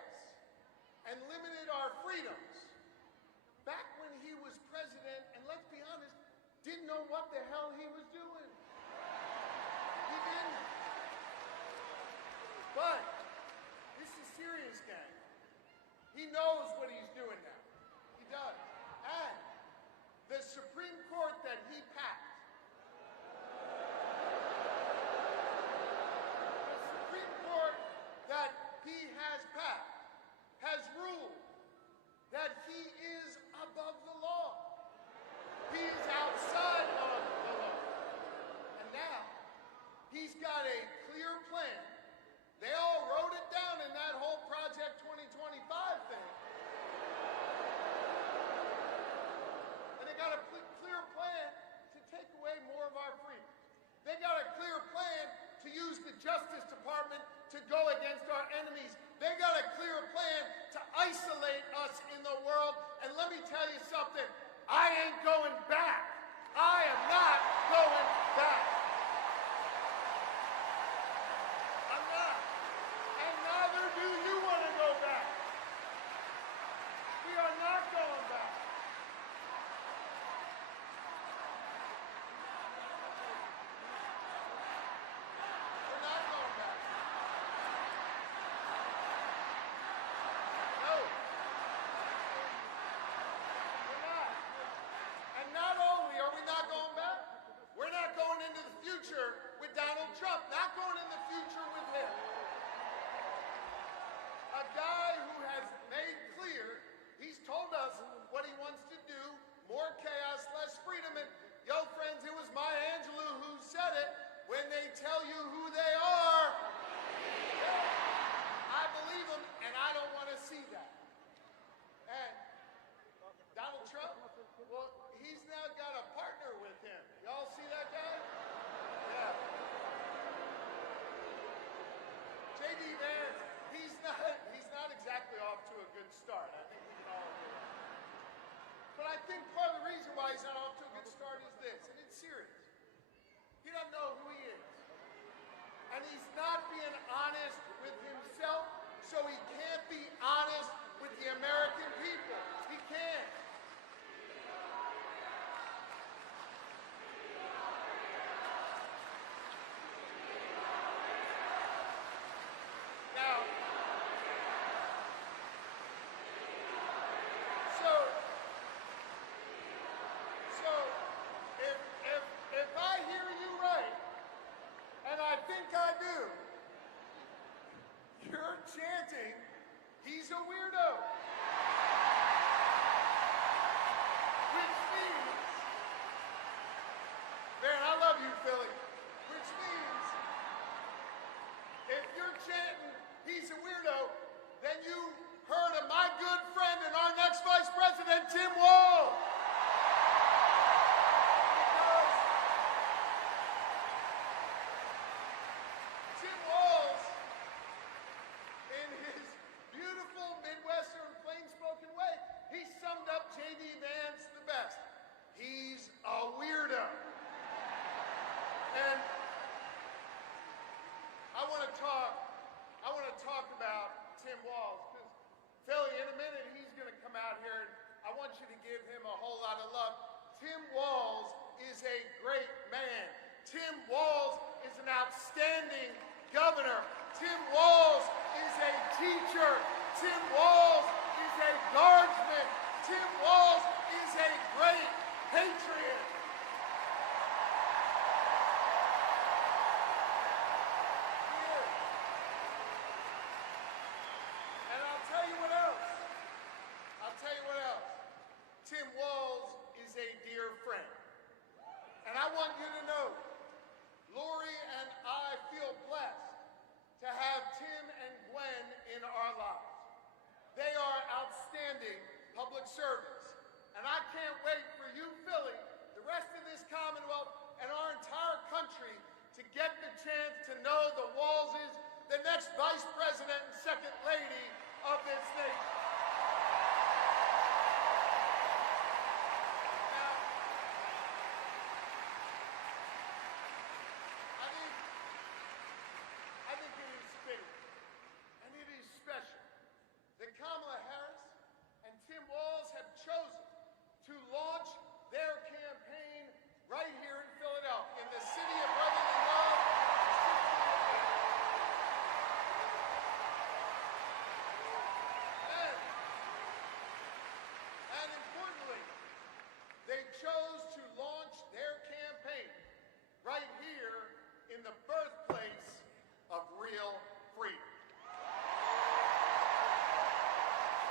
He knows what he's doing now. He does. And the Supreme Court that he packed, the Supreme Court that he has packed, has ruled that he is above the law. He is outside of the law. And now, he's got a clear plan. They all wrote it down in that whole Project 2025 thing. And they got a clear plan to take away more of our freedoms. They got a clear plan to use the Justice Department to go against our enemies. They got a clear plan to isolate us in the world. And let me tell you something, I ain't going back. I am not going back. I'm not. And neither do you want to go back. We are not going back. We're not going back. No. We're not. And not only are we not going back, we're not going into the future with Donald Trump, not going in the future with him. A guy who has made clear, he's told us what he wants to do, more chaos, less freedom. And yo, friends, it was Maya Angelou who said it, when they tell you who they are, I believe them, and I don't want to see that. And Donald Trump, well, he's now got a partner with him. Y'all see that guy? Yeah. J.D. Vance, he's not exactly off to a good start. I think we can all agree. But I think part of the reason why he's not off to a good start is this, and it's serious. He doesn't know who he is. And he's not being honest with himself, so he can't be honest with the American people. He can't. Now, so if I hear you right, and I think I do, you're chanting, he's a weirdo. Which means, man, I love you, Philly. Which means, if you're chanting, he's a weirdo, then you heard of my good friend and our next Vice President, Tim Walz. Tim Walz, in his beautiful Midwestern, plain-spoken way, he summed up J.D. Vance the best. He's a weirdo. And I want to talk about Tim Walz, because Philly, in a minute, he's going to come out here, and I want you to give him a whole lot of love. Tim Walz is a great man. Tim Walz is an outstanding governor. Tim Walz is a teacher. Tim Walz is a guardsman. Tim Walz is a great patriot. He is. And I'll tell you what else. Tim Walz is a dear friend. And I want you to know, Lori and I feel blessed to have Tim and Gwen in our lives. They are outstanding public servants. And I can't wait for you, Philly, the rest of this Commonwealth, and our entire country to get the chance to know the Walzes, the next Vice President and Second Lady of this nation. Now, I think it is fitting, and it is special, that Kamala Harris and Tim Walz have chosen to launch their campaign right here in Philadelphia, in the city of brotherly love. And They chose to